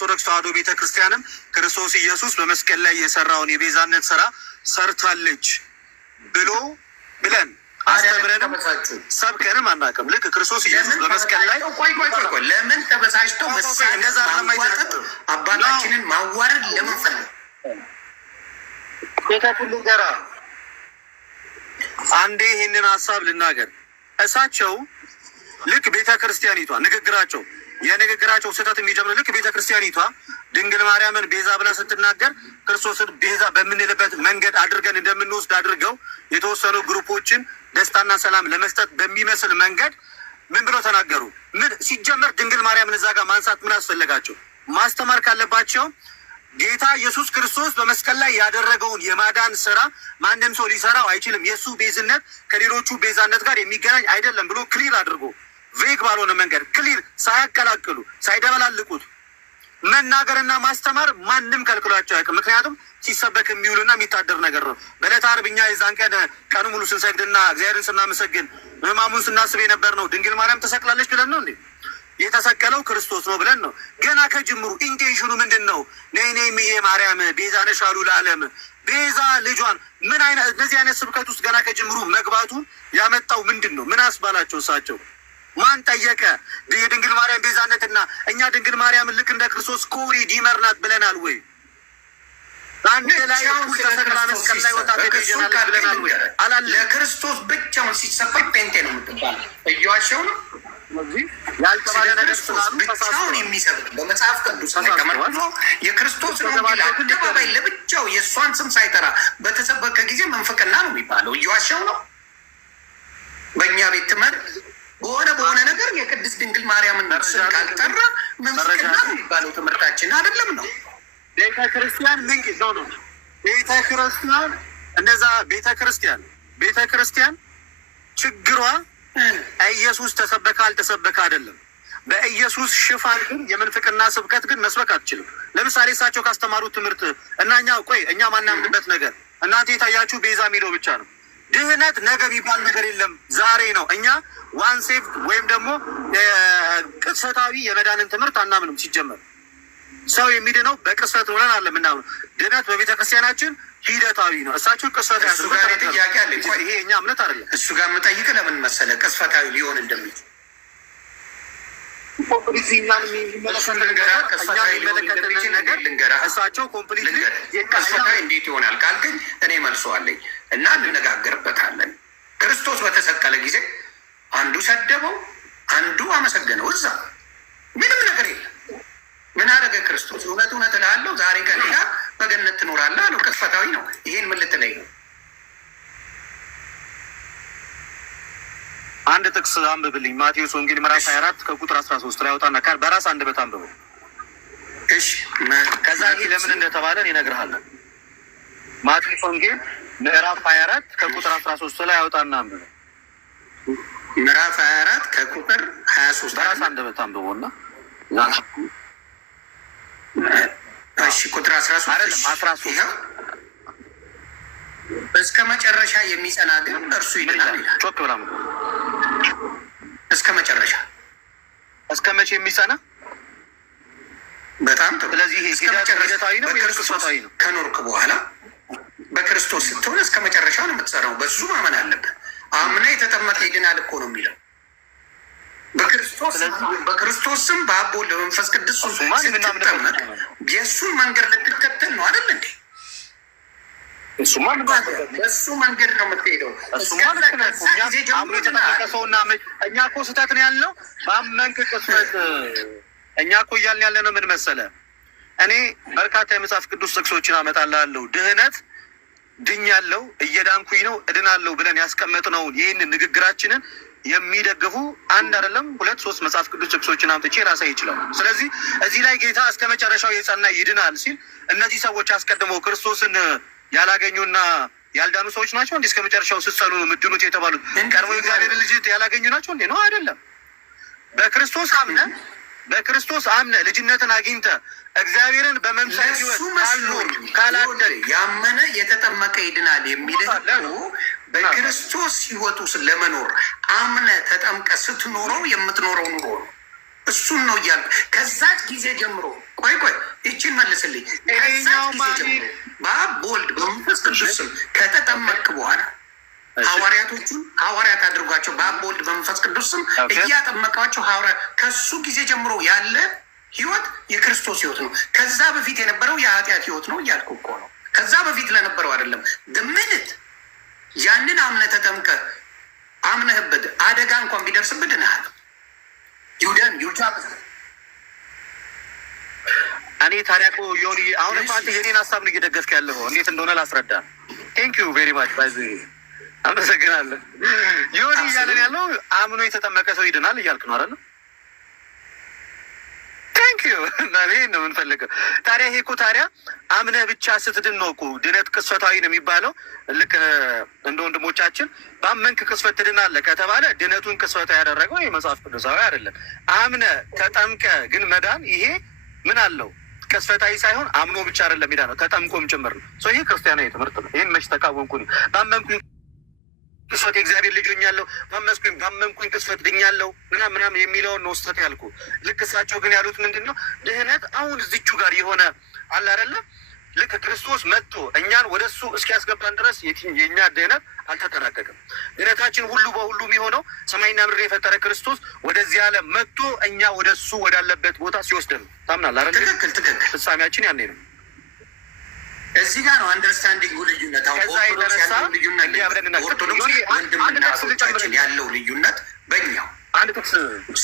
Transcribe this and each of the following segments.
ኦርቶዶክስ ተዋሕዶ ቤተክርስቲያንም ክርስቶስ ኢየሱስ በመስቀል ላይ የሰራውን የቤዛነት ስራ ሰርታለች ብለን አስተምረንም ሰብከንም አናውቅም። ልክ ክርስቶስ ኢየሱስ በመስቀል ላይ ለምን ተበሳጭቶ ማዋረድ አባታችንን ማዋረድ ለምን ፈለጉ? ቤተኩሉ ገራ አንዴ ይህንን ሀሳብ ልናገር። እሳቸው ልክ ቤተ ክርስቲያኒቷ የንግግራቸው ስህተት የሚጀምር ልክ ቤተ ክርስቲያኒቷ ድንግል ማርያምን ቤዛ ብላ ስትናገር ክርስቶስን ቤዛ በምንልበት መንገድ አድርገን እንደምንወስድ አድርገው የተወሰኑ ግሩፖችን ደስታና ሰላም ለመስጠት በሚመስል መንገድ ምን ብለው ተናገሩ? ምን ሲጀመር ድንግል ማርያምን እዛ ጋር ማንሳት ምን አስፈለጋቸው? ማስተማር ካለባቸው ጌታ ኢየሱስ ክርስቶስ በመስቀል ላይ ያደረገውን የማዳን ስራ ማንም ሰው ሊሰራው አይችልም፣ የእሱ ቤዝነት ከሌሎቹ ቤዛነት ጋር የሚገናኝ አይደለም ብሎ ክሊር አድርጎ ቬግ ባልሆነ መንገድ ክሊር ሳያቀላቅሉ ሳይደበላልቁት መናገርና ማስተማር ማንም ከልክሏቸው አያውቅም። ምክንያቱም ሲሰበክ የሚውልና የሚታደር ነገር ነው። በዕለተ ዓርብ እኛ የዛን ቀኑ ሙሉ ስንሰግድና እግዚአብሔርን ስናመሰግን ሕማሙን ስናስብ የነበር ነው። ድንግል ማርያም ተሰቅላለች ብለን ነው እንዴ? የተሰቀለው ክርስቶስ ነው ብለን ነው። ገና ከጅምሩ ኢንቴንሽኑ ምንድን ነው? ነይ ማርያም ቤዛ ነሽ አሉ ለዓለም ቤዛ ልጇን ምን አይነት እነዚህ አይነት ስብከት ውስጥ ገና ከጅምሩ መግባቱን ያመጣው ምንድን ነው? ምን አስባላቸው? እሳቸው ማን ጠየቀ? የድንግል ማርያም ቤዛነትና እኛ ድንግል ማርያምን ልክ እንደ ክርስቶስ ኮሪ ዲመር ናት ብለናል ወይ? አንድ ላይ ተሰቅላ መስቀል ላይ ወጣ ብለናል ወይ? አላለ። ለክርስቶስ ብቻውን ሲሰበክ ፔንቴ ነው የምትባለው። እያዋሸው ነው ያልተባለ ነገር ብቻውን የሚሰብክ በመጽሐፍ ቅዱስ ላይ ተመልክቶ የክርስቶስን ወንጌል አደባባይ ለብቻው የእሷን ስም ሳይጠራ በተሰበከ ጊዜ መንፈቅና ነው የሚባለው። እያዋሸው ነው። በእኛ ቤት ትምህርት በሆነ ነገር የቅድስት ድንግል ማርያምን ስም ካልጠራ መንፈቅና ነው የሚባለው ትምህርታችን አይደለም ነው። ቤተ ክርስቲያን ምን ነው ቤተ ክርስቲያን እንደዛ ቤተ ክርስቲያን ችግሯ ኢየሱስ ተሰበከ አልተሰበከ አይደለም። በኢየሱስ ሽፋን ግን የምንፍቅና ስብከት ግን መስበክ አትችልም። ለምሳሌ እሳቸው ካስተማሩት ትምህርት እና እኛ ማናምንበት ነገር እናንተ የታያችሁ ቤዛ የሚለው ብቻ ነው። ድህነት ነገ የሚባል ነገር የለም፣ ዛሬ ነው። እኛ ዋን ሴፍ ወይም ደግሞ ቅጽበታዊ የመዳንን ትምህርት አናምንም። ሲጀመር ሰው የሚድነው በቅጽበት ሆነን አለ ምናምን። ድህነት በቤተ ክርስቲያናችን ሂደታዊ ነው። እሳቸው ቅጽበት ያድርጉ። ጥያቄ አለ። ይሄ እኛ እምነት አይደለም። እሱ ጋር የምጠይቅ ለምን መሰለ ቅጽበታዊ ሊሆን እንደሚል እሳቸው ኮምፕሊት ቅጽበታዊ እንዴት ይሆናል ካልክኝ እኔ መልሶ አለኝ እና እንነጋገርበታለን። ክርስቶስ በተሰቀለ ጊዜ አንዱ ሰደበው፣ አንዱ አመሰገነው። እዛ ምንም ነገር የለም። ምን አደረገ ክርስቶስ? እውነት እልሃለሁ ዛሬ ከእኔ ጋር በገነት ትኖራለህ አለው። ቅጽበታዊ ነው። ይሄን ምን ልትለኝ ነው? አንድ ጥቅስ አንብብልኝ። ማቴዎስ ወንጌል ምዕራፍ 24 ከቁጥር 13 ላይ አውጣና በራስ አንደበት አንብበው። እሺ ከዛ ለምን እንደተባለ እኔ እነግርሃለሁ። ማቴዎስ ወንጌል ምዕራፍ 24 ከቁጥር 13 ላይ አውጣና አንብበው። ምዕራፍ 24 ከቁጥር 23 በራስ አንደበት አንብበውና እሺ ቁጥር 13 እስከ መጨረሻ የሚጸና ግን እርሱ ይድናል ይላል። ጮክ ብላ እስከ መጨረሻ እስከ መቼ የሚጸና? በጣም ጥሩ። ስለዚህ ይሄ ሂደታዊ ነው ክርስቶሳዊ ነው። ከኖርክ በኋላ በክርስቶስ ስትሆን እስከ መጨረሻ ነው የምትጸናው። በሱ ማመን አለብህ። አምና የተጠመቀ ይድናል እኮ ነው የሚለው። በክርስቶስ ስም በአብ ወልድ በመንፈስ ቅዱስ ስትጠመቅ የእሱን መንገድ ልትከተል ነው አይደል እንዴ? በእሱ መንገድ ነው የምትሄደው። እኛ እኮ ስህተት ነው ያልነው በአመንክ ቅጽበት። እኛ እኮ እያልን ያለ ነው ምን መሰለህ? እኔ በርካታ የመጽሐፍ ቅዱስ ጥቅሶችን አመጣልሃለሁ። ድህነት ድኛለሁ፣ እየዳንኩኝ ነው፣ እድናለሁ ብለን ያስቀመጥነውን ይህንን ንግግራችንን የሚደግፉ አንድ አይደለም 2 3 መጽሐፍ ቅዱስ ጥቅሶችን አምጥቼ ላሳይ ይችላል። ስለዚህ እዚህ ላይ ጌታ እስከ መጨረሻው የጸና ይድናል ሲል እነዚህ ሰዎች አስቀድመው ክርስቶስን ያላገኙና ያልዳኑ ሰዎች ናቸው እንዴ? እስከ መጨረሻው ስትጸኑ ነው የምትድኑት የተባሉት ቀድሞ የእግዚአብሔር ልጅ ያላገኙ ናቸው እንዴ? ነው አይደለም። በክርስቶስ አምነ ልጅነትን አግኝተ እግዚአብሔርን በመምሰል ካላደር ያመነ የተጠመቀ ይድናል የሚልህ በክርስቶስ ሕይወቱ ለመኖር አምነ ተጠምቀ ስትኖረው የምትኖረው ኑሮ ነው። እሱን ነው እያልኩ ከዛች ጊዜ ጀምሮ ቆይ ይቺን መልስልኝ። በአብ በወልድ በመንፈስ ቅዱስ ስም ከተጠመቅክ በኋላ ሐዋርያቶቹን ሐዋርያት አድርጓቸው በአብ በወልድ በመንፈስ ቅዱስ ስም እያጠመቃቸው ሐዋርያት ከሱ ጊዜ ጀምሮ ያለ ህይወት የክርስቶስ ህይወት ነው። ከዛ በፊት የነበረው የኃጢአት ህይወት ነው እያልኩ እኮ ነው። ከዛ በፊት ለነበረው አይደለም። ድምንት ያንን አምነህ ተጠምቀህ አምነህበት አደጋ እንኳን ቢደርስብህ ድነሃል። ይሁዳን ይሁዳ እኔ ታዲያ እኮ ዮኒ አሁን እኮ አንተ የኔን ሀሳብ ነው እየደገፍክ ያለው እንዴት እንደሆነ ላስረዳ። ቴንኪዩ ቬሪ ማች ባይዘ አመሰግናለሁ። ዮኒ እያለን ያለው አምኖ የተጠመቀ ሰው ይድናል እያልክ ነው አይደል? ቴንኪዩ እና ይሄን ነው የምንፈልገው። ታዲያ ይሄ እኮ ታዲያ አምነህ ብቻ ስትድን ነው እኮ ድነት ቅስፈታዊ ነው የሚባለው። ልክ እንደ ወንድሞቻችን በአመንክ ቅስፈት ትድናለህ ከተባለ ድነቱን ቅስፈታዊ ያደረገው ይህ መጽሐፍ ቅዱሳዊ አይደለም። አምነህ ተጠምቀህ ግን መዳን ይሄ ምን አለው? ቅስፈታዊ ሳይሆን አምኖ ብቻ አይደለም ሄዳ ነው ተጠምቆም ጭምር ነው። ይሄ ክርስቲያናዊ ትምህርት ነው። ይህን መች ተቃወምኩኝ? ባመንኩኝ ቅስፈት የእግዚአብሔር ልጅ ሆኛለሁ፣ ባመንኩኝ ቅስፈት ድኛለሁ ምናምን የሚለውን ነው ስህተት ያልኩ። ልክ እሳቸው ግን ያሉት ምንድን ነው? ድህነት አሁን እዚቹ ጋር የሆነ አለ አይደለም። ልክ ክርስቶስ መጥቶ እኛን ወደ እሱ እስኪያስገባን ድረስ የእኛ ድህነት አልተጠናቀቅም። ድህነታችን ሁሉ በሁሉ የሚሆነው ሰማይና ምድር የፈጠረ ክርስቶስ ወደዚህ ዓለም መጥቶ እኛ ወደ እሱ ወዳለበት ቦታ ሲወስደን ነው። ታምናለህ አይደል? ትክክል። ፍጻሜያችን ያኔ ነው። እዚህ ጋር ነው አንደርስታንዲንግ ልዩነት። ከዛ የተነሳ ኦርቶዶክስ ወንድምናችን ያለው ልዩነት በኛው አንድ ጥቅስ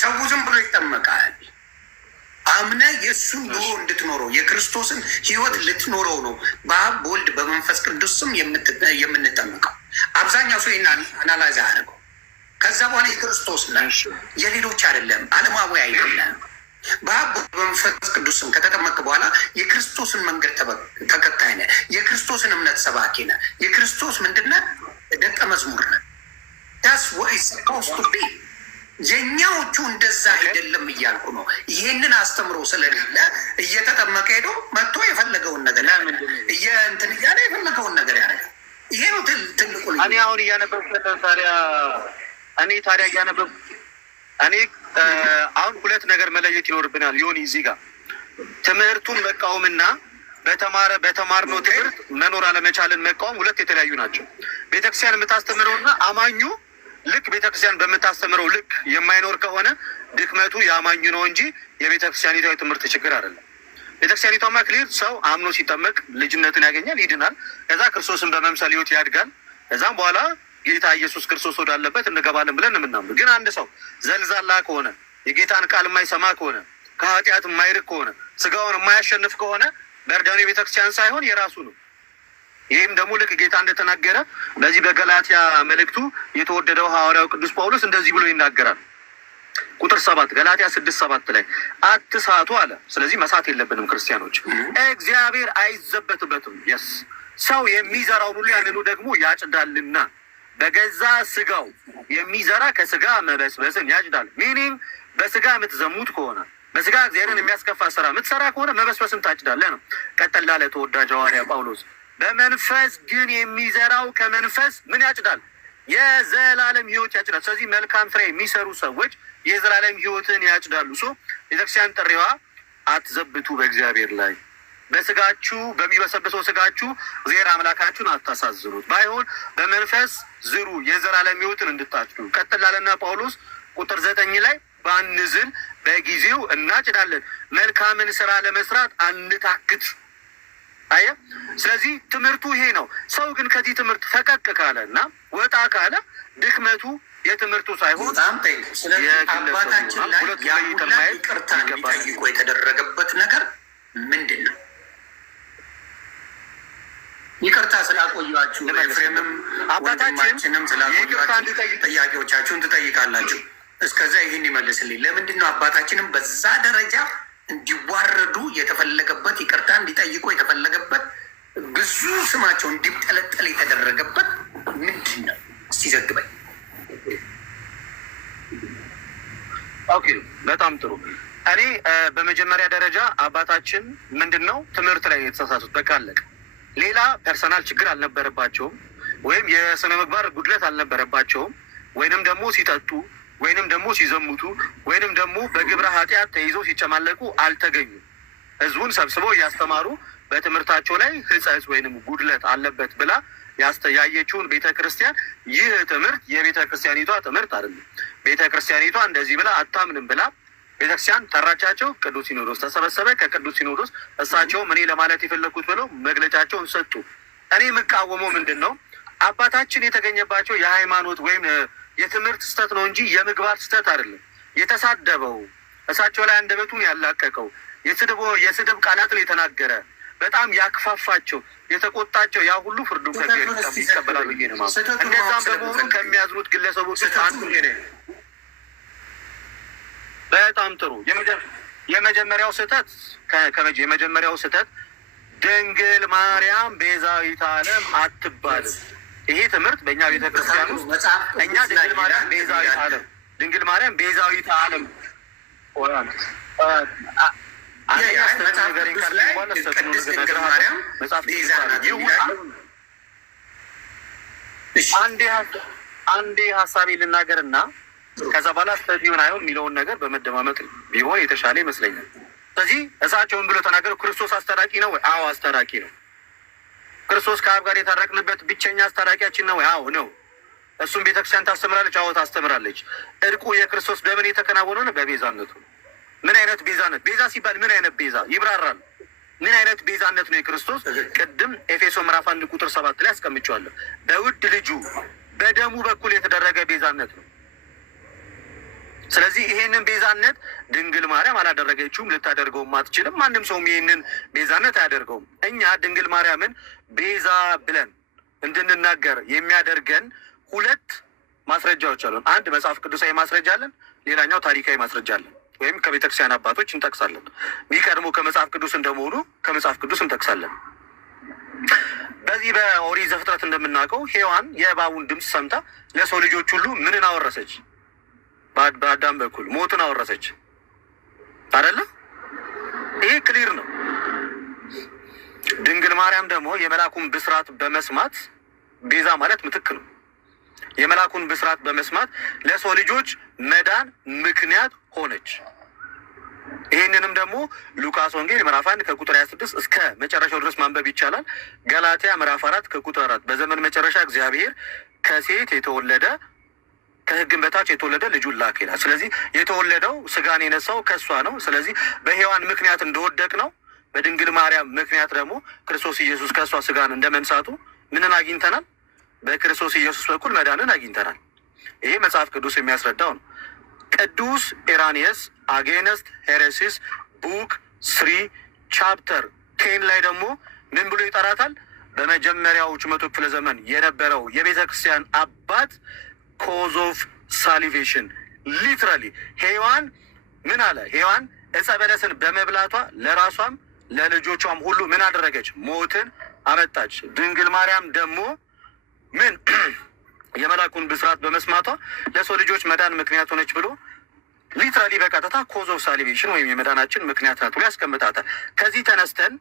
ሰው ዝም ብሎ ይጠመቃል። አምነህ የእሱን ኑሮ እንድትኖረው የክርስቶስን ህይወት ልትኖረው ነው በአብ በወልድ በመንፈስ ቅዱስ ስም የምንጠመቀው። አብዛኛው ሰው ይህን አናላይዝ አያደርገው። ከዛ በኋላ የክርስቶስ ነው የሌሎች አይደለም፣ አለማዊ አይደለም። በአብ በመንፈስ ቅዱስ ስም ከተጠመቅ በኋላ የክርስቶስን መንገድ ተከታይ ነህ። የክርስቶስን እምነት ሰባኪ ነህ። የክርስቶስ ምንድነህ? ደቀ መዝሙር ነህ። ዳስ ወይ ሰፖስቱ ቢ የኛዎቹ እንደዛ አይደለም እያልኩ ነው። ይህንን አስተምሮ ስለሌለ እየተጠመቀ ሄዶ መጥቶ የፈለገውን ነገር እንትን እያለ የፈለገውን ነገር ያደርጋል። ይሄ ነው ትልቁ። እኔ አሁን እያነበብኩ ታዲያ እያነበብኩ እኔ አሁን ሁለት ነገር መለየት ይኖርብናል። ዮኒ እዚህ ጋር ትምህርቱን መቃወምና በተማርነው ትምህርት መኖር አለመቻልን መቃወም ሁለት የተለያዩ ናቸው። ቤተክርስቲያን የምታስተምረውና አማኙ ልክ ቤተክርስቲያን በምታስተምረው ልክ የማይኖር ከሆነ ድክመቱ የአማኙ ነው እንጂ የቤተክርስቲያኒቷ የትምህርት ችግር አይደለም። ቤተክርስቲያኒቷማ ክሊር ሰው አምኖ ሲጠመቅ ልጅነትን ያገኛል፣ ይድናል። ከዛ ክርስቶስን በመምሰል ህይወት ያድጋል። ከዛም በኋላ ጌታ ኢየሱስ ክርስቶስ ወዳለበት እንገባለን ብለን የምናምን። ግን አንድ ሰው ዘልዛላ ከሆነ የጌታን ቃል የማይሰማ ከሆነ ከኃጢአት የማይርቅ ከሆነ ስጋውን የማያሸንፍ ከሆነ በእርዳኑ የቤተክርስቲያን ሳይሆን የራሱ ነው። ይህም ደግሞ ልክ ጌታ እንደተናገረ በዚህ በገላትያ መልእክቱ የተወደደው ሐዋርያው ቅዱስ ጳውሎስ እንደዚህ ብሎ ይናገራል። ቁጥር 7 ገላትያ 6:7 ላይ አትሳቱ አለ። ስለዚህ መሳት የለብንም ክርስቲያኖች። እግዚአብሔር አይዘበትበትም። የስ ሰው የሚዘራውን ሁሉ ያንኑ ደግሞ ያጭዳልና በገዛ ስጋው የሚዘራ ከስጋ መበስበስን ያጭዳል። ሚኒንግ በስጋ የምትዘሙት ከሆነ በስጋ እግዚአብሔርን የሚያስከፋ ስራ የምትሰራ ከሆነ መበስበስን ታጭዳለህ ነው። ቀጠል ላለ ተወዳጅ ሐዋርያ ጳውሎስ በመንፈስ ግን የሚዘራው ከመንፈስ ምን ያጭዳል? የዘላለም ሕይወት ያጭዳል። ስለዚህ መልካም ፍሬ የሚሰሩ ሰዎች የዘላለም ሕይወትን ያጭዳሉ። ቤተክርስቲያን ጥሪዋ አትዘብቱ በእግዚአብሔር ላይ በስጋችሁ በሚበሰብሰው ስጋችሁ እግዚአብሔር አምላካችሁን አታሳዝኑት፣ ባይሆን በመንፈስ ዝሩ የዘላለም ሕይወትን እንድታጭዱ። ቀጥላለና ጳውሎስ ቁጥር 9 ላይ ባንዝል በጊዜው እናጭዳለን፣ መልካምን ስራ ለመስራት አንታክት። አየ ስለዚህ ትምህርቱ ይሄ ነው። ሰው ግን ከዚህ ትምህርት ፈቀቅ ካለ እና ወጣ ካለ ድክመቱ የትምህርቱ ሳይሆን አባታችን ላይ ይቅርታ እንዲጠይቁ የተደረገበት ነገር ምንድን ነው? ይቅርታ ስላቆያችሁ ኤፍሬምም ወንድማችንም ስላቆያችሁ ጥያቄዎቻችሁን ትጠይቃላችሁ። እስከዛ ይህን ይመልስልኝ። ለምንድን ነው አባታችንም በዛ ደረጃ እንዲዋረዱ የተፈለገበት ይቅርታ እንዲጠይቁ የተፈለገበት ብዙ ስማቸው እንዲጠለጠል የተደረገበት ምንድን ነው? እስቲ ዘግበኝ። ኦኬ፣ በጣም ጥሩ። እኔ በመጀመሪያ ደረጃ አባታችን ምንድን ነው ትምህርት ላይ የተሳሳቱት። በቃ አለቀ። ሌላ ፐርሰናል ችግር አልነበረባቸውም፣ ወይም የስነ ምግባር ጉድለት አልነበረባቸውም፣ ወይንም ደግሞ ሲጠጡ ወይንም ደግሞ ሲዘሙቱ ወይንም ደግሞ በግብረ ኃጢአት ተይዞ ሲጨማለቁ አልተገኙም። ህዝቡን ሰብስበው እያስተማሩ በትምህርታቸው ላይ ህጸጽ ወይንም ጉድለት አለበት ብላ ያየችውን ቤተ ክርስቲያን ይህ ትምህርት የቤተ ክርስቲያኒቷ ትምህርት አይደለም፣ ቤተ ክርስቲያኒቷ እንደዚህ ብላ አታምንም ብላ ቤተክርስቲያን ጠራቻቸው። ቅዱስ ሲኖዶስ ተሰበሰበ። ከቅዱስ ሲኖዶስ እሳቸውም እኔ ለማለት የፈለግኩት ብለው መግለጫቸውን ሰጡ። እኔ የምቃወመው ምንድን ነው? አባታችን የተገኘባቸው የሃይማኖት ወይም የትምህርት ስህተት ነው እንጂ የምግባር ስህተት አይደለም። የተሳደበው እሳቸው ላይ አንደበቱን ያላቀቀው የስድብ ቃላትን የተናገረ በጣም ያክፋፋቸው የተቆጣቸው ያ ሁሉ ፍርዱ ይቀበላሉ ብዬ ነው ማለት። እንደዛም በመሆኑ ከሚያዝኑት ግለሰቦች ውስጥ አንዱ ኔ። በጣም ጥሩ። የመጀመሪያው ስህተት ድንግል ማርያም ቤዛዊተ ዓለም አትባልም። ይሄ ትምህርት በእኛ ቤተክርስቲያን ውስጥ እኛ ድንግል ማርያም ቤዛዊተ ዓለም አንዴ ሀሳቤ ልናገርና ከዛ በኋላ ስህተት ይሁን አይሆን የሚለውን ነገር በመደማመጥ ቢሆን የተሻለ ይመስለኛል። ስለዚህ እሳቸውን ብሎ ተናገሩ። ክርስቶስ አስታራቂ ነው ወይ? አዎ አስታራቂ ነው። ክርስቶስ ከአብ ጋር የታረቅንበት ብቸኛ አስታራቂያችን ነው ወይ? አዎ ነው። እሱም ቤተክርስቲያን ታስተምራለች። አዎ ታስተምራለች። እርቁ የክርስቶስ ደምን የተከናወነው በቤዛነቱ። ምን አይነት ቤዛነት? ቤዛ ሲባል ምን አይነት ቤዛ ይብራራል። ምን አይነት ቤዛነት ነው የክርስቶስ? ቅድም ኤፌሶ ምዕራፍ 1 ቁጥር 7 ላይ አስቀምጬዋለሁ። በውድ ልጁ በደሙ በኩል የተደረገ ቤዛነት ነው። ስለዚህ ይሄንን ቤዛነት ድንግል ማርያም አላደረገችውም፣ ልታደርገውም አትችልም። ማንም ሰውም ይሄንን ቤዛነት አያደርገውም። እኛ ድንግል ማርያምን ቤዛ ብለን እንድንናገር የሚያደርገን ሁለት ማስረጃዎች አሉን። አንድ መጽሐፍ ቅዱሳዊ ማስረጃ አለን፣ ሌላኛው ታሪካዊ ማስረጃ አለን። ወይም ከቤተክርስቲያን አባቶች እንጠቅሳለን። የሚቀድሞ ከመጽሐፍ ቅዱስ እንደመሆኑ ከመጽሐፍ ቅዱስ እንጠቅሳለን። በዚህ በኦሪት ዘፍጥረት እንደምናውቀው ሔዋን የእባቡን ድምፅ ሰምታ ለሰው ልጆች ሁሉ ምንን አወረሰች? በአዳም በኩል ሞትን አወረሰች አይደለ? ይሄ ክሊር ነው። ድንግል ማርያም ደግሞ የመልአኩን ብስራት በመስማት ቤዛ ማለት ምትክ ነው። የመልአኩን ብስራት በመስማት ለሰው ልጆች መዳን ምክንያት ሆነች። ይህንንም ደግሞ ሉቃስ ወንጌል ምዕራፍ 1 ከቁጥር 26 እስከ መጨረሻው ድረስ ማንበብ ይቻላል። ገላትያ ምዕራፍ 4 ከቁጥር 4 በዘመን መጨረሻ እግዚአብሔር ከሴት የተወለደ ከሕግም በታች የተወለደ ልጁን ላከ ይላል። ስለዚህ የተወለደው ስጋን የነሳው ከእሷ ነው። ስለዚህ በሔዋን ምክንያት እንደወደቅ ነው፣ በድንግል ማርያም ምክንያት ደግሞ ክርስቶስ ኢየሱስ ከእሷ ስጋን እንደመንሳቱ ምንን አግኝተናል? በክርስቶስ ኢየሱስ በኩል መዳንን አግኝተናል። ይሄ መጽሐፍ ቅዱስ የሚያስረዳው ነው። ቅዱስ ኢራኒየስ አጌነስት ሄሬሲስ ቡክ 3 ቻፕተር 10 ላይ ደግሞ ምን ብሎ ይጠራታል? በመጀመሪያዎቹ መቶ ክፍለ ዘመን የነበረው የቤተ ክርስቲያን አባት ኮዝ ኦፍ ሳሊቬሽን ሊትራሊ ሔዋን ምን አለ? ሔዋን ዕፀ በለስን በመብላቷ ለራሷም ለልጆቿም ሁሉ ምን አደረገች? ሞትን አመጣች። ድንግል ማርያም ደግሞ ምን የመልአኩን ብስራት በመስማቷ ለሰው ልጆች መዳን ምክንያት ሆነች ብሎ ሊትራሊ በቀጥታ ኮዝ ኦፍ ሳሊቬሽን ወይም የመዳናችን ምክንያት ናት ብሎ ያስቀምጣታል። ከዚህ ተነስተን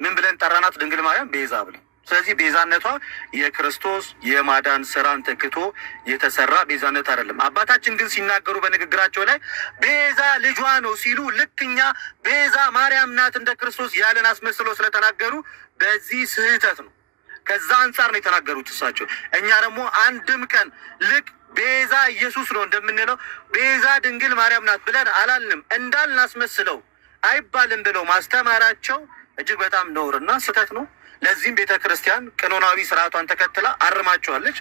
ምን ብለን ጠራናት? ድንግል ማርያም ቤዛ ብለን። ስለዚህ ቤዛነቷ የክርስቶስ የማዳን ስራን ተክቶ የተሰራ ቤዛነት አይደለም። አባታችን ግን ሲናገሩ በንግግራቸው ላይ ቤዛ ልጇ ነው ሲሉ ልክ እኛ ቤዛ ማርያም ናት እንደ ክርስቶስ ያለን አስመስሎ ስለተናገሩ በዚህ ስህተት ነው። ከዛ አንጻር ነው የተናገሩት እሳቸው። እኛ ደግሞ አንድም ቀን ልክ ቤዛ ኢየሱስ ነው እንደምንለው ቤዛ ድንግል ማርያም ናት ብለን አላልንም። እንዳልናስመስለው አይባልም ብለው ማስተማራቸው እጅግ በጣም ነውርና ስህተት ነው። ለዚህም ቤተ ክርስቲያን ቀኖናዊ ስርዓቷን ተከትላ አርማቸዋለች።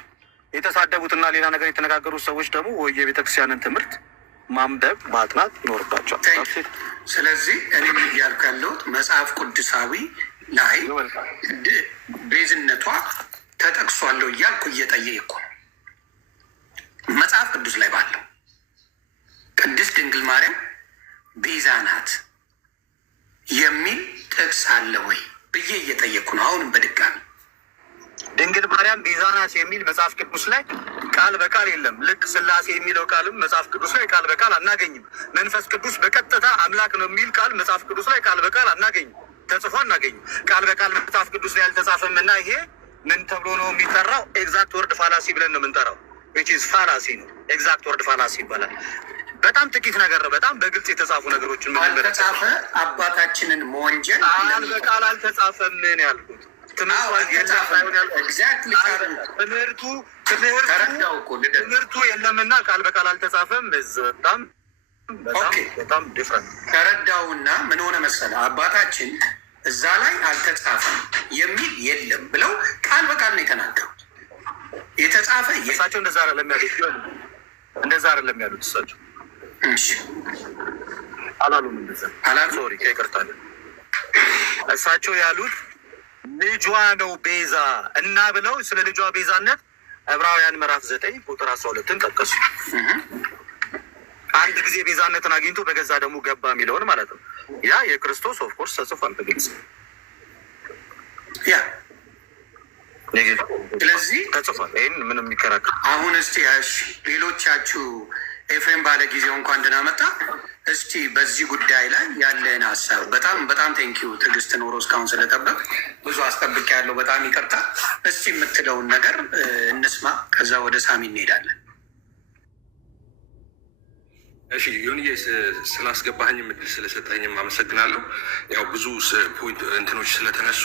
የተሳደቡትና ሌላ ነገር የተነጋገሩት ሰዎች ደግሞ ወይ የቤተ ክርስቲያንን ትምህርት ማንበብ ማጥናት ይኖርባቸዋል። ስለዚህ እኔም እያልኩ ያለሁት መጽሐፍ ቅዱሳዊ ላይ ቤዝነቷ ተጠቅሷለሁ እያልኩ እየጠየቅኩ ነው። መጽሐፍ ቅዱስ ላይ ባለው ቅድስት ድንግል ማርያም ቤዛ ናት የሚል ጥቅስ አለ ወይ ብዬ እየጠየቅኩ ነው። አሁንም በድጋሚ ድንግል ማርያም ቤዛ ናት የሚል መጽሐፍ ቅዱስ ላይ ቃል በቃል የለም። ልክ ስላሴ የሚለው ቃልም መጽሐፍ ቅዱስ ላይ ቃል በቃል አናገኝም። መንፈስ ቅዱስ በቀጥታ አምላክ ነው የሚል ቃል መጽሐፍ ቅዱስ ላይ ቃል በቃል አናገኝም፣ ተጽፎ አናገኝም። ቃል በቃል መጽሐፍ ቅዱስ ላይ አልተጻፈም እና ይሄ ምን ተብሎ ነው የሚጠራው? ኤግዛክት ወርድ ፋላሲ ብለን ነው የምንጠራው። ዊች ኢዝ ፋላሲ ነው። ኤግዛክት ወርድ ፋላሲ ይባላል። በጣም ጥቂት ነገር ነው። በጣም በግልጽ የተጻፉ ነገሮችን አልተጻፈ አባታችንን መወንጀል ቃል በቃል አልተጻፈም ነው ያልኩት። ትምህርቱ የለምና ቃል በቃል አልተጻፈም። በጣም ዲፍረንት ተረዳውና ምን ሆነ መሰለህ አባታችን እዛ ላይ አልተጻፈም የሚል የለም ብለው ቃል በቃል ነው የተናገሩት። የተጻፈ እሳቸው እንደዛ አይደለም ያሉት እሳቸው አላሉም። እንደዛ ሶሪ ይቅርታ። እሳቸው ያሉት ልጇ ነው ቤዛ እና ብለው ስለ ልጇ ቤዛነት ዕብራውያን ምዕራፍ 9 ቁጥር 12 ጠቀሱ። አንድ ጊዜ ቤዛነትን አግኝቶ በገዛ ደግሞ ገባ የሚለውን ማለት ነው። ያ የክርስቶስ ኦፍኮርስ ተጽፏል በግልጽ ያ ስለዚህ ተጽፏል። ይህን ምንም የሚከራከር አሁን እስቲ ሌሎቻችሁ ኤፍሬም ባለ ጊዜው እንኳን ደህና መጣ። እስቲ በዚህ ጉዳይ ላይ ያለን ሀሳብ በጣም ቴንኪዩ ትዕግስት ኖሮ እስካሁን ስለጠበቅ ብዙ አስጠብቅ ያለው በጣም ይቅርታ። እስቲ የምትለውን ነገር እንስማ፣ ከዛ ወደ ሳሚ እንሄዳለን። እሺ ዮኒዬ ስላስገባህኝ ምድል ስለሰጠኝም አመሰግናለሁ። ያው ብዙ ፖይንት እንትኖች ስለተነሱ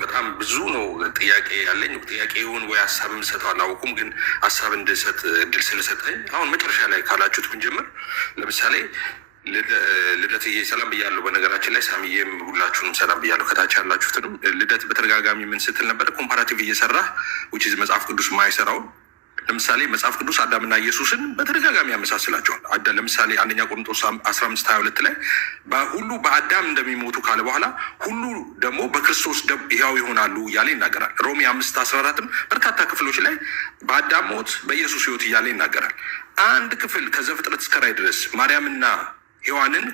በጣም ብዙ ነው ጥያቄ ያለኝ። ጥያቄውን ወይ ሀሳብ የምሰጠው አላወኩም፣ ግን ሀሳብ እንድሰጥ እድል ስለሰጠኝ አሁን መጨረሻ ላይ ካላችሁት ብንጀምር፣ ለምሳሌ ልደትዬ ሰላም ብያለሁ። በነገራችን ላይ ሳሚዬም ሁላችሁንም ሰላም ብያለሁ። ከታች ያላችሁትንም ልደት በተደጋጋሚ ምን ስትል ነበር? ኮምፓራቲቭ እየሰራህ ውጪ መጽሐፍ ቅዱስ ማይሰራውን ለምሳሌ መጽሐፍ ቅዱስ አዳምና ኢየሱስን በተደጋጋሚ ያመሳስላቸዋል። ለምሳሌ አንደኛ ቆሮንቶስ 15:22 ላይ ሁሉ በአዳም እንደሚሞቱ ካለ በኋላ ሁሉ ደግሞ በክርስቶስ ሕያው ይሆናሉ እያለ ይናገራል። ሮሜ 5:14ም በርካታ ክፍሎች ላይ በአዳም ሞት በኢየሱስ ሕይወት እያለ ይናገራል። አንድ ክፍል ከዘፍጥረት እስከ ራዕይ ድረስ ማርያምና ሔዋንን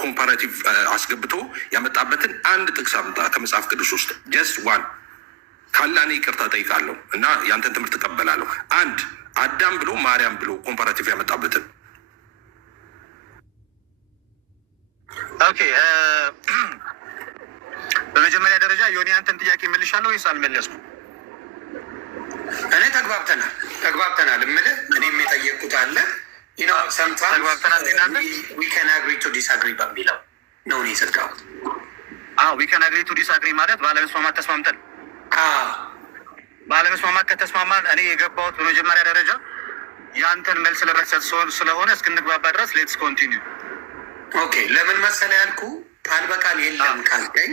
ኮምፓራቲቭ አስገብቶ ያመጣበትን አንድ ጥቅስ አምጣ ከመጽሐፍ ቅዱስ ውስጥ ጀስት ዋን ካለ እኔ ይቅርታ ጠይቃለሁ እና ያንተን ትምህርት እቀበላለሁ። አንድ አዳም ብሎ ማርያም ብሎ ኮምፓራቲቭ ያመጣበትን። ኦኬ በመጀመሪያ ደረጃ ዮኒ አንተን ጥያቄ መልሻለሁ ወይስ አልመለስኩም? እኔ ተግባብተናል የምልህ እኔም የጠየቅኩት አለ በሚለው ነው እኔ የሰጠሁት። ዊ ካን አግሪ ቱ ዲስአግሪ ማለት ባለመስማማት ተስማምተን ባለመስማማት ከተስማማን እኔ የገባሁት በመጀመሪያ ደረጃ የአንተን መልስ ለመስጠት ስለሆነ እስክንግባባ ድረስ ሌትስ ኮንቲኒው። ኦኬ ለምን መሰለህ ያልኩ ቃል በቃል የለም ካልከኝ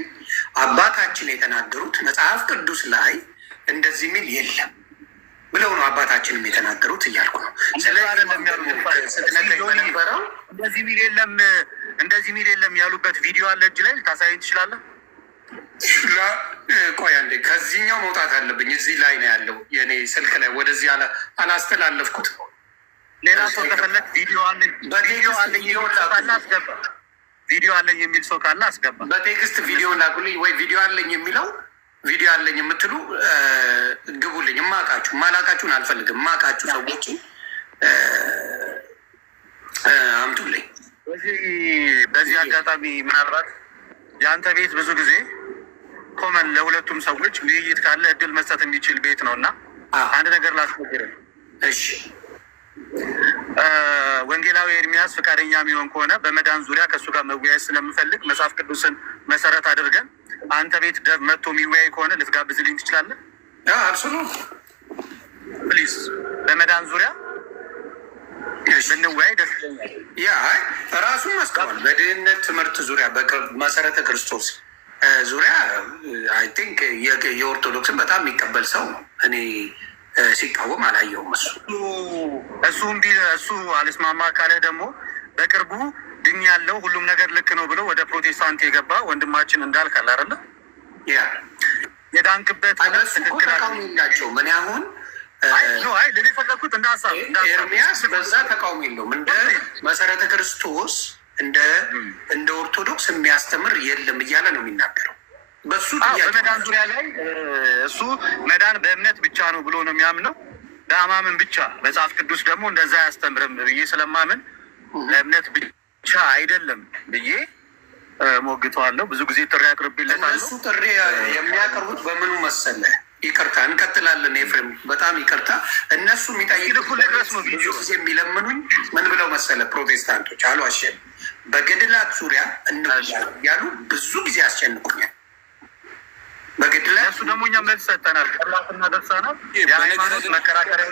አባታችን የተናገሩት መጽሐፍ ቅዱስ ላይ እንደዚህ ሚል የለም ብለው ነው አባታችንም የተናገሩት እያልኩ ነው። እንደዚህ ሚል የለም ያሉበት ቪዲዮ አለ እጅ ላይ ልታሳየኝ ትችላለህ? ቆይ አንዴ ከዚህኛው መውጣት አለብኝ። እዚህ ላይ ነው ያለው የኔ ስልክ ላይ ወደዚህ አላስተላለፍኩት። ሌላ ሰው ከፈለግ ቪዲዮ አለኝ የሚል ሰው ካለ አስገባ። በቴክስት ቪዲዮ ላኩልኝ ወይ ቪዲዮ አለኝ የሚለው ቪዲዮ አለኝ የምትሉ ግቡልኝ። ማላቃችሁን አልፈልግም። ማቃችሁ ሰዎች አምጡልኝ። በዚህ አጋጣሚ ምናልባት የአንተ ቤት ብዙ ጊዜ ኮመን ለሁለቱም ሰዎች ውይይት ካለ እድል መስጠት የሚችል ቤት ነው እና አንድ ነገር ላስነግርህ። እሺ ወንጌላዊ ኤርሚያስ ፈቃደኛ የሚሆን ከሆነ በመዳን ዙሪያ ከእሱ ጋር መወያየት ስለምፈልግ መጽሐፍ ቅዱስን መሰረት አድርገን አንተ ቤት መጥቶ የሚወያይ ከሆነ ልትጋብዝልኝ ትችላለህ? አብሶሉት ፕሊዝ። በመዳን ዙሪያ ብንወያይ ደስ ይለኛል። ያ ራሱን መስቀል በድህነት ትምህርት ዙሪያ በመሰረተ ክርስቶስ ዙሪያ አይ ቲንክ የኦርቶዶክስን በጣም የሚቀበል ሰው ነው። እኔ ሲቃወም አላየውም። እሱ አልስማማ ካለ ደግሞ በቅርቡ ድኝ ያለው ሁሉም ነገር ልክ ነው ብሎ ወደ ፕሮቴስታንት የገባ ወንድማችን እንዳልካል አይደለ? ያ የዳንክበት ትክክል ናቸው። ምን አሁን ልል የፈለኩት እንደ ሀሳብ ኤርሚያስ በዛ ተቃውሞ የለውም። እንደ መሰረተ ክርስቶስ እንደ ኦርቶዶክስ የሚያስተምር የለም እያለ ነው የሚናገረው። በሱ በመዳን ዙሪያ ላይ እሱ መዳን በእምነት ብቻ ነው ብሎ ነው የሚያምነው። በአማምን ብቻ መጽሐፍ ቅዱስ ደግሞ እንደዛ አያስተምርም ብዬ ስለማምን ለእምነት ብቻ አይደለም ብዬ ሞግተዋለሁ። ብዙ ጊዜ ጥሪ አቅርቤለታለሁ። እሱ ጥሪ የሚያቀርቡት በምኑ መሰለህ? ይቅርታ እንቀጥላለን። ኤፍሬም በጣም ይቅርታ። እነሱ የሚጠይቁ ብዙ ጊዜ የሚለምኑኝ ምን ብለው መሰለ ፕሮቴስታንቶች አልዋሸን በገድላት ዙሪያ ያሉ ብዙ ጊዜ አስጨንቁኛል። በገድላት እሱ ደግሞ እኛ መልስ ሰጠናል። ቀላትና ደርሰናል። የሃይማኖት መከራከሪያ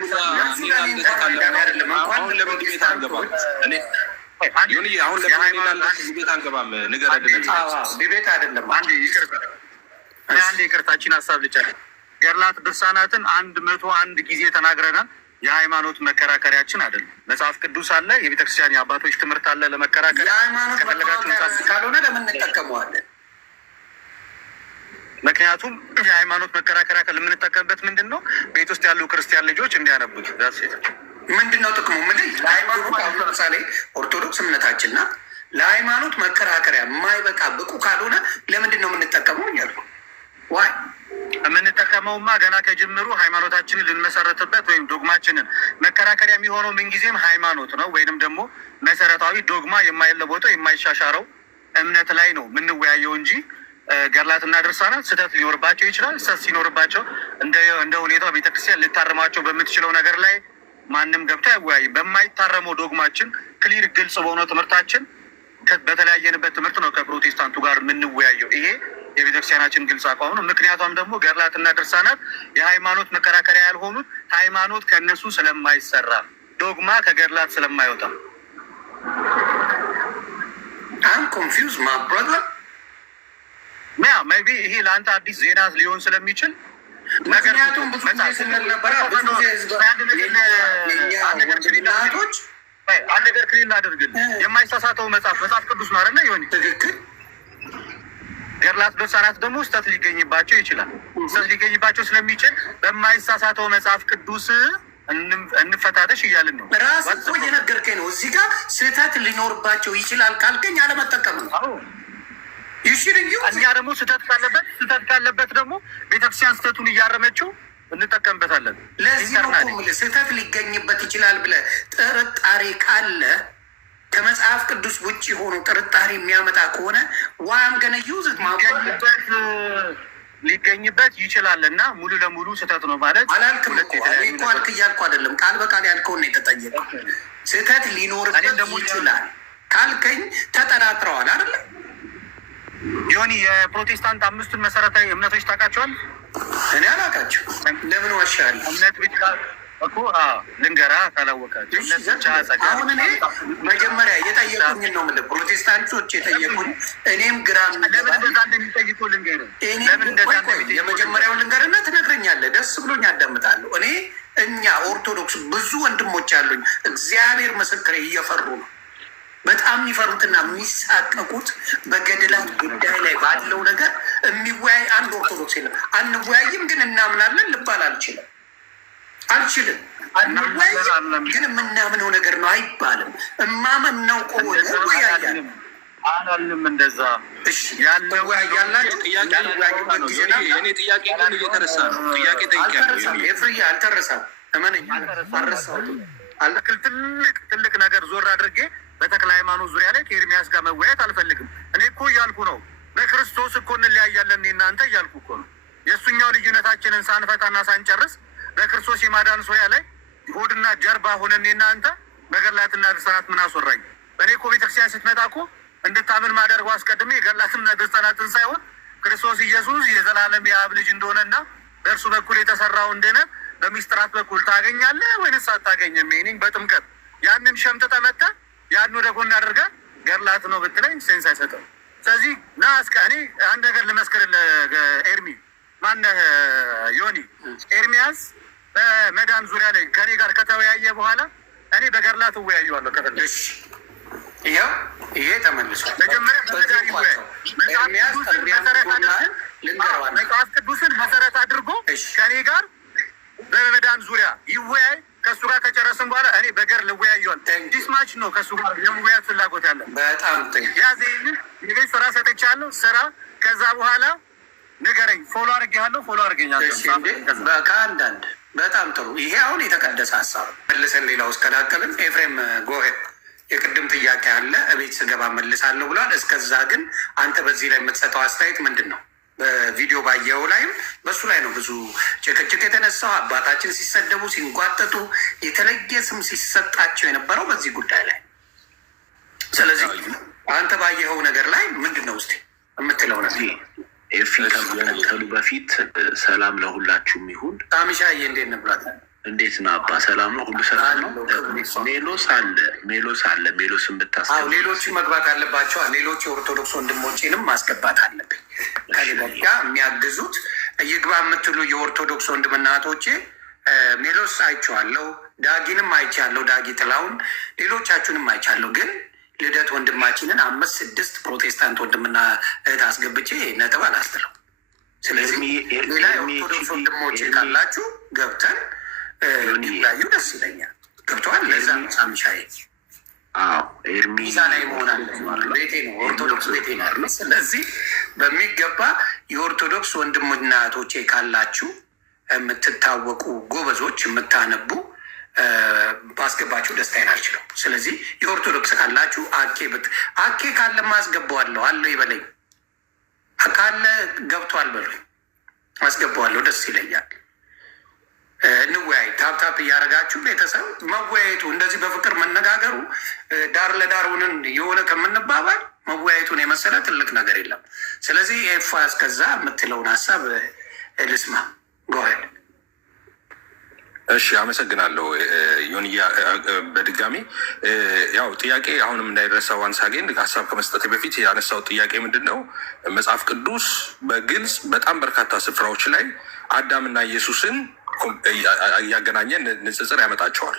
አይደለም እንኳን ለፕሮቴስታንቶች አሁን ቤት አንገባም። ንገር ቤት አይደለም። አንድ ይቅርታችን ሀሳብ ልጨርስ። ገድላት ድርሳናትን 101 ጊዜ ተናግረናል። የሃይማኖት መከራከሪያችን አይደለም። መጽሐፍ ቅዱስ አለ፣ የቤተክርስቲያን የአባቶች ትምህርት አለ ለመከራከሪያ። የሃይማኖት መከራከሪያ ካልሆነ ለምን እንጠቀመዋለን? ምክንያቱም የሃይማኖት መከራከሪያ የምንጠቀምበት ምንድን ነው? ቤት ውስጥ ያሉ ክርስቲያን ልጆች እንዲያነቡት ሴት ምንድን ነው ጥቅሙ? ለሃይማኖት አሁን ለምሳሌ ኦርቶዶክስ እምነታችን ናት። ለሃይማኖት መከራከሪያ የማይበቃ ብቁ ካልሆነ ለምንድን ነው የምንጠቀመው እያልኩ ዋይ የምንጠቀመውማ ገና ከጅምሩ ሃይማኖታችንን ልንመሰረትበት ወይም ዶግማችንን መከራከሪያ የሚሆነው ምንጊዜም ሃይማኖት ነው፣ ወይንም ደግሞ መሰረታዊ ዶግማ የማይለወጠው የማይሻሻረው እምነት ላይ ነው የምንወያየው እንጂ ገድላትና ድርሳናት ስህተት ሊኖርባቸው ይችላል። ስህተት ሲኖርባቸው እንደ ሁኔታው ቤተክርስቲያን ልታርማቸው በምትችለው ነገር ላይ ማንም ገብቶ አይወያይም። በማይታረመው ዶግማችን ክሊር ግልጽ በሆነው ትምህርታችን በተለያየንበት ትምህርት ነው ከፕሮቴስታንቱ ጋር የምንወያየው። ይሄ የቤተክርስቲያናችን ግልጽ አቋም ነው። ምክንያቱም ደግሞ ገድላትና ድርሳናት የሃይማኖት መከራከሪያ ያልሆኑት ሃይማኖት ከእነሱ ስለማይሰራ ዶግማ ከገድላት ስለማይወጣ ኮንፊውዝ ማብራዘር ቢ ይሄ ለአንተ አዲስ ዜና ሊሆን ስለሚችል ምክንያቱም ብዙ ጊዜ ስንል ነበረ አንድ ነገር ክሊል አድርግል። የማይሳሳተው መጽሐፍ ቅዱስ ነው አይደለ? ይሆን ትክክል። ገድላት ድርሳናት ደግሞ ስህተት ሊገኝባቸው ይችላል። ስህተት ሊገኝባቸው ስለሚችል በማይሳሳተው መጽሐፍ ቅዱስ እንፈታተሽ እያልን ነው። ራስ እኮ እየነገርከኝ ነው። እዚህ ጋር ስህተት ሊኖርባቸው ይችላል ካልከኝ አለመጠቀም ነው። እኛ ደግሞ ስህተት ካለበት ደግሞ ቤተክርስቲያን ስህተቱን እያረመችው እንጠቀምበታለን። ለዚህ ነው ስህተት ሊገኝበት ይችላል ብለህ ጥርጣሬ ካለ ከመጽሐፍ ቅዱስ ውጭ ሆኖ ጥርጣሬ የሚያመጣ ከሆነ ዋም ገነ ዩዝት ሊገኝበት ይችላል እና ሙሉ ለሙሉ ስህተት ነው ማለት አላልክም እኮ አልክ እያልኩ አይደለም። ቃል በቃል ያልከውን ነው የተጠየቀው። ስህተት ሊኖርበት ይችላል ካልከኝ ተጠራጥረዋል አይደለም? ዮኒ የፕሮቴስታንት 5ቱን መሰረታዊ እምነቶች ታውቃቸዋል? እኔ አላውቃቸው። ለምን ዋሻለሁ? እምነት ብቻ እኮ ልንገራ ካላወቃቸው አሁን እኔ መጀመሪያ የጠየቁኝን ነው የምልህ። ፕሮቴስታንቶች የጠየቁኝ እኔም ግራ ለምን እንደዛ እንደሚጠይቁ ልንገርህ። የመጀመሪያውን ልንገርና ትነግረኛለህ። ደስ ብሎኝ አዳምጣለሁ። እኛ ኦርቶዶክስ ብዙ ወንድሞች አሉኝ። እግዚአብሔር ምስክሬ እየፈሩ ነው። በጣም የሚፈሩትና የሚሳቀቁት በገድላት ጉዳይ ላይ ባለው ነገር የሚወያይ አንድ ኦርቶዶክስ የለም። አንወያይም ግን እናምናለን ልባል አልችልም። አንወያይም ግን የምናምነው ነገር ነው አይባልም። እማምነው ከሆነ ወያያል አላልንም እንደዛ ያለው ያላችሁ የኔ ጥያቄ ግን እየተረሳ ነው። ጥያቄ ጠይቄ አልተረሳም። እመነኝ ትልቅ ነገር ዞር አድርጌ በተክለ ሃይማኖት ዙሪያ ላይ ከኤርሚያስ ጋር መወያየት አልፈልግም። እኔ እኮ እያልኩ ነው በክርስቶስ እኮ እንለያያለን እናንተ እያልኩ እኮ ነው። የእሱኛው ልዩነታችንን ሳንፈታና ሳንጨርስ በክርስቶስ የማዳን ዙሪያ ላይ ሆድና ጀርባ ሆነን እናንተ በገድላትና ድርሳናት ምን አስወራኝ? በእኔ እኮ ቤተክርስቲያን ስትመጣ እኮ እንድታምን ማደርገው አስቀድሜ የገድላትና ድርሳናትን ሳይሆን ክርስቶስ ኢየሱስ የዘላለም የአብ ልጅ እንደሆነና በእርሱ በኩል የተሰራውን ድነት በሚስጥራት በኩል ታገኛለህ ወይንስ አታገኝም? ሚኒንግ በጥምቀት ያንን ሸምጥጠ መጣ ያን ወደ ጎን አድርገህ ገድላት ነው ብትለኝ ሴንስ አይሰጥም። ስለዚህ ና እስከ እኔ አንድ ነገር ልመስክርልህ። ኤርሚ ማነህ ዮኒ ኤርሚያስ በመዳን ዙሪያ ላይ ከኔ ጋር ከተወያየ በኋላ እኔ በገድላት እወያየዋለሁ ከፈለግሽ። ይሄ ተመልሷል። መጀመሪያ በመዳን ይወያይ። መጽሐፍ ቅዱስን መሰረት አድርጎ ከኔ ጋር በመዳን ዙሪያ ይወያይ። ከእሱ ጋር ከጨረስን በኋላ እኔ በገር ልወያየዋል። ዲስማች ነው ከእሱ ጋር የመወያየት ፍላጎት ያለ በጣም ያዘ። የቤት ስራ ሰጥቻለሁ። ስራ ከዛ በኋላ ንገረኝ። ፎሎ አድርጌሃለሁ። ፎሎ አድርገኛለሁ ከአንዳንድ በጣም ጥሩ። ይሄ አሁን የተቀደሰ ሀሳብ መልሰን ሌላ ውስጥ ከዳከልን ኤፍሬም ጎሄ የቅድም ጥያቄ አለ እቤት ስገባ መልሳለሁ ብሏል። እስከዛ ግን አንተ በዚህ ላይ የምትሰጠው አስተያየት ምንድን ነው? በቪዲዮ ባየው ላይም በሱ ላይ ነው ብዙ ጭቅጭቅ የተነሳው። አባታችን ሲሰደቡ ሲንጓጠጡ፣ የተለየ ስም ሲሰጣቸው የነበረው በዚህ ጉዳይ ላይ። ስለዚህ አንተ ባየኸው ነገር ላይ ምንድን ነው ውስጥ የምትለው ነገር? ኤርፊ ከመቀጠሉ በፊት ሰላም ለሁላችሁም ይሁን። ታሚሻዬ እንዴት ነብራት? እንዴት ነው አባ? ሰላም ነው? ሁሉ ሰላም ነው? ሜሎስ አለ። ሜሎስን ብታስገባ ሌሎቹ መግባት አለባቸው። ሌሎቹ የኦርቶዶክስ ወንድሞቼንም ማስገባት አለብኝ። ከሌሎች ጋር የሚያግዙት ይግባ የምትሉ የኦርቶዶክስ ወንድምና እህቶቼ ሜሎስ አይቼዋለሁ፣ ዳጊንም አይቻለሁ፣ ዳጊ ጥላውን፣ ሌሎቻችሁንም አይቻለሁ። ግን ልደት ወንድማችንን 5-6 ፕሮቴስታንት ወንድምና እህት አስገብቼ ነጥብ አላስትለው። ስለዚህ ሌላ የኦርቶዶክስ ወንድሞቼ ካላችሁ ገብተን ላዩ ደስ ይለኛል። ገብተዋል። ለዛ ሳምሻዬ ሚዛ ላይ መሆን አለ። ቤቴ ነው፣ ኦርቶዶክስ ቤቴ ነው። ስለዚህ በሚገባ የኦርቶዶክስ ወንድምና እህቶቼ ካላችሁ የምትታወቁ ጎበዞች የምታነቡ ባስገባችሁ ደስታዬን አልችለው። ስለዚህ የኦርቶዶክስ ካላችሁ አኬ ካለ ማስገባዋለሁ አለው ይበለኝ፣ ካለ ገብቷል በሉኝ፣ አስገባዋለሁ። ደስ ይለኛል። እንወያይ። ታፕታፕ እያደረጋችሁ ቤተሰብ መወያየቱ እንደዚህ በፍቅር መነጋገሩ ዳር ለዳር ሆነን የሆነ ከምንባባል መወያየቱን የመሰለ ትልቅ ነገር የለም። ስለዚህ ኤፋ እስከዛ የምትለውን ሀሳብ ልስማ። ጎሄድ። እሺ፣ አመሰግናለሁ ዮንያ። በድጋሚ ያው ጥያቄ አሁንም እንዳይረሳ ዋንስ አጌን ሀሳብ ከመስጠት በፊት ያነሳው ጥያቄ ምንድን ነው? መጽሐፍ ቅዱስ በግልጽ በጣም በርካታ ስፍራዎች ላይ አዳምና ኢየሱስን እያገናኘ ንጽጽር ያመጣቸዋል።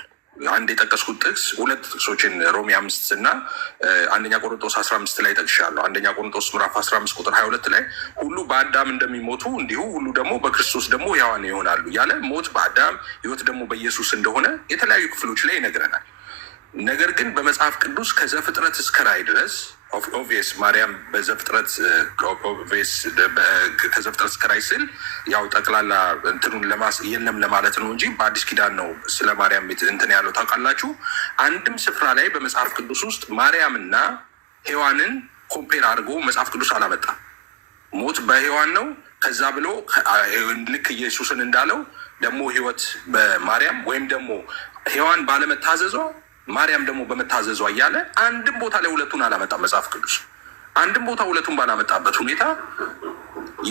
አንድ የጠቀስኩት ጥቅስ 2 ጥቅሶችን ሮሜ 5 እና 1 ቆሮንቶስ 15 ላይ ጠቅሻለሁ። 1 ቆሮንቶስ ምዕራፍ 15 ቁጥር 22 ላይ ሁሉ በአዳም እንደሚሞቱ እንዲሁ ሁሉ ደግሞ በክርስቶስ ደግሞ ሕያዋን ይሆናሉ ያለ ሞት በአዳም ሕይወት ደግሞ በኢየሱስ እንደሆነ የተለያዩ ክፍሎች ላይ ይነግረናል። ነገር ግን በመጽሐፍ ቅዱስ ከዘፍጥረት እስከ ራዕይ ድረስ ኦብቪየስ ማርያም በዘፍጥረት ከዘፍጥረት እስከ ራዕይ ስል ያው ጠቅላላ እንትኑን የለም ለማለት ነው እንጂ በአዲስ ኪዳን ነው ስለ ማርያም እንትን ያለው ታውቃላችሁ። አንድም ስፍራ ላይ በመጽሐፍ ቅዱስ ውስጥ ማርያምና ሔዋንን ኮምፔር አድርጎ መጽሐፍ ቅዱስ አላመጣም። ሞት በሔዋን ነው ከዛ ብሎ ልክ ኢየሱስን እንዳለው ደግሞ ሕይወት በማርያም ወይም ደግሞ ሔዋን ባለመታዘዟ ማርያም ደግሞ በመታዘዟ እያለ አንድም ቦታ ላይ ሁለቱን አላመጣም መጽሐፍ ቅዱስ። አንድም ቦታ ሁለቱን ባላመጣበት ሁኔታ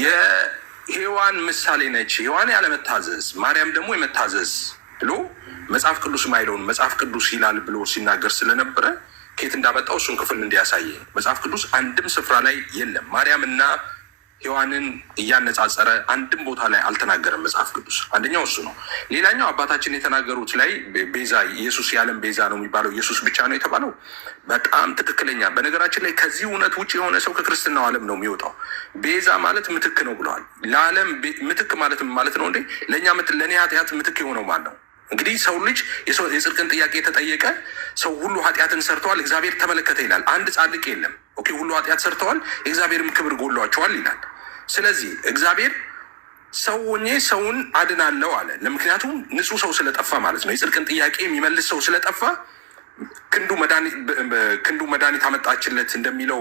የሔዋን ምሳሌ ነች ሔዋን ያለመታዘዝ፣ ማርያም ደግሞ የመታዘዝ ብሎ መጽሐፍ ቅዱስ ማይለውን መጽሐፍ ቅዱስ ይላል ብሎ ሲናገር ስለነበረ ከየት እንዳመጣው እሱን ክፍል እንዲያሳየ መጽሐፍ ቅዱስ አንድም ስፍራ ላይ የለም። ማርያምና ሔዋንን እያነጻጸረ አንድም ቦታ ላይ አልተናገረም መጽሐፍ ቅዱስ። አንደኛው እሱ ነው። ሌላኛው አባታችን የተናገሩት ላይ ቤዛ ኢየሱስ የዓለም ቤዛ ነው የሚባለው ኢየሱስ ብቻ ነው የተባለው በጣም ትክክለኛ። በነገራችን ላይ ከዚህ እውነት ውጭ የሆነ ሰው ከክርስትናው ዓለም ነው የሚወጣው። ቤዛ ማለት ምትክ ነው ብለዋል። ለዓለም ምትክ ማለት ነው እንዴ? ለእኔ ኃጢአት ምትክ የሆነው ማን ነው? እንግዲህ ሰው ልጅ የጽድቅን ጥያቄ የተጠየቀ ሰው ሁሉ ኃጢአትን ሰርተዋል እግዚአብሔር ተመለከተ ይላል። አንድ ጻድቅ የለም። ኦኬ፣ ሁሉ ኃጢአት ሰርተዋል የእግዚአብሔርም ክብር ጎሏቸዋል ይላል። ስለዚህ እግዚአብሔር ሰው ሆኜ ሰውን አድናለው አለ። ለምክንያቱም ንጹህ ሰው ስለጠፋ ማለት ነው። የጽድቅን ጥያቄ የሚመልስ ሰው ስለጠፋ ክንዱ መድኃኒት አመጣችለት እንደሚለው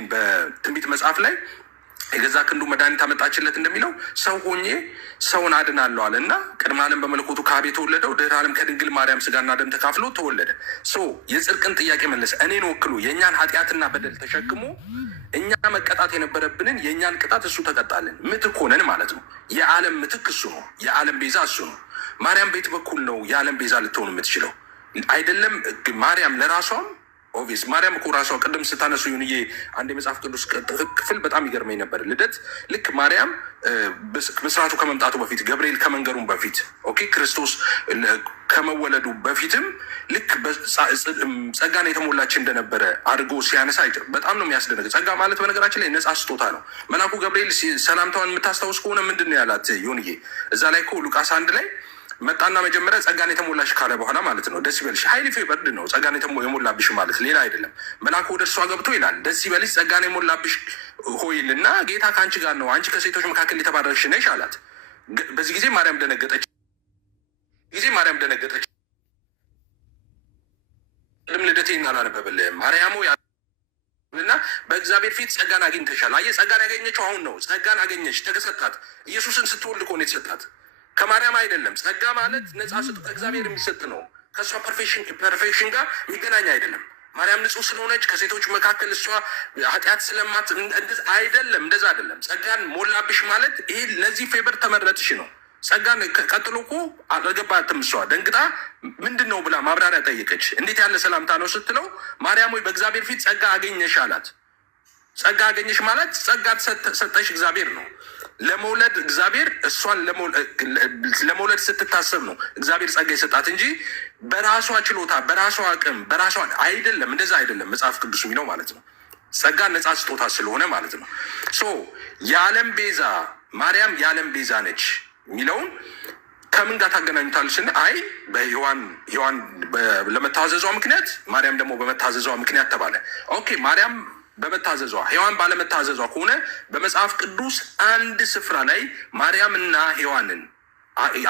በትንቢት መጽሐፍ ላይ የገዛ ክንዱ መድኃኒት አመጣችለት እንደሚለው ሰው ሆኜ ሰውን አድናለሁ አለ እና ቅድመ ዓለም በመለኮቱ ከአብ የተወለደው ድህረ ዓለም ከድንግል ማርያም ስጋና ደም ተካፍሎ ተወለደ። የጽድቅን ጥያቄ መለሰ። እኔን ወክሎ የእኛን ኃጢአትና በደል ተሸክሞ እኛ መቀጣት የነበረብንን የእኛን ቅጣት እሱ ተቀጣልን። ምትክ ሆነን ማለት ነው። የዓለም ምትክ እሱ ነው። የዓለም ቤዛ እሱ ነው። ማርያም ቤት በኩል ነው የዓለም ቤዛ ልትሆን የምትችለው አይደለም። ማርያም ለራሷም ኦቪስ ማርያም እኮ ራሷ ቅድም ስታነሱ ይሁንዬ አንድ የመጽሐፍ ቅዱስ ክፍል በጣም ይገርመኝ ነበር። ልደት ልክ ማርያም ብስራቱ ከመምጣቱ በፊት ገብርኤል ከመንገሩም በፊት ኦኬ ክርስቶስ ከመወለዱ በፊትም ልክ ጸጋን የተሞላች እንደነበረ አድርጎ ሲያነሳ በጣም ነው የሚያስደነግጥ። ጸጋ ማለት በነገራችን ላይ ነፃ ስጦታ ነው። መልአኩ ገብርኤል ሰላምታዋን የምታስታውስ ከሆነ ምንድን ነው ያላት ይሁንዬ? እዛ ላይ እኮ ሉቃስ 1 ላይ መጣና መጀመሪያ ጸጋን የተሞላሽ ካለ በኋላ ማለት ነው ደስ ይበልሽ ሀይል ፌቨርድ ነው። ጸጋን የሞላብሽ ማለት ሌላ አይደለም። መልአኩ ወደ እሷ ገብቶ ይላል ደስ ይበልሽ ጸጋን የሞላብሽ ሆይልና ጌታ ከአንቺ ጋር ነው፣ አንቺ ከሴቶች መካከል የተባረክሽ ነሽ አላት። በዚህ ጊዜ ማርያም ደነገጠች። ልደቴን አላነበበልህም ማርያሙ እና በእግዚአብሔር ፊት ጸጋን አግኝተሻል። አየህ ጸጋን ያገኘችው አሁን ነው። ጸጋን አገኘች፣ ተሰጣት። ኢየሱስን ስትወልድ እኮ ነው የተሰጣት፣ ከማርያም አይደለም። ጸጋ ማለት ነጻ ስጦታ እግዚአብሔር የሚሰጥ ነው። ከእሷ ፐርፌክሽን ጋር የሚገናኝ አይደለም። ማርያም ንጹሕ ስለሆነች ከሴቶች መካከል እሷ ኃጢአት ስለማት አይደለም፣ እንደዛ አይደለም። ጸጋን ሞላብሽ ማለት ይሄ ለዚህ ፌበር ተመረጥሽ ነው። ጸጋን ቀጥሎ እኮ አልገባትም። እሷ ደንግጣ ምንድን ነው ብላ ማብራሪያ ጠየቀች። እንዴት ያለ ሰላምታ ነው ስትለው ማርያም ሆይ በእግዚአብሔር ፊት ጸጋ አገኘሽ አላት። ጸጋ አገኘሽ ማለት ጸጋ ሰጠሽ እግዚአብሔር ነው። ለመውለድ እግዚአብሔር እሷን ለመውለድ ስትታሰብ ነው እግዚአብሔር ጸጋ የሰጣት እንጂ በራሷ ችሎታ፣ በራሷ አቅም፣ በራሷ አይደለም። እንደዛ አይደለም መጽሐፍ ቅዱስ የሚለው ማለት ነው። ጸጋ ነጻ ስጦታ ስለሆነ ማለት ነው። የዓለም ቤዛ ማርያም የዓለም ቤዛ ነች የሚለውን ከምን ጋር ታገናኙታል ስን አይ በሔዋን ለመታዘዟ ምክንያት ማርያም ደግሞ በመታዘዟ ምክንያት ተባለ። ኦኬ ማርያም በመታዘዟ ሔዋን ባለመታዘዟ ከሆነ በመጽሐፍ ቅዱስ አንድ ስፍራ ላይ ማርያምና ሔዋንን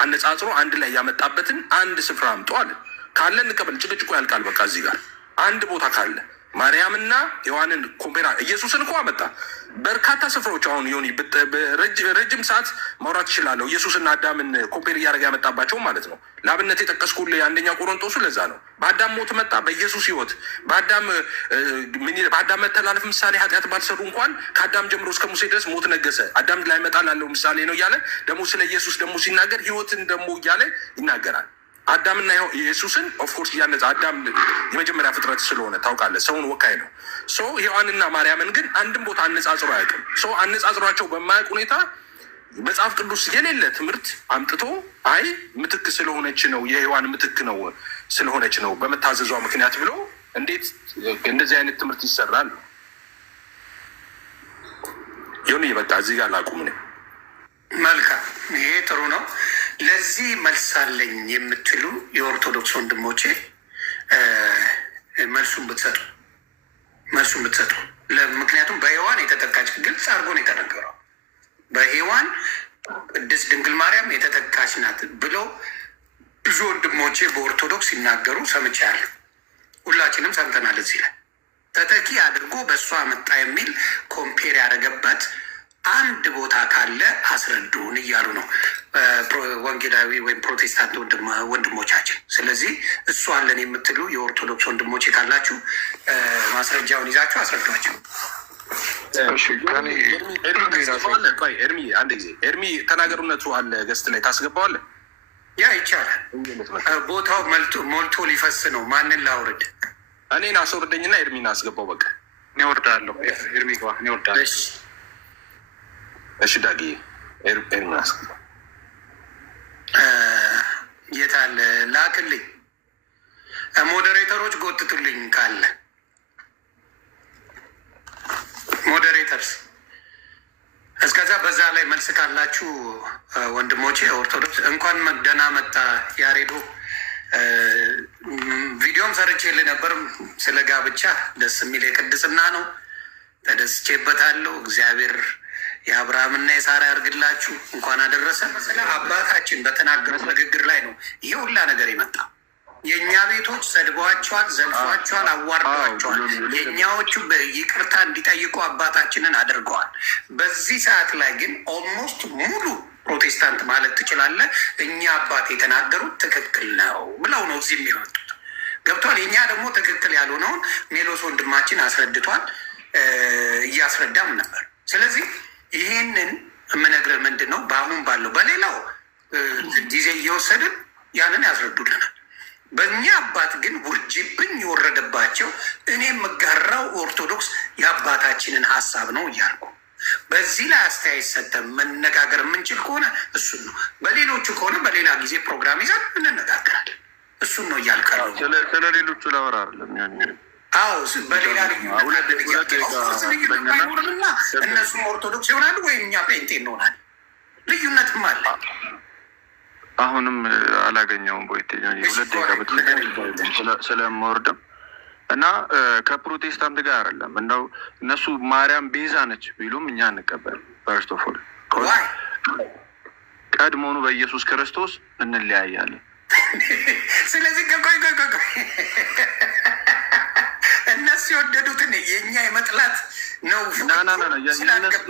አነጻጽሮ አንድ ላይ ያመጣበትን አንድ ስፍራ አምጦ አለ። ካለ እንቀበል፣ ጭቅጭቁ ያልቃል። በቃ እዚህ ጋር አንድ ቦታ ካለ ማርያምና ሔዋንን ኮምፔራ ኢየሱስን እኮ አመጣ። በርካታ ስፍራዎች አሁን ሆኒ ረጅም ሰዓት ማውራት ይችላለሁ። ኢየሱስና አዳምን ኮምፔር እያደረገ ያመጣባቸው ማለት ነው። ለአብነት የጠቀስኩልህ የአንደኛ ቆሮንቶሱ ለዛ ነው። በአዳም ሞት መጣ፣ በኢየሱስ ህይወት በአዳም መተላለፍ ምሳሌ ኃጢአት ባልሰሩ እንኳን ከአዳም ጀምሮ እስከ ሙሴ ድረስ ሞት ነገሰ። አዳም ላይ መጣ ላለው ምሳሌ ነው እያለ ደግሞ ስለ ኢየሱስ ደግሞ ሲናገር ህይወትን ደግሞ እያለ ይናገራል። አዳምና ኢየሱስን ኦፍኮርስ እያነጻ አዳም የመጀመሪያ ፍጥረት ስለሆነ ታውቃለህ፣ ሰውን ወካይ ነው። ሔዋንና ማርያምን ግን አንድም ቦታ አነጻጽሮ አያውቅም። አነጻጽሯቸው በማያውቅ ሁኔታ መጽሐፍ ቅዱስ የሌለ ትምህርት አምጥቶ አይ ምትክ ስለሆነች ነው የሔዋን ምትክ ነው ስለሆነች ነው በመታዘዟ ምክንያት ብሎ እንዴት እንደዚህ አይነት ትምህርት ይሰራል? ይሁን በቃ እዚህ ጋር ላቁም ነው። መልካም፣ ይሄ ጥሩ ነው። ለዚህ መልስ አለኝ የምትሉ የኦርቶዶክስ ወንድሞቼ መልሱን ብትሰጡ ምክንያቱም በሔዋን የተጠቃች ግልጽ አድርጎ ነው የተነገረው። በሔዋን ቅድስት ድንግል ማርያም የተጠቃች ናት ብለው ብዙ ወንድሞቼ በኦርቶዶክስ ሲናገሩ ሰምቻለሁ። ሁላችንም ሰምተናል። እዚህ ላይ ተተኪ አድርጎ በእሷ መጣ የሚል ኮምፔር ያደረገበት አንድ ቦታ ካለ አስረዱን እያሉ ነው ወንጌላዊ ወይም ፕሮቴስታንት ወንድሞቻችን። ስለዚህ እሱ አለን የምትሉ የኦርቶዶክስ ወንድሞች ካላችሁ ማስረጃውን ይዛችሁ አስረዷቸው። ኤርሚ ተናገሩነቱ አለ ገስት ላይ ታስገባዋለህ። ያ ይቻላል። ቦታው ሞልቶ ሊፈስ ነው። ማንን ላውርድ? እኔን አስወርደኝና ኤርሚን አስገባው። በቃ እኔ ወርዳለሁ። ኤርሚ ግባ፣ እኔ ወርዳለሁ። እሺ ዳጊ ኤርሚን አስገባው። የት አለ? ላክልኝ። ሞዴሬተሮች ጎትቱልኝ ካለ ሞዴሬተርስ። እስከዛ በዛ ላይ መልስ ካላችሁ ወንድሞቼ ኦርቶዶክስ እንኳን ደህና መጣ ያሬዶ። ቪዲዮም ሰርቼልህ ነበር ስለ ጋብቻ። ደስ የሚል የቅድስና ነው። ተደስቼበታለሁ። እግዚአብሔር የአብርሃምና የሳራ ያርግላችሁ። እንኳን አደረሰ። ስለ አባታችን በተናገሩት ንግግር ላይ ነው ይሄ ሁላ ነገር የመጣ። የእኛ ቤቶች ሰድበዋቸዋል፣ ዘልፏቸዋል፣ አዋርደዋቸዋል። የእኛዎቹ ይቅርታ እንዲጠይቁ አባታችንን አድርገዋል። በዚህ ሰዓት ላይ ግን ኦልሞስት ሙሉ ፕሮቴስታንት ማለት ትችላለህ እኛ አባት የተናገሩት ትክክል ነው ብለው ነው እዚህ የሚመጡት። ገብቷል። የእኛ ደግሞ ትክክል ያልሆነውን ሜሎስ ወንድማችን አስረድቷል፣ እያስረዳም ነበር። ስለዚህ ይህንን የምነግርህ ምንድን ነው፣ በአሁን ባለው በሌላው ጊዜ እየወሰድን ያንን ያስረዱልናል። በእኛ አባት ግን ውርጅብኝ የወረደባቸው እኔ የምጋራው ኦርቶዶክስ የአባታችንን ሀሳብ ነው እያልኩ በዚህ ላይ አስተያየት ሰጠን መነጋገር የምንችል ከሆነ እሱን ነው። በሌሎቹ ከሆነ በሌላ ጊዜ ፕሮግራም ይዘን እንነጋገራለን። እሱን ነው እያልካለ ስለ ሌሎቹ ላወራ አይደለም። አዎ በሌላ ልዩነትና እነሱም ኦርቶዶክስ ይሆናሉ ወይም እኛ ፔንቴ እንሆናል። ልዩነትም አለ። አሁንም አላገኘውም ቦይቴ ሁለት ደቂቃ ስለምወርድም እና ከፕሮቴስታንት ጋር አይደለም። እንደው እነሱ ማርያም ቤዛ ነች ቢሉም እኛ እንቀበል። ፈርስት ኦፍ ኦል ቀድሞውኑ በኢየሱስ ክርስቶስ እንለያያለን። ስለዚህ እነሱ እነሱ የወደዱትን የእኛ የመጥላት ነው።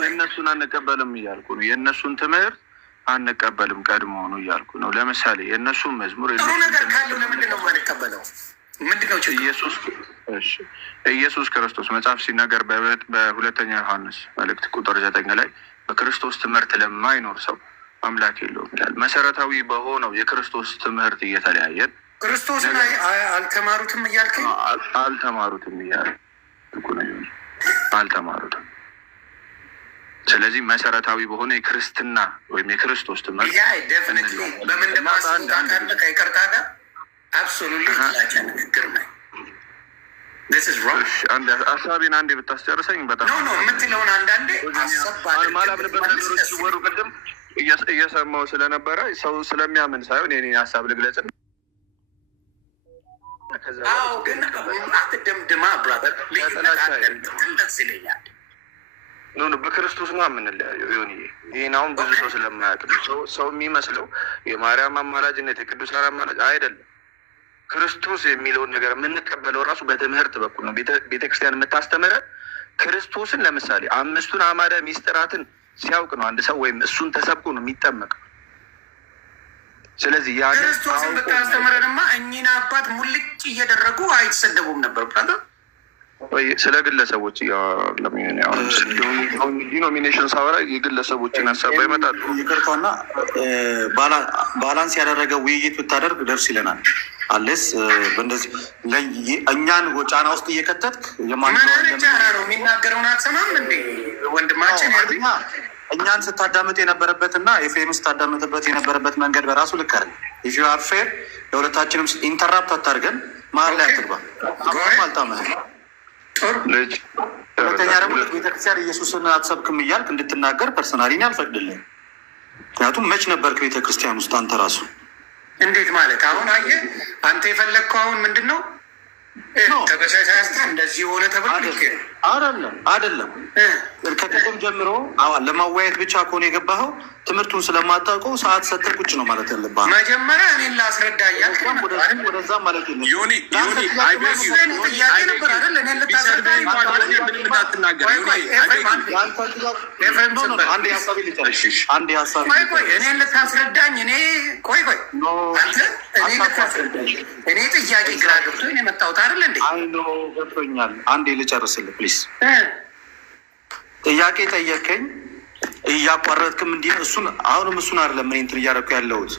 የእነሱን አንቀበልም እያልኩ ነው። የእነሱን ትምህርት አንቀበልም ቀድሞ ነው እያልኩ ነው። ለምሳሌ የእነሱን መዝሙር ጥሩ ነገር ካለው ለምንድን ነው የማንቀበለው? ምንድን ነው ኢየሱስ ክርስቶስ መጽሐፍ ሲናገር በሁለተኛ ዮሐንስ መልእክት ቁጥር 9 ላይ በክርስቶስ ትምህርት ለማይኖር ሰው አምላክ የለውም ይላል። መሰረታዊ በሆነው የክርስቶስ ትምህርት እየተለያየን ክርስቶስን አልተማሩትም እያልከኝ? አልተማሩትም እያልኩ ነው። አልተማሩትም። ስለዚህ መሰረታዊ በሆነ የክርስትና ወይም የክርስቶስ ትምህርት ደፍኒትሊ በምንድማስንታለ ከይቅርታ ጋር አብሶሉት ጥላቻ ንግግር ነው። ሀሳቤን አንዴ ብታስጨርሰኝ በጣም ነው የምትለውን አንዳንዴ ማላምንበት ነገሮች ሲወሩ ቅድም እየሰማው ስለነበረ ሰው ስለሚያምን ሳይሆን የኔን ሀሳብ ልግለጽ። ግን አትደምድማ ብራዘር፣ ልዩነት አለን። ትልስ ይለኛል በክርስቶስ ነው የምንለያየው። ይህን አሁን ብዙ ሰው ስለማያውቅ ሰው የሚመስለው የማርያም አማላጅነት የቅዱሳን አማላጅ አይደለም። ክርስቶስ የሚለውን ነገር የምንቀበለው ራሱ በትምህርት በኩል ነው። ቤተክርስቲያን የምታስተምረን ክርስቶስን ለምሳሌ 5ቱን አዕማደ ምስጢራትን ሲያውቅ ነው አንድ ሰው፣ ወይም እሱን ተሰብኮ ነው የሚጠመቀው። ስለዚህ ያ ክርስቶስን ብታስተምረንማ እኚህን አባት ሙልጭ እየደረጉ አይሰደቡም ነበር። ስለ ግለሰቦች ዲኖሚኔሽን ሳወራ የግለሰቦችን ሀሳብ ይመጣሉ። ይቅርታና ባላንስ ያደረገ ውይይት ብታደርግ ደርስ ይለናል። አለስ በእንደዚህ እኛን ጫና ውስጥ እየከተትክ ጫና ነው የሚናገረውን አትሰማም እንዴ ወንድማችን? እኛን ስታዳምጥ የነበረበትና ኤፍሬም ስታዳምጥበት የነበረበት መንገድ በራሱ ልክ አይደለም። ኢፍ ዩ አር ፌር የሁለታችንም ኢንተራፕት አታርገን መሀል ላይ አትግባ። አልታመነ ሁለተኛ ደግሞ ቤተክርስቲያን ኢየሱስን አትሰብክም እያልክ እንድትናገር ፐርሰናሊ አልፈቅድልህም። ምክንያቱም መች ነበርክ ቤተክርስቲያን ውስጥ አንተ ራሱ? እንዴት ማለት አሁን አየህ፣ አንተ የፈለግከው አሁን ምንድን ነው? ተበሻሻስታ እንደዚህ የሆነ ተብሎ አይደለም። ከቅድም ጀምሮ ለማወያየት ብቻ ከሆነ የገባኸው ትምህርቱን ስለማታውቀው ሰዓት ሰተህ ቁጭ ነው ማለት ያለብህ። መጀመሪያ እኔን ላስረዳ እያልክ ወደዛ ማለት ነው። ጥያቄ ነበር አይደል? እኔን ልታስረዳ እኔን ልታስረዳኝ እኔ ጥያቄ ግራ ገብቶኝ የመጣሁት አይደል እንዴ? ገብቶኛል። አንዴ ልጨርስልህ ፕሊዝ። ጥያቄ ጠየቀኝ እያቋረጥክም እንዲህ አሁንም እሱን አይደለም እኔ እንትን እያደረኩ ያለሁት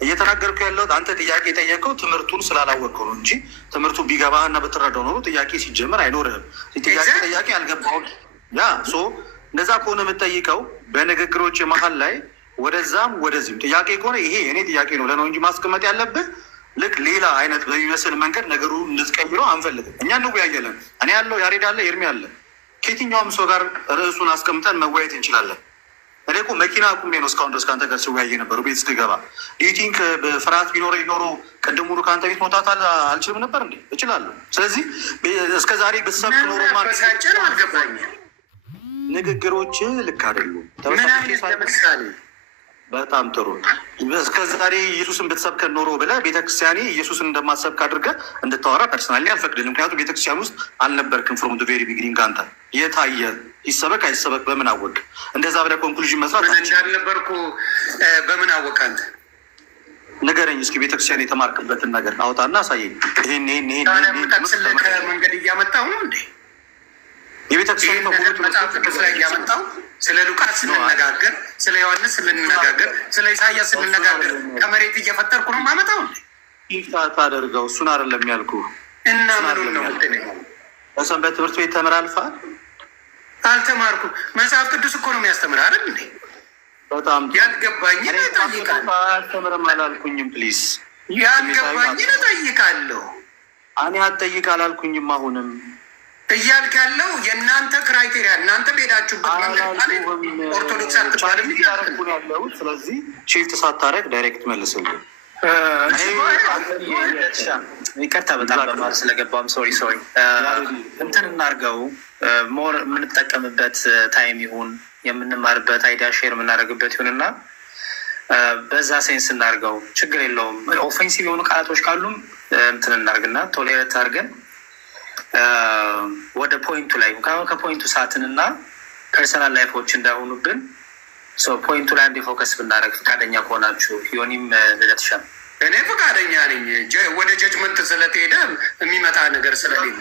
እየተናገርኩ ያለሁት አንተ ጥያቄ ጠየቀው ትምህርቱን ስላላወቅከው ነው እንጂ ትምህርቱ ቢገባህና ብትረዳው ኖሮ ጥያቄ ሲጀምር አይኖርህም። ጥያቄ አልገባሁም። እንደዛ ከሆነ የምትጠይቀው በንግግሮች መሀል ላይ ወደዛም ወደዚህም ጥያቄ ከሆነ ይሄ የኔ ጥያቄ ነው ለነው እንጂ ማስቀመጥ ያለብህ ልክ ሌላ አይነት በሚመስል መንገድ ነገሩ እንድትቀይረው አንፈልግም። እኛ እንወያያለን። እኔ ያለው ያሬድ አለ፣ ኤርሚ አለ። ከየትኛውም ሰው ጋር ርዕሱን አስቀምጠን መወያየት እንችላለን። እኔ እኮ መኪና ቁሜ ነው እስካሁን ድረስ ከአንተ ጋር ሲወያየ ነበሩ። ቤት ስትገባ ዲቲንክ በፍርሃት ቢኖረኝ ኖሮ ቅድም ሙሉ ከአንተ ቤት መውጣት አልችልም ነበር እንዴ? እችላለሁ። ስለዚህ እስከ ዛሬ ብትሰብክ ኖሮ ንግግሮች ልክ አይደሉም። በጣም ጥሩ። እስከ ዛሬ ኢየሱስን ብትሰብከን ኖሮ ብለህ ቤተክርስቲያኔ ኢየሱስን እንደማትሰብክ አድርገህ እንድታወራ ፐርሰናሊ አልፈቅድልም። ምክንያቱም ቤተክርስቲያን ውስጥ አልነበርክም። ፍሮም ቬሪ ቢግኒንግ አንተ የታየ ይሰበክ አይሰበክ በምን አወቅ? እንደዛ ብለህ ኮንክሉዥን መስራት እንዳልነበርኩ በምን አወቅ? አንተ ንገረኝ እስኪ። ቤተክርስቲያን የተማርክበትን ነገር አውጣና አሳየኝ። ይሄን ጠቅስልህ ከመንገድ እያመጣሁ ነው እንዴ? የቤተክርስቲያን መጽሐፍ ቅዱስ ላይ እያመጣሁ ስለ ሉቃስ ስንነጋገር፣ ስለ ዮሐንስ ስንነጋገር፣ ስለ ኢሳያስ ስንነጋገር ከመሬት እየፈጠርኩ ነው ማመጣው እንዴ? ይፍታት አደርገው እሱን አይደለም ያልኩህ። እና ምኑን ነው ምትለኝ? በሰንበት ትምህርት ቤት ተምረህ አልፈሃል? አልተማርኩም። መጽሐፍ ቅዱስ እኮ ነው የሚያስተምር አይደል እንዴ? በጣም ያልገባኝን እጠይቃለሁ። አልተምርም አላልኩኝም። ፕሊዝ ያልገባኝን እጠይቃለሁ። እኔ አትጠይቅ አላልኩኝም። አሁንም እያልክ ያለው የእናንተ ክራይቴሪያ እናንተ ሄዳችሁበት ኦርቶዶክስ አትባልም እያልኩ ያለሁት። ስለዚህ ሺፍት ሳታረግ ዳይሬክት መልስልኝ። ይቅርታ በጣም በማር ስለገባም ሶሪ እንትን እናርገው። ሞር የምንጠቀምበት ታይም ይሁን የምንማርበት አይዲያ ሼር የምናደርግበት ይሁንና በዛ ሴንስ እናርገው። ችግር የለውም። ኦፌንሲቭ የሆኑ ቃላቶች ካሉም እንትን እናርግና ቶሌሬት አድርገን ወደ ፖይንቱ ላይ ከፖይንቱ ሰዓትንና ፐርሰናል ላይፎች እንዳይሆኑብን ፖይንቱ ላይ አንዴ ፎከስ ብናደረግ ፈቃደኛ ከሆናችሁ ዮኒም ልደትሻል። እኔ ፈቃደኛ ነኝ። ወደ ጀጅመንት ስለተሄደ የሚመጣ ነገር ስለሌለ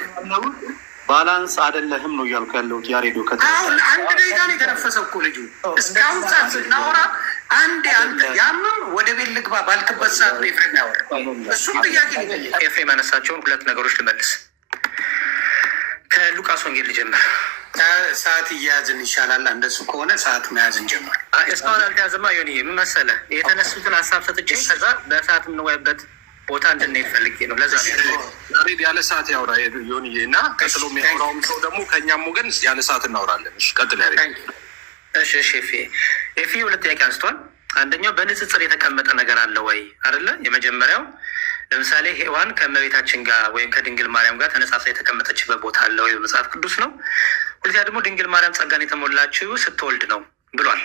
ባላንስ አይደለህም ነው እያልኩ ያለሁት። ያሬዶ አሁን አንድ ደቂቃ ነው የተነፈሰው እኮ ልጁ። እስካሁን ሰዓት ስናወራ አንዴ አንተ ያምም ወደ ቤት ልግባ ባልክበት ሰዓት ነው ኤፍሬም ያወራ። እሱም ጥያቄ ሊጠይቅ ኤፍሬም ያነሳቸውን ሁለት ነገሮች ልመልስ። ከሉቃስ ወንጌል ልጀምር። ሰዓት እያያዝን ይሻላል። እንደሱ ከሆነ ሰዓት መያዝን ጀምር። እስካሁን አልተያዘማ። ዮኒ ምን መሰለህ የተነሱትን ሀሳብ ሰጥቼ ከዛ በሰዓት የምንወያይበት ቦታ እንድንሄድ ፈልጌ ነው። ለዛ ያሬድ ያለ ሰዓት ያውራ ዮኒዬ እና ቀጥሎ የሚያወራውም ሰው ደግሞ ከእኛም ወገን ያለ ሰዓት እናወራለን። እሺ ቀጥል ያሬድ። እሺ ኤፊ ሁለት ጥያቄ አንስቷል። አንደኛው በንጽጽር የተቀመጠ ነገር አለ ወይ አይደለ? የመጀመሪያው ለምሳሌ ሔዋን ከእመቤታችን ጋር ወይም ከድንግል ማርያም ጋር ተነጻጽራ የተቀመጠችበት ቦታ አለ ወይ? መጽሐፍ ቅዱስ ነው። ሁለተኛ ደግሞ ድንግል ማርያም ጸጋን የተሞላችው ስትወልድ ነው ብሏል።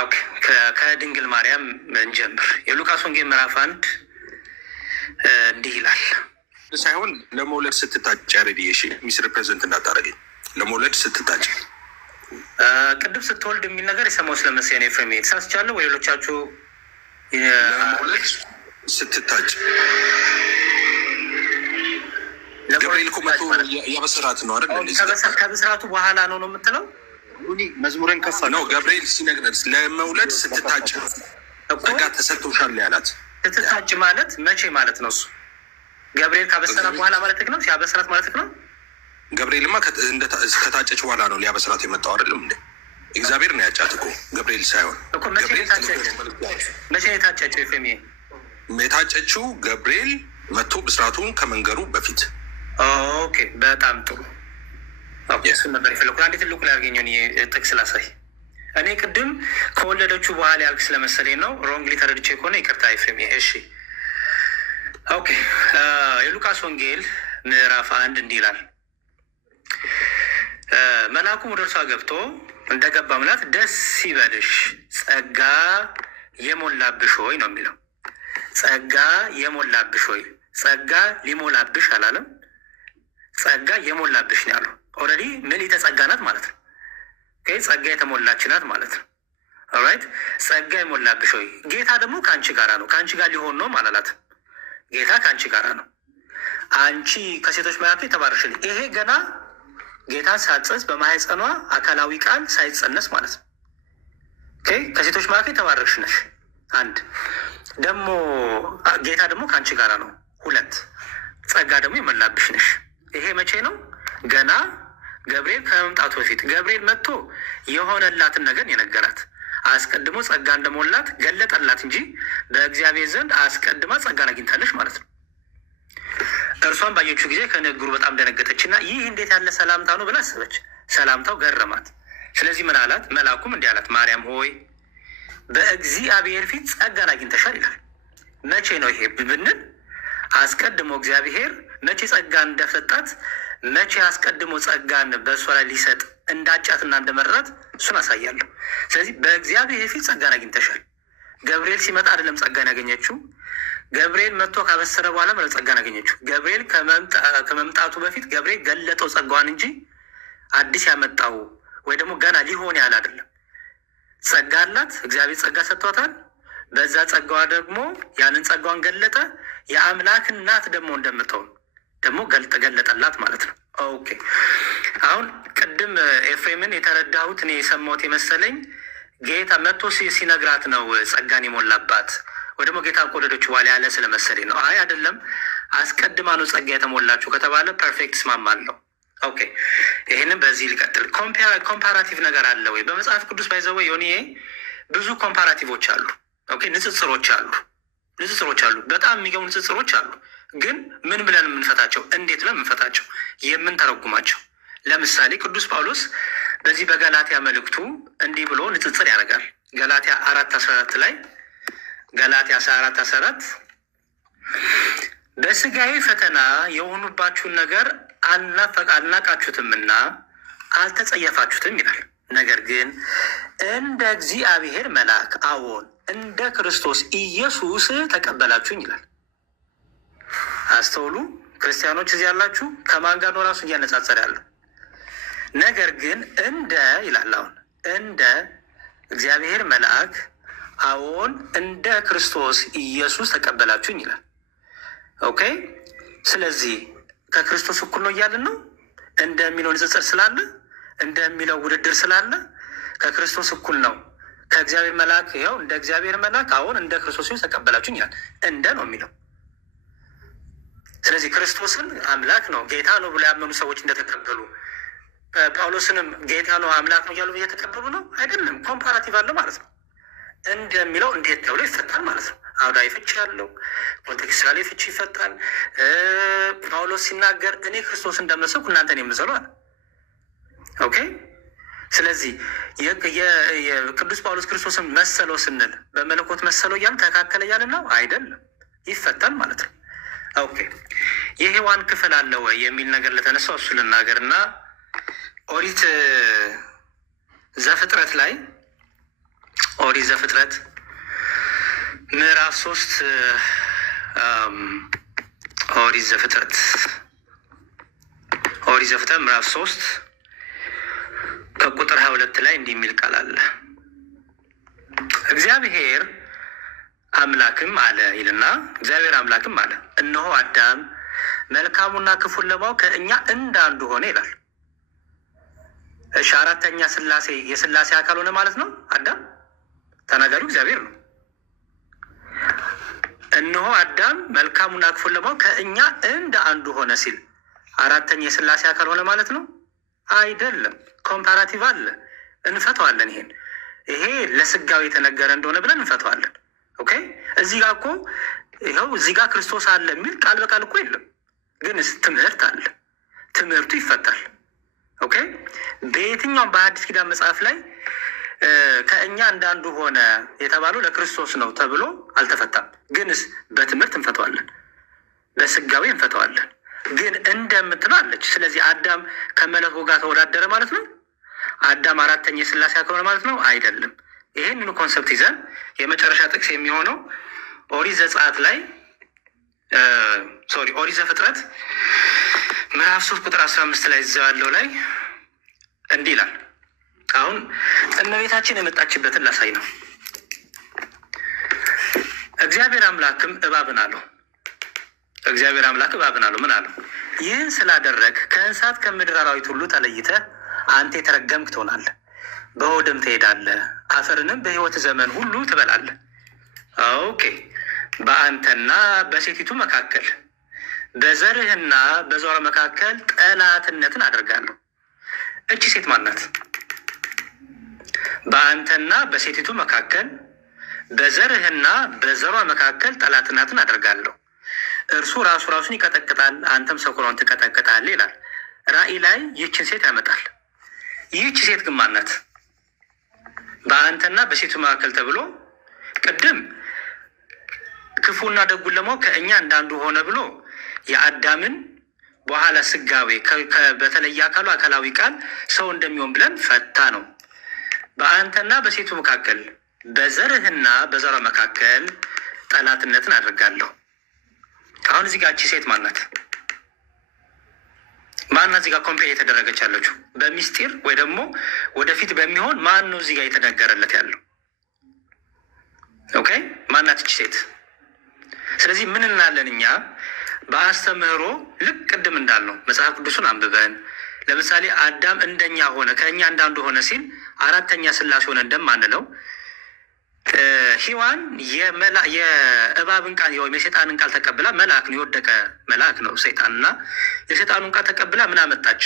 ኦኬ ከድንግል ማርያም እንጀምር። የሉቃስ ወንጌል ምዕራፍ 1 እንዲህ ይላል። ሳይሆን ለመውለድ ስትታጭ ያሬድ ሚስ ሪፕሬዘንት እንዳታደርገኝ። ለመውለድ ስትታጭ ቅድም ስትወልድ የሚል ነገር የሰማው ስለመሰለኝ ነው። ኤፍሬም ተሳስቻለሁ ወይ? ሌሎቻችሁ ለመውለድ ስትታጭ ገብርኤል እኮ መቶ ያበስራት ነው አይደል? ከብስራቱ በኋላ ነው የምትለው? መዝሙርን ከፋ ነው ገብርኤል ሲነግረን ለመውለድ ስትታጭ ጸጋ ተሰጥቶሻል ያላት። ስትታጭ ማለት መቼ ማለት ነው? እሱ ገብርኤል ካበሰራት በኋላ ማለት ነው? ሲያበስራት ማለት ነው? ገብርኤልማ ከታጨች በኋላ ነው ሊያበስራት የመጣው አይደለም እንዴ? እግዚአብሔር ነው ያጫት እኮ ገብርኤል ሳይሆን እኮ። መቼ ነው የታጨችው? ኤፍሬም የታጨችው ገብርኤል መጥቶ ብስራቱን ከመንገሩ በፊት። ኦኬ በጣም ጥሩ። እሱን ነበር የፈለኩት። አንዴ ትልቁ ላይ ያገኘውን ጥቅስ ላሳይ። እኔ ቅድም ከወለደችው በኋላ ያልክ ስለመሰለኝ ነው። ሮንግሊ ተረድቼ ከሆነ ይቅርታ ኤፍሬም። እሺ ኦኬ። የሉቃስ ወንጌል ምዕራፍ 1 እንዲህ ይላል። መልአኩም ወደ እርሷ ገብቶ እንደገባ ምላት ደስ ይበልሽ ጸጋ የሞላብሽ ሆይ ነው የሚለው። ጸጋ የሞላብሽ ሆይ። ጸጋ ሊሞላብሽ አላለም። ጸጋ የሞላብሽ ነው ያለው። ኦልሬዲ ምልዕተ ጸጋ ናት ማለት ነው። ጸጋ የተሞላች ናት ማለት ነው። ኦራይት ጸጋ የሞላብሽ ሆይ። ጌታ ደግሞ ከአንቺ ጋራ ነው። ከአንቺ ጋር ሊሆን ነው አላላትም። ጌታ ከአንቺ ጋራ ነው። አንቺ ከሴቶች መካከል የተባረክሽ። ይሄ ገና ጌታ ሳትጸንስ በማህፀኗ አካላዊ ቃል ሳይጸነስ ማለት ነው። ከሴቶች መካከል የተባረክሽ ነሽ። አንድ ደግሞ ጌታ ደግሞ ከአንቺ ጋራ ነው። 2 ጸጋ ደግሞ የሞላብሽ ነሽ። ይሄ መቼ ነው? ገና ገብርኤል ከመምጣቱ በፊት ገብርኤል መጥቶ የሆነላትን ነገር የነገራት አስቀድሞ ጸጋ እንደሞላት ገለጠላት እንጂ በእግዚአብሔር ዘንድ አስቀድማ ጸጋን አግኝታለች ማለት ነው። እርሷን ባየችው ጊዜ ከንግግሩ በጣም ደነገጠች እና ይህ እንዴት ያለ ሰላምታ ነው ብላ አሰበች። ሰላምታው ገረማት። ስለዚህ ምን አላት? መልአኩም እንዲህ አላት፣ ማርያም ሆይ በእግዚአብሔር ፊት ጸጋን አግኝተሻል ይላል። መቼ ነው ይሄ ብንል አስቀድሞ እግዚአብሔር መቼ ጸጋን እንደሰጣት፣ መቼ አስቀድሞ ጸጋን በእሷ ላይ ሊሰጥ እንዳጫትና እንደመረራት እሱን አሳያለሁ። ስለዚህ በእግዚአብሔር ፊት ጸጋን አግኝተሻል። ገብርኤል ሲመጣ አይደለም ጸጋን ያገኘችው። ገብርኤል መጥቶ ካበሰረ በኋላ ማለት ጸጋን አገኘችው። ገብርኤል ከመምጣቱ በፊት ገብርኤል ገለጠው ጸጋዋን እንጂ አዲስ ያመጣው ወይ ደግሞ ገና ሊሆን ያህል አይደለም። ጸጋ አላት። እግዚአብሔር ጸጋ ሰጥቷታል። በዛ ጸጋዋ ደግሞ ያንን ጸጋዋን ገለጠ። የአምላክ እናት ደግሞ እንደምትሆን ደግሞ ገለጠላት ማለት ነው። ኦኬ አሁን ቅድም ኤፍሬምን የተረዳሁት እኔ የሰማሁት የመሰለኝ ጌታ መጥቶ ሲነግራት ነው ጸጋን የሞላባት ወይ ደግሞ ጌታ ከወለደች በኋላ ያለ ስለመሰለኝ ነው። አይ አይደለም፣ አስቀድማ ነው ጸጋ የተሞላችሁ ከተባለ ፐርፌክት እስማማለሁ። ኦኬ ይህንም በዚህ ሊቀጥል። ኮምፓራቲቭ ነገር አለ ወይ በመጽሐፍ ቅዱስ? ባይዘወ ዮኒ ብዙ ኮምፓራቲቮች አሉ። ኦኬ ንጽጽሮች አሉ። በጣም የሚገቡ ንጽጽሮች አሉ። ግን ምን ብለን የምንፈታቸው? እንዴት ብለን የምንፈታቸው? የምንተረጉማቸው። ለምሳሌ ቅዱስ ጳውሎስ በዚህ በገላትያ መልእክቱ እንዲህ ብሎ ንጽጽር ያደርጋል። ገላትያ 4:14 ላይ ገላትያ 4:14 በስጋዊ ፈተና የሆኑባችሁን ነገር አልናቃችሁትምና አልተጸየፋችሁትም ይላል። ነገር ግን እንደ እግዚአብሔር መልአክ አዎን እንደ ክርስቶስ ኢየሱስ ተቀበላችሁኝ ይላል። አስተውሉ። ክርስቲያኖች እዚህ ያላችሁ ከማን ጋር ነው ራሱ እያነጻጸር ያለው? ነገር ግን እንደ ይላል አሁን እንደ እግዚአብሔር መልአክ አዎን እንደ ክርስቶስ ኢየሱስ ተቀበላችሁኝ ይላል። ኦኬ። ስለዚህ ከክርስቶስ እኩል ነው እያልን ነው። እንደሚለው ንጽጽር ስላለ እንደሚለው ውድድር ስላለ ከክርስቶስ እኩል ነው። ከእግዚአብሔር መልአክ ይኸው እንደ እግዚአብሔር መልአክ አዎን እንደ ክርስቶስ ኢየሱስ ተቀበላችሁኝ ይላል። እንደ ነው የሚለው። ስለዚህ ክርስቶስን አምላክ ነው ጌታ ነው ብሎ ያመኑ ሰዎች እንደተቀበሉ ጳውሎስንም ጌታ ነው አምላክ ነው እያሉ እየተቀበሉ ነው አይደለም። ኮምፓራቲቭ አለ ማለት ነው። እንደሚለው እንዴት ተብሎ ይፈታል ማለት ነው። አውዳዊ ፍቺ ያለው ኮንቴክስቹዋሊ ፍቺ ይፈታል። ጳውሎስ ሲናገር እኔ ክርስቶስ እንደመሰልኩ እናንተን የምሰሉ አለ። ኦኬ። ስለዚህ የቅዱስ ጳውሎስ ክርስቶስን መሰለው ስንል በመለኮት መሰለው እያልን ተካከለ እያልን ነው አይደለም። ይፈታል ማለት ነው። ኦኬ። የሔዋን ክፍል አለ ወይ የሚል ነገር ለተነሳው እሱ ልናገር እና ኦሪት ዘፍጥረት ላይ ኦሪት ዘፍጥረት ምዕራፍ 3 ኦሪት ዘፍጥረት ምዕራፍ 3 ከቁጥር 22 ላይ እንዲህ የሚል ቃል አለ። እግዚአብሔር አምላክም አለ ይልና እግዚአብሔር አምላክም አለ እነሆ አዳም መልካሙና ክፉን ለማወቅ ከእኛ እንዳንዱ ሆነ ይላል። እሺ፣ አራተኛ ስላሴ የስላሴ አካል ሆነ ማለት ነው። አዳም ተናጋሪው እግዚአብሔር ነው። እነሆ አዳም መልካሙና ክፉን ለማወቅ ከእኛ እንደ አንዱ ሆነ ሲል አራተኛ የስላሴ አካል ሆነ ማለት ነው አይደለም። ኮምፓራቲቭ አለ፣ እንፈተዋለን። ይሄ ለስጋው የተነገረ እንደሆነ ብለን እንፈተዋለን። ኦኬ። እዚህ ጋር እኮ ይኸው እዚህ ጋር ክርስቶስ አለ የሚል ቃል በቃል እኮ የለም፣ ግን ትምህርት አለ። ትምህርቱ ይፈታል። ኦኬ። በየትኛውም በአዲስ ኪዳን መጽሐፍ ላይ ከእኛ እንዳንዱ ሆነ የተባለው ለክርስቶስ ነው ተብሎ አልተፈታም። ግንስ በትምህርት እንፈተዋለን፣ በስጋዊ እንፈተዋለን። ግን እንደምትለው አለች። ስለዚህ አዳም ከመለኮት ጋር ተወዳደረ ማለት ነው። አዳም አራተኛ የስላሴ ከሆነ ማለት ነው አይደለም። ይህንኑ ኮንሰፕት ይዘን የመጨረሻ ጥቅስ የሚሆነው ኦሪት ዘጸአት ላይ ኦሪት ዘፍጥረት ምዕራፍ 3 ቁጥር 15 ላይ እዚያው ያለው ላይ እንዲህ ይላል። አሁን እመቤታችን የመጣችበትን ላሳይ ነው። እግዚአብሔር አምላክም እባብን አለው። እግዚአብሔር አምላክ እባብን አለው ምን አለው? ይህን ስላደረግ ከእንስሳት ከምድር አራዊት ሁሉ ተለይተህ አንተ የተረገምክ ትሆናለህ፣ በሆድም ትሄዳለህ፣ አፈርንም በሕይወት ዘመን ሁሉ ትበላለህ። ኦኬ። በአንተና በሴቲቱ መካከል በዘርህና በዘሯ መካከል ጠላትነትን አደርጋለሁ። እቺ ሴት ማናት? በአንተና በሴቲቱ መካከል በዘርህና በዘሯ መካከል ጠላትነትን አደርጋለሁ። እርሱ ራሱን ይቀጠቅጣል፣ አንተም ሰኮናውን ትቀጠቅጣለህ ይላል። ራእይ ላይ ይህችን ሴት ያመጣል። ይህች ሴት ግን ማናት? በአንተና በሴቱ መካከል ተብሎ ቅድም ክፉና ደጉን ለማወቅ ከእኛ እንዳንዱ ሆነ ብሎ የአዳምን በኋላ ስጋዌ በተለየ አካሉ አካላዊ ቃል ሰው እንደሚሆን ብለን ፈታ ነው። በአንተና በሴቱ መካከል በዘርህና በዘሯ መካከል ጠላትነትን አድርጋለሁ። አሁን እዚህ ጋር እቺ ሴት ማናት? ማናት እዚህ ጋር ኮምፔር የተደረገች ያለችው? በሚስጢር ወይ ደግሞ ወደፊት በሚሆን ማን ነው እዚህ ጋር የተነገረለት ያለው? ኦኬ። ማናት እቺ ሴት? ስለዚህ ምን እናለን እኛ በአስተምህሮ ልክ ቅድም እንዳልነው መጽሐፍ ቅዱሱን አንብበን ለምሳሌ አዳም እንደኛ ሆነ ከእኛ እንዳንዱ ሆነ ሲል አራተኛ ስላሴ ሆነ እንደማንለው ሔዋን የእባብን ቃል ወይም የሰይጣንን ቃል ተቀብላ መልአክ ነው፣ የወደቀ መልአክ ነው ሰይጣንና የሰይጣኑን ቃል ተቀብላ ምን አመጣች?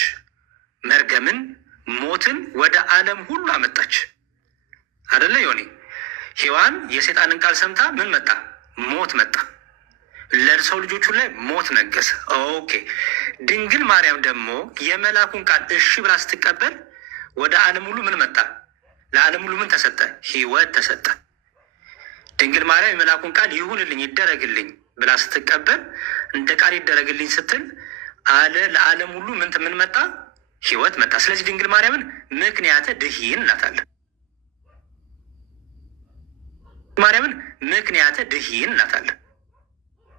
መርገምን፣ ሞትን ወደ ዓለም ሁሉ አመጣች አደለ ዮኒ? ሔዋን የሰይጣንን ቃል ሰምታ ምን መጣ? ሞት መጣ። ለሰው ልጆቹ ላይ ሞት ነገሰ። ኦኬ። ድንግል ማርያም ደግሞ የመልአኩን ቃል እሺ ብላ ስትቀበል ወደ ዓለም ሁሉ ምን መጣ? ለዓለም ሁሉ ምን ተሰጠ? ሕይወት ተሰጠ። ድንግል ማርያም የመልአኩን ቃል ይሁንልኝ ይደረግልኝ ብላ ስትቀበል እንደ ቃል ይደረግልኝ ስትል ለዓለም ሁሉ ምን መጣ? ሕይወት መጣ። ስለዚህ ድንግል ማርያምን ምክንያተ ድኂን እናታለን። ማርያምን ምክንያተ ድኂን እናታለን።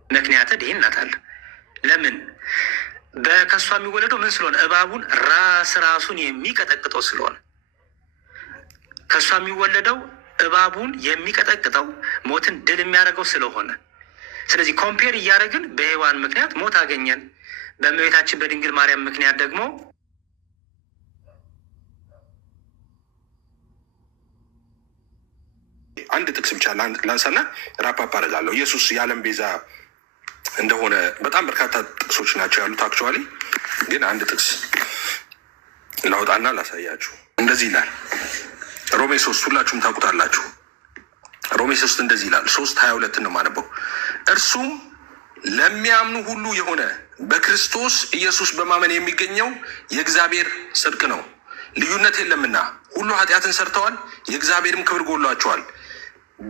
ምክንያተ ድኂን እናታለን። ለምን? ከእሷ የሚወለደው ምን ስለሆነ? እባቡን ራሱን የሚቀጠቅጠው ስለሆነ ከእሷ የሚወለደው እባቡን የሚቀጠቅጠው ሞትን ድል የሚያደርገው ስለሆነ፣ ስለዚህ ኮምፔር እያደረግን በሔዋን ምክንያት ሞት አገኘን፣ በእመቤታችን በድንግል ማርያም ምክንያት ደግሞ አንድ ጥቅስ ብቻ ላንሳና ራፓፕ አደርጋለሁ። ኢየሱስ የዓለም ቤዛ እንደሆነ በጣም በርካታ ጥቅሶች ናቸው ያሉት። አክቹዋሊ ግን አንድ ጥቅስ ላውጣና ላሳያችሁ። እንደዚህ ይላል ሮሜ 3 ሁላችሁም ታውቁታላችሁ። ሮሜ 3 እንደዚህ ይላል 3:22 ነው የማነበው። እርሱም ለሚያምኑ ሁሉ የሆነ በክርስቶስ ኢየሱስ በማመን የሚገኘው የእግዚአብሔር ጽድቅ ነው፣ ልዩነት የለምና ሁሉ ኃጢአትን ሰርተዋል፣ የእግዚአብሔርም ክብር ጎሏቸዋል።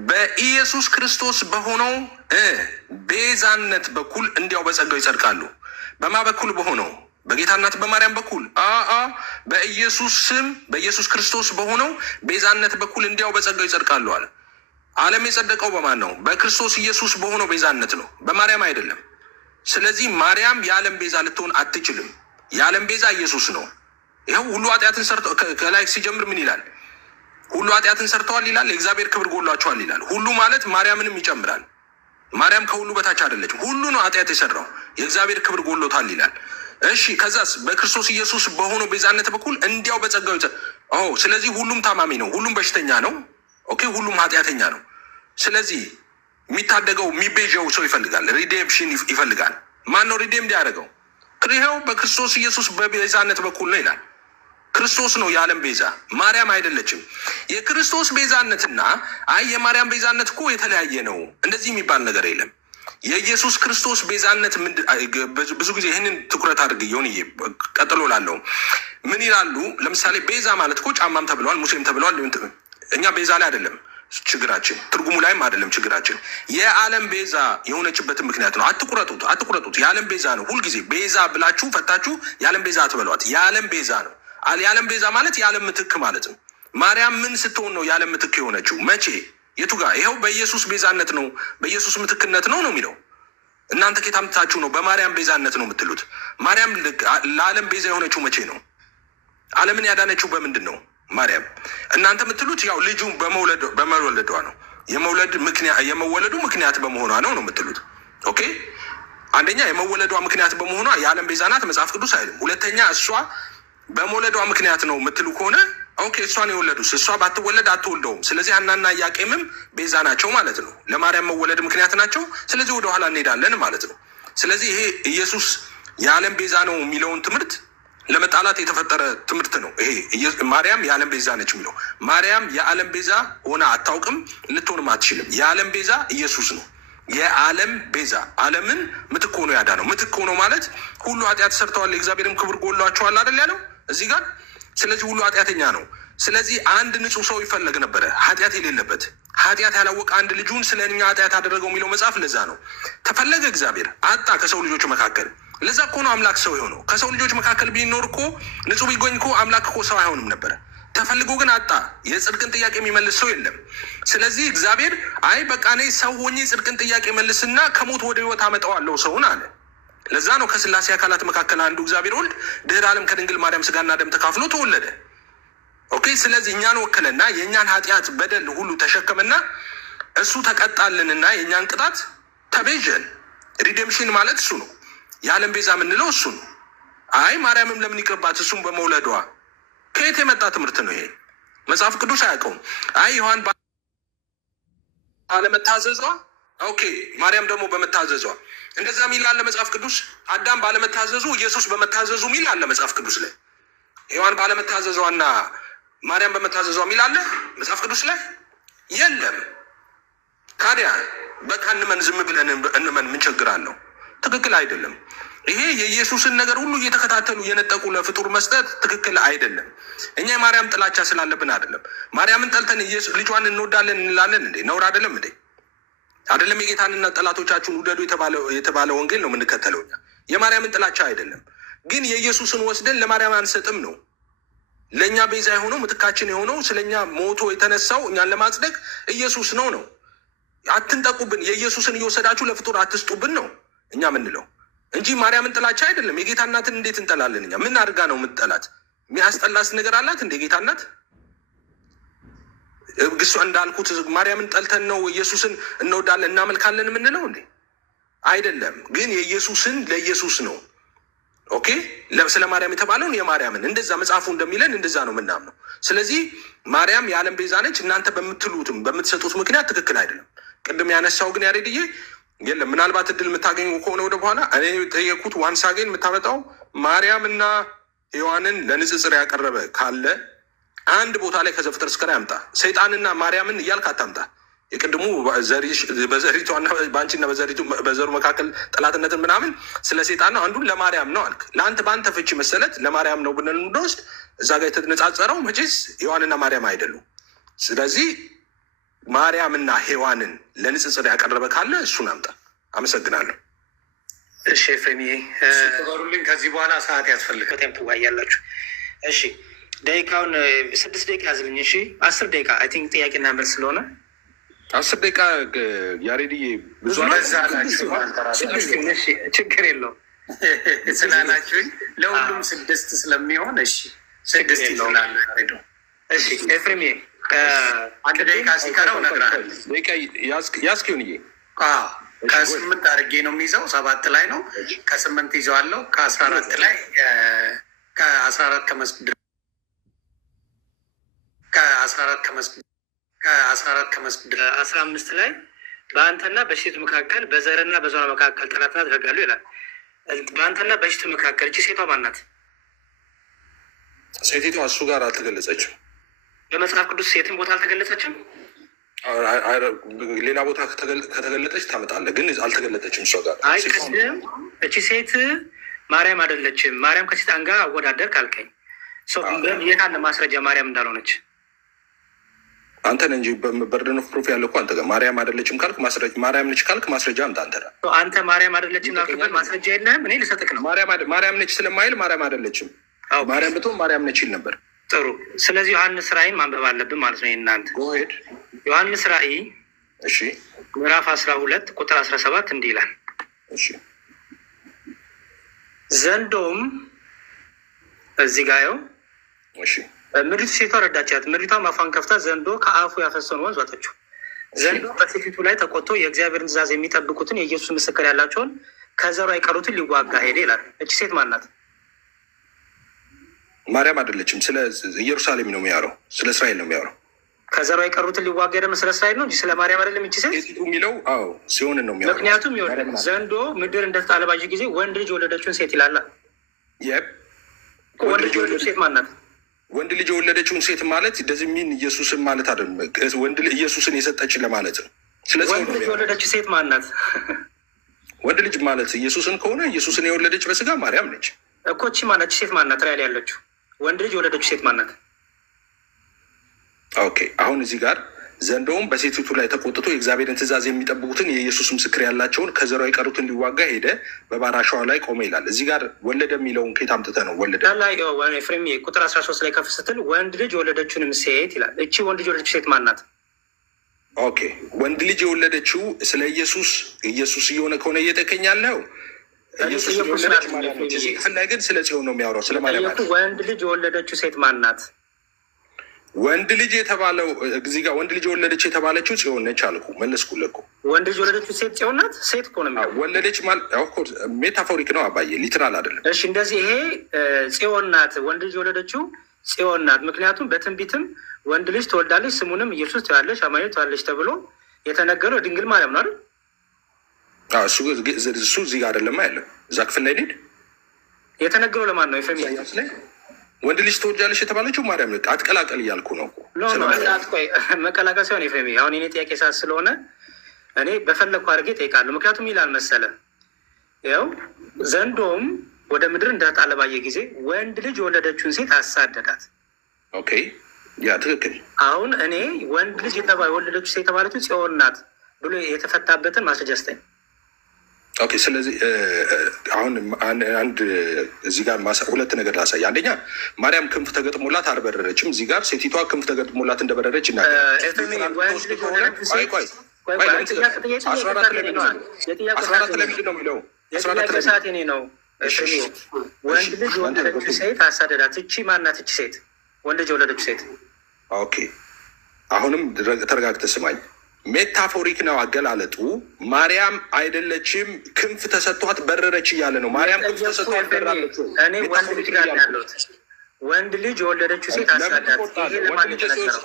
በኢየሱስ ክርስቶስ በሆነው ቤዛነት በኩል እንዲያው በጸጋው ይጸድቃሉ። በማ በኩል? በሆነው በጌታ እናት በማርያም በኩል በኢየሱስ ስም በኢየሱስ ክርስቶስ በሆነው ቤዛነት በኩል እንዲያው በጸጋው ይጸድቃሉ አለ። ዓለም የጸደቀው በማን ነው? በክርስቶስ ኢየሱስ በሆነው ቤዛነት ነው፣ በማርያም አይደለም። ስለዚህ ማርያም የዓለም ቤዛ ልትሆን አትችልም። የዓለም ቤዛ ኢየሱስ ነው። ይኸው ሁሉ ኃጢአትን ሰርተው ከላይ ሲጀምር ምን ይላል? ሁሉ ኃጢአትን ሰርተዋል ይላል፣ የእግዚአብሔር ክብር ጎሏቸዋል ይላል። ሁሉ ማለት ማርያምንም ይጨምራል። ማርያም ከሁሉ በታች አይደለችም። ሁሉ ነው ኃጢአት የሰራው፣ የእግዚአብሔር ክብር ጎሎታል ይላል። እሺ ከዛስ? በክርስቶስ ኢየሱስ በሆነው ቤዛነት በኩል እንዲያው በጸጋው ስለዚህ ሁሉም ታማሚ ነው፣ ሁሉም በሽተኛ ነው። ኦኬ፣ ሁሉም ኃጢአተኛ ነው። ስለዚህ የሚታደገው የሚቤዠው ሰው ይፈልጋል፣ ሪዴምፕሽን ይፈልጋል። ማን ነው ሪዴም እንዲያደርገው? ይኸው በክርስቶስ ኢየሱስ በቤዛነት በኩል ነው ይላል። ክርስቶስ ነው የዓለም ቤዛ፣ ማርያም አይደለችም። የክርስቶስ ቤዛነትና የማርያም ቤዛነት እኮ የተለያየ ነው። እንደዚህ የሚባል ነገር የለም። የኢየሱስ ክርስቶስ ቤዛነት ብዙ ጊዜ ይህንን ትኩረት አድርግ ሆን ቀጥሎ ላለው ምን ይላሉ? ለምሳሌ ቤዛ ማለት እኮ ጫማም ተብለዋል፣ ሙሴም ተብለዋል። እኛ ቤዛ ላይ አይደለም ችግራችን፣ ትርጉሙ ላይም አይደለም ችግራችን። የዓለም ቤዛ የሆነችበትን ምክንያት ነው። አትቁረጡት። የዓለም ቤዛ ነው። ሁልጊዜ ቤዛ ብላችሁ ፈታችሁ የዓለም ቤዛ አትበሏት። የዓለም ቤዛ ነው። የዓለም ቤዛ ማለት የዓለም ምትክ ማለት ነው። ማርያም ምን ስትሆን ነው የዓለም ምትክ የሆነችው? መቼ? የቱ ጋር? ይኸው በኢየሱስ ቤዛነት ነው፣ በኢየሱስ ምትክነት ነው የሚለው። እናንተ ከየት አምጥታችሁ ነው በማርያም ቤዛነት ነው የምትሉት? ማርያም ለዓለም ቤዛ የሆነችው መቼ ነው? ዓለምን ያዳነችው በምንድን ነው? ማርያም። እናንተ የምትሉት ያው ልጁ በመወለዷ ነው፣ የመወለዱ ምክንያት በመሆኗ ነው የምትሉት። ኦኬ፣ አንደኛ የመወለዷ ምክንያት በመሆኗ የዓለም ቤዛ ናት መጽሐፍ ቅዱስ አይልም። ሁለተኛ እሷ በመውለዷ ምክንያት ነው የምትሉ ከሆነ ኦኬ፣ እሷን የወለዱስ? እሷ ባትወለድ አትወልደውም። ስለዚህ ሐናና ኢያቄምም ቤዛ ናቸው ማለት ነው፣ ለማርያም መወለድ ምክንያት ናቸው። ስለዚህ ወደኋላ እንሄዳለን ማለት ነው። ስለዚህ ይሄ ኢየሱስ የዓለም ቤዛ ነው የሚለውን ትምህርት ለመጣላት የተፈጠረ ትምህርት ነው። ይሄ ማርያም የዓለም ቤዛ ነች የሚለው ማርያም የዓለም ቤዛ ሆና አታውቅም፣ ልትሆንም አትችልም። የዓለም ቤዛ ኢየሱስ ነው። የዓለም ቤዛ ዓለምን ምትክ ሆኖ ያዳነው። ምትክ ሆኖ ማለት ሁሉ ኃጢአት ሰርተዋል፣ የእግዚአብሔርም ክብር ጎሏቸዋል አይደል ያለው እዚህ ጋር። ስለዚህ ሁሉ ኃጢአተኛ ነው። ስለዚህ አንድ ንጹህ ሰው ይፈለግ ነበረ፣ ኃጢአት የሌለበት፣ ኃጢአት ያላወቀ አንድ ልጁን ስለ እኛ ኃጢአት አደረገው የሚለው መጽሐፍ ለዛ ነው። ተፈለገ፣ እግዚአብሔር አጣ ከሰው ልጆች መካከል። ለዛ እኮ ነው አምላክ ሰው የሆነው። ከሰው ልጆች መካከል ቢኖር እኮ ንጹህ ቢጎኝ እኮ አምላክ እኮ ሰው አይሆንም ነበረ። ተፈልጎ ግን አጣ። የጽድቅን ጥያቄ የሚመልስ ሰው የለም። ስለዚህ እግዚአብሔር በቃ እኔ ሰው ሆኜ ጽድቅን ጥያቄ መልስና ከሞት ወደ ሕይወት አመጣዋለሁ ሰውን አለ። ለዛ ነው ከስላሴ አካላት መካከል አንዱ እግዚአብሔር ወልድ ድህረ ዓለም ከድንግል ማርያም ስጋና ደም ተካፍሎ ተወለደ። ኦኬ፣ ስለዚህ እኛን ወከለና የእኛን ኃጢአት በደል ሁሉ ተሸከመና እሱ ተቀጣልንና የእኛን ቅጣት ተቤዠን። ሪዴምሽን ማለት እሱ ነው። የዓለም ቤዛ የምንለው እሱ ነው። ማርያምም ለምን ይቅርባት? እሱም በመውለዷ ከየት የመጣ ትምህርት ነው ይሄ? መጽሐፍ ቅዱስ አያውቀውም። ዮሐን ባለመታዘዟ፣ ኦኬ፣ ማርያም ደግሞ በመታዘዟ እንደዛ ሚል አለ መጽሐፍ ቅዱስ። አዳም ባለመታዘዙ ኢየሱስ በመታዘዙ ሚል አለ መጽሐፍ ቅዱስ ላይ። ዮሐን ባለመታዘዟና ማርያም በመታዘዟ ሚል አለ መጽሐፍ ቅዱስ ላይ የለም። ታዲያ በቃ እንመን፣ ዝም ብለን እንመን፣ ምን ችግር አለው? ትክክል አይደለም። ይሄ የኢየሱስን ነገር ሁሉ እየተከታተሉ እየነጠቁ ለፍጡር መስጠት ትክክል አይደለም። እኛ የማርያም ጥላቻ ስላለብን አይደለም። ማርያምን ጠልተን ልጇን እንወዳለን እንላለን እንዴ? ነውር አይደለም እንዴ? አይደለም። የጌታንና ጠላቶቻችሁን ውደዱ የተባለ ወንጌል ነው የምንከተለው እኛ። የማርያምን ጥላቻ አይደለም። ግን የኢየሱስን ወስደን ለማርያም አንሰጥም ነው። ለእኛ ቤዛ የሆነው ምትካችን የሆነው ስለኛ ሞቶ የተነሳው እኛን ለማጽደቅ ኢየሱስ ነው። አትንጠቁብን። የኢየሱስን እየወሰዳችሁ ለፍጡር አትስጡብን ነው እኛ ምንለው። እንጂ ማርያምን ጥላቻ አይደለም። የጌታ እናትን እንዴት እንጠላለን እኛ? ምን አድርጋ ነው የምትጠላት? የሚያስጠላስ ነገር አላት እንደ ጌታ እናት? እሷ እንዳልኩት ማርያምን ጠልተን ነው ኢየሱስን እንወዳለን እናመልካለን የምንለው እንዴ? አይደለም። ግን የኢየሱስን ለኢየሱስ ነው። ኦኬ፣ ስለ ማርያም የተባለውን የማርያምን እንደዛ መጽሐፉ እንደሚለን እንደዛ ነው የምናምነው። ስለዚህ ማርያም የዓለም ቤዛ ነች። እናንተ በምትሉትም በምትሰጡት ምክንያት ትክክል አይደለም። ቅድም ያነሳው ግን ያሬድዬ የለም። ምናልባት እድል የምታገኙ ከሆነ ወደ በኋላ እኔ ጠየኩት ዋንሳ ግን የምታመጣው ማርያም እና ሔዋንን ለንጽጽር ያቀረበ ካለ አንድ ቦታ ላይ ከዘፍጥረት እስከ ራዕይ ያምጣ። ሰይጣንና ማርያምን እያልክ አታምጣ። የቅድሙ በዘሪቷና በአንቺና በዘሩ መካከል ጠላትነትን ምናምን ስለ ሰይጣን ነው፣ አንዱን ለማርያም ነው አልክ። ለአንተ በአንተ ፍቺ መሰለት ለማርያም ነው ብንል እንደወስድ እዛ ጋር የተነጻጸረው መቼስ ሔዋንና ማርያም አይደሉም። ስለዚህ ማርያምና ሔዋንን ለንጽጽር ያቀረበ ካለ እሱን አምጣ። አመሰግናለሁ። እሺ ኤፍሬምዬ በሩልኝ። ከዚህ በኋላ ሰዓት ያስፈልጋል። ትዋያላችሁ። እሺ ደቂቃውን 6 ደቂቃ ያዝልኝ። እሺ 10 ደቂቃ አይ ቲንክ ጥያቄና መልስ ስለሆነ 10 ደቂቃ ያሬድዬ ብዙ ችግር የለውም ስላላችሁኝ ለሁሉም 6 ስለሚሆን እሺ 6 ይላል። እሺ ኤፍሬምዬ አንድ ደቂቃ ሲቀረው እነግርሃለሁ። ያስኪውንዬ ከ8 አድርጌ ነው የሚይዘው። 7 ላይ ነው ከ8 ይዘዋለሁ። ከ14 ላይ ከ14 ከመስጊድ ከመስጊድ 15 ላይ በአንተና በሴቱ መካከል በዘርና በዘሯ መካከል ጠላትነት አደርጋሉ ይላል። በአንተና በሴቱ መካከል እቺ ሴቷ ማናት? ሴቲቷ እሱ ጋር አልተገለጸችም። በመጽሐፍ ቅዱስ ሴትን ቦታ አልተገለጸችም። ሌላ ቦታ ከተገለጠች ታመጣለህ፣ ግን አልተገለጠችም እሷ ጋር። አይ ቅድም እቺ ሴት ማርያም አይደለችም። ማርያም ከሴጣን ጋር አወዳደር ካልከኝ የት አለ ማስረጃ ማርያም እንዳልሆነች? አንተን እንጂ በርደን ኦፍ ፕሩፍ ያለ እኮ አንተ ጋር። ማርያም አይደለችም ካልክ ማስረጃ፣ ማርያም ነች ካልክ ማስረጃ አምጣ። አንተ ማርያም አይደለችም ላልክበት ማስረጃ የለህም። እኔ ልሰጥክ ነው። ማርያም ነች ስለማይል ማርያም አይደለችም፣ ማርያም ብትሆን ማርያም ነች ይል ነበር። ጥሩ። ስለዚህ ዮሐንስ ራእይን ማንበብ አለብን ማለት ነው። እናንተ ጎሄድ ዮሐንስ ራእይ እሺ፣ ምዕራፍ 12 ቁጥር 17 እንዲህ ይላል። እሺ፣ ዘንዶም እዚህ ጋር ያው እሺ፣ ምድሪቱ ሴቷ ረዳቻት። ምድሪቷም አፏን ከፍታ ዘንዶ ከአፉ ያፈሰውን ወንዝ ዋጠችው። ዘንዶ በሴቲቱ ላይ ተቆጥቶ የእግዚአብሔርን ትእዛዝ የሚጠብቁትን የኢየሱስ ምስክር ያላቸውን ከዘሯ የቀሩትን ሊዋጋ ሄደ ይላል። እቺ ሴት ማናት? ማርያም አይደለችም። ስለ ኢየሩሳሌም ነው የሚያወራው፣ ስለ እስራኤል ነው የሚያወራው። ከዘሯ የቀሩትን ሊዋጋ ሄደ ስለ እስራኤል ነው እንጂ ስለ ማርያም አይደለም። እቺ ሴት የሚለው አዎ ሲሆንን ነው የሚያወራው። ምክንያቱም ዘንዶ ምድር እንደተጣለ ባየ ጊዜ ወንድ ልጅ የወለደችውን ሴት ይላል። ወንድ ልጅ የወለደችው ሴት ማናት? ወንድ ልጅ የወለደችውን ሴት ማለት እንደዚህ ሚን ኢየሱስን ማለት አይደለም። ወንድ ኢየሱስን የሰጠችን ለማለት ነው። ስለዚህ ወንድ ልጅ የወለደችው ሴት ማናት? ወንድ ልጅ ማለት ኢየሱስን ከሆነ ኢየሱስን የወለደች በስጋ ማርያም ነች እኮ። እቺ ማናት? ሴት ማናት? ራይል ያለችው ወንድ ልጅ የወለደችው ሴት ማናት? ኦኬ፣ አሁን እዚህ ጋር ዘንዶውም በሴቲቱ ላይ ተቆጥቶ የእግዚአብሔርን ትእዛዝ የሚጠብቁትን የኢየሱስ ምስክር ያላቸውን ከዘሯ የቀሩትን ሊዋጋ ሄደ፣ በባራሻዋ ላይ ቆመ ይላል። እዚህ ጋር ወለደ የሚለውን ከየት አምጥተህ ነው? ወለደ ፍሬም ቁጥር 13 ላይ ከፍ ስትል ወንድ ልጅ የወለደችውንም ሴት ይላል። እቺ ወንድ ልጅ የወለደችው ሴት ማናት? ኦኬ፣ ወንድ ልጅ የወለደችው ስለ ኢየሱስ እየሆነ ከሆነ እየጠቀኝ ያለው ኢየሱስ የወለደች ማለት ነው። እዚህ ክፍል ላይ ግን ስለ ጽዮን ነው የሚያወራው፣ ስለ ማርያም። ወንድ ልጅ የወለደችው ሴት ማናት? ወንድ ልጅ የተባለው እዚህ ጋር ወንድ ልጅ የወለደች የተባለችው ጽዮን ነች አልኩ፣ መለስኩልህ እኮ። ወንድ ልጅ የወለደችው ሴት ጽዮን ናት። ሴት እኮ ነው የሚለው። ወለደች ማለት ኦፍኮርስ ሜታፎሪክ ነው አባዬ፣ ሊትራል አይደለም። እሺ፣ እንደዚህ ይሄ ጽዮን ናት፣ ወንድ ልጅ የወለደችው ጽዮን ናት። ምክንያቱም በትንቢትም ወንድ ልጅ ትወልዳለች፣ ስሙንም ኢየሱስ ትላለች፣ አማኑኤል ትላለች ተብሎ የተነገረው ድንግል ማርያም ነው አይደል? እሱ እዚህ ጋር አይደለም ያለው፣ እዛ ክፍል ላይ ሄድ የተነገረው ለማን ነው? ኤፍሬም ላይ ወንድ ልጅ ትወልጃለሽ የተባለችው ማርያም ነች። አትቀላቀል እያልኩ ነው። መቀላቀል ሲሆን ኤፍሬም፣ አሁን የኔ ጥያቄ ሰዓት ስለሆነ እኔ በፈለግኩ አድርጌ እጠይቃለሁ። ምክንያቱም ይላል መሰለ ያው ዘንዶም ወደ ምድር እንደተጣለ ባየ ጊዜ ወንድ ልጅ የወለደችውን ሴት አሳደዳት። ኦኬ፣ ያ ትክክል። አሁን እኔ ወንድ ልጅ የወለደችው ሴት የተባለችው ጽዮን ናት ብሎ የተፈታበትን ማስረጃ ስጠኝ። ኦኬ፣ ስለዚህ አሁን አንድ እዚህ ጋር ሁለት ነገር ላሳይ። አንደኛ ማርያም ክንፍ ተገጥሞላት አልበረረችም። እዚህ ጋር ሴቲቷ ክንፍ ተገጥሞላት እንደበረረች ይናገራል። 14 ላይ ምንድን ነው የሚለው? የጥያቄ ሰዓት የኔ ነው። ወንድ ልጅ የወለደች ሴት አሳደዳት። እቺ ማናት? እቺ ሴት ወንድ ልጅ የወለደች ሴት። ኦኬ አሁንም ተረጋግተህ ስማኝ። ሜታፎሪክ ነው አገላለጡ። ማርያም አይደለችም ክንፍ ተሰጥቷት በረረች እያለ ነው። ማርያም ክንፍ ተሰጥቷት በራለች። እኔ ወንድ ልጅ ጋር ያለሁት ወንድ ልጅ የወለደችው ሴት አሳዳት። ይሄ ለማን የተነገረው?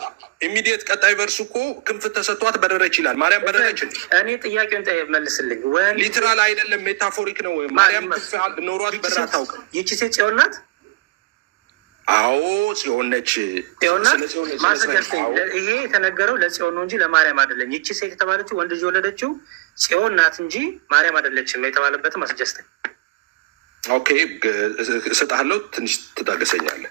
ኢሚዲየት ቀጣይ ቨርሱ እኮ ክንፍ ተሰጥቷት በረረች ይላል። ማርያም በረረች። እኔ ጥያቄውን መልስልኝ። ሊትራል አይደለም ሜታፎሪክ ነው። ማርያም ክንፍ ኖሯት በራ አታውቅም። ይቺ ሴት ጽዮን ናት? አዎ ጽዮን ነች። ጽዮን ናት። ማስረጃ ይሄ የተነገረው ለጽዮን ነው እንጂ ለማርያም አይደለም። ይቺ ሴት የተባለችው ወንድ ልጅ የወለደችው ጽዮን ናት እንጂ ማርያም አይደለችም የተባለበትም ማስረጃ። ኦኬ እሰጥሃለሁ። ትንሽ ትታገሰኛለህ።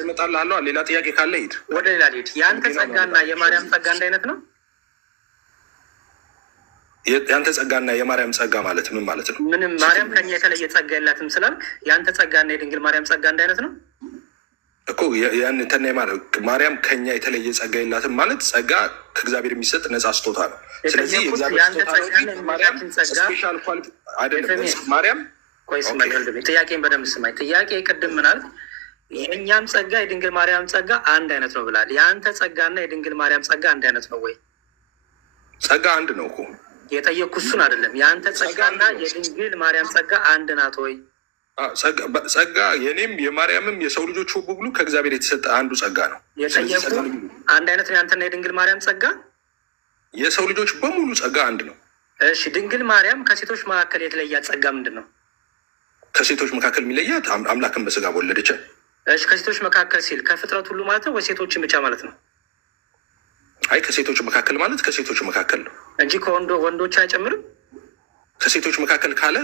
እመጣልሃለሁ። ሌላ ጥያቄ ካለ ሂድ። ወደ ሌላ ሂድ። የአንተ ጸጋና የማርያም ጸጋ አንድ አይነት ነው? የአንተ ጸጋና የማርያም ጸጋ ማለት ምን ማለት ነው? ምንም ማርያም ከኛ የተለየ ጸጋ የላትም ስላልክ የአንተ ጸጋና የድንግል ማርያም ጸጋ አንድ አይነት ነው እኮ። ያን ተና ማርያም ከኛ የተለየ ጸጋ የላትም ማለት ጸጋ ከእግዚአብሔር የሚሰጥ ነጻ ስጦታ ነው። ስለዚህ ማርያም ቆይ ስማኝ፣ ጥያቄን በደንብ ስማኝ። ጥያቄ ቅድም ምናል የእኛም ጸጋ የድንግል ማርያም ጸጋ አንድ አይነት ነው ብላል። የአንተ ጸጋና የድንግል ማርያም ጸጋ አንድ አይነት ነው ወይ? ጸጋ አንድ ነው እኮ የጠየቅኩ እሱን አይደለም። የአንተ ጸጋና የድንግል ማርያም ጸጋ አንድ ናት ወይ? ጸጋ የኔም የማርያምም የሰው ልጆች ሁሉ ከእግዚአብሔር የተሰጠ አንዱ ጸጋ ነው። የጠየቁ አንድ አይነት ነው። የአንተና የድንግል ማርያም ጸጋ የሰው ልጆች በሙሉ ጸጋ አንድ ነው። እሺ ድንግል ማርያም ከሴቶች መካከል የተለያት ጸጋ ምንድን ነው? ከሴቶች መካከል የሚለያት አምላክን በስጋ ወለደች። እሺ ከሴቶች መካከል ሲል ከፍጥረት ሁሉ ማለት ነው ወይ ሴቶችን ብቻ ማለት ነው? አይ ከሴቶች መካከል ማለት ከሴቶች መካከል ነው እንጂ ከወንዶች አይጨምርም። ከሴቶች መካከል ካለ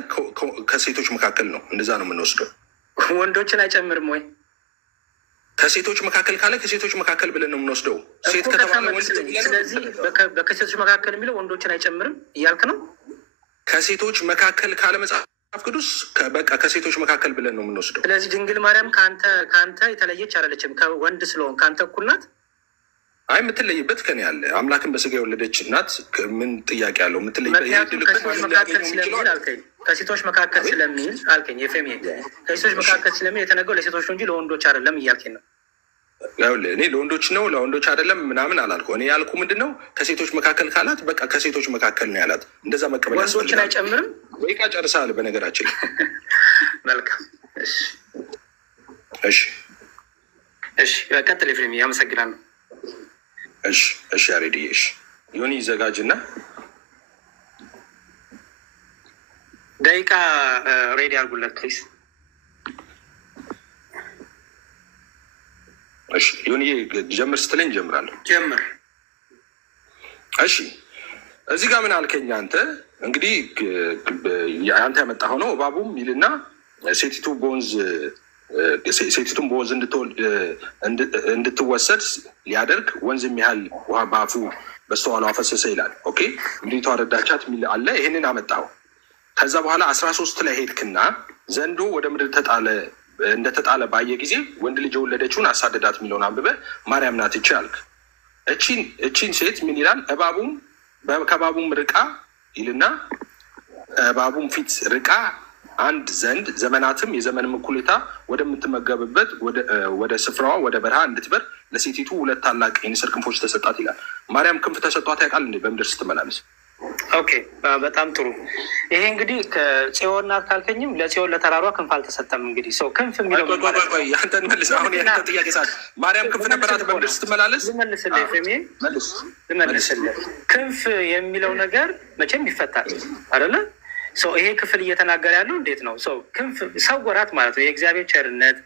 ከሴቶች መካከል ነው። እንደዛ ነው የምንወስደው። ወንዶችን አይጨምርም ወይ? ከሴቶች መካከል ካለ ከሴቶች መካከል ብለን ነው የምንወስደው። ሴት ከተባለ ወንድ። ስለዚህ በከሴቶች መካከል የሚለው ወንዶችን አይጨምርም እያልክ ነው? ከሴቶች መካከል ካለ መጽሐፍ ቅዱስ በቃ ከሴቶች መካከል ብለን ነው የምንወስደው። ስለዚህ ድንግል ማርያም ከአንተ የተለየች አይደለችም። ከወንድ ስለሆን ከአንተ እኩል ናት። አይ የምትለይበት ከኔ ያለ አምላክን በስጋ የወለደች እናት ምን ጥያቄ አለው? ከሴቶች መካከል ስለሚል አልከኝ። የፌሜ ከሴቶች መካከል ስለሚል የተነገው ለሴቶች እንጂ ለወንዶች አይደለም እያልከኝ ነው። እኔ ለወንዶች ነው ለወንዶች አይደለም ምናምን አላልኩ። እኔ ያልኩ ምንድን ነው ከሴቶች መካከል ካላት በቃ ከሴቶች መካከል ነው ያላት። እንደዛ መቀበል ያስፈልጋል። ወንዶችን አይጨምርም። ደቂቃ ጨርሰሃል በነገራችን። መልካም እሺ ቀጥል ኤፍሬም። አመሰግናለሁ። እሺ ያሬድዬ። እሺ ዮኒ ይዘጋጅና ደቂቃ ሬዲ አድርጉለት ፕሊዝ። እሺ ዮኒ ጀምር ስትለኝ ጀምራለሁ። ጀምር። እሺ እዚህ ጋር ምን አልከኝ አንተ? እንግዲህ አንተ ያመጣኸው ነው። እባቡም ይልና ሴቲቱን በወንዝ እንድትወሰድ ሊያደርግ ወንዝ የሚያህል ውሃ በአፉ በስተኋላ ፈሰሰ ይላል። ኦኬ ምድሪቷ ረዳቻት የሚል አለ። ይህንን አመጣው። ከዛ በኋላ 13 ላይ ሄድክና ዘንዶ ወደ ምድር እንደተጣለ ባየ ጊዜ ወንድ ልጅ የወለደችውን አሳደዳት የሚለውን አንብበ ማርያም ናት ይቺ አልክ። እቺን ሴት ምን ይላል? ከባቡም ርቃ ይልና እባቡም ፊት ርቃ አንድ ዘንድ ዘመናትም የዘመንም እኩሌታ ወደምትመገብበት ወደ ስፍራዋ ወደ በረሃ እንድትበር ለሴቲቱ 2 ታላቅ የንስር ክንፎች ተሰጣት ይላል። ማርያም ክንፍ ተሰጧት ያውቃል እንዴ በምድር ስትመላለስ? ኦኬ በጣም ጥሩ። ይሄ እንግዲህ ከጽዮን ናት ካልከኝም ለጽዮን ለተራሯ ክንፍ አልተሰጠም። እንግዲህ ሰው ክንፍ የሚለው አንተን መልስ። አሁን ያንተ ጥያቄ ሰዓት ማርያም ክንፍ ነበራት በምድር ስትመላለስ? ልመልስልህ ልመልስልህ። ክንፍ የሚለው ነገር መቼም ይፈታል አይደለ? ይሄ ክፍል እየተናገረ ያለው እንዴት ነው? ክንፍ ሰወራት ማለት ነው። የእግዚአብሔር ቸርነት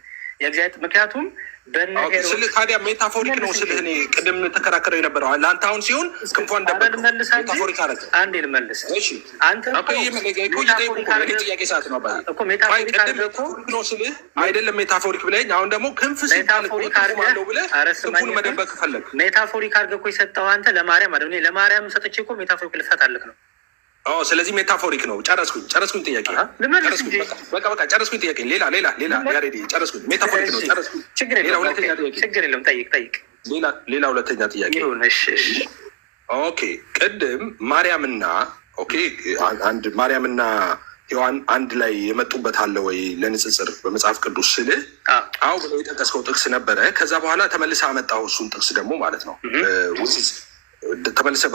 ምክንያቱም ታዲያ ሜታፎሪክ ነው ስልህ እኔ ቅድም ተከራከረው የነበረው ለአንተ አሁን ሲሆን ክንፏን ሜታፎሪክ አደረግ። አንዴ ልመልስ። አንተ ጥያቄ ሰዓት ነው ነው ስልህ አይደለም ሜታፎሪክ ብለኝ አሁን ደግሞ ክንፍ ሲባለው ብለህ ክንፉን መደበቅ ፈለግ። ሜታፎሪክ አድርገህ እኮ የሰጠው አንተ ለማርያም አለ። ለማርያም ሰጥቼ እኮ ሜታፎሪክ ልፈታልክ ነው። ስለዚህ ሜታፎሪክ ነው። ጨረስኩኝ ጥያቄ በቃ ጨረስኩኝ ጥያቄ። ሌላ ያሬድ ጨረስኩኝ። ሜታፎሪክ ነው ጨረስኩኝ። ችግር የለም ጠይቅ። ሌላ ሁለተኛ ጥያቄ ኦኬ ቅድም ማርያምና አንድ ማርያምና ሔዋን አንድ ላይ የመጡበት አለ ወይ ለንጽጽር በመጽሐፍ ቅዱስ ስልህ አዎ ብሎ የጠቀስከው ጥቅስ ነበረ። ከዛ በኋላ ተመልሰህ አመጣው እሱን ጥቅስ ደግሞ ማለት ነው ተመልሰህ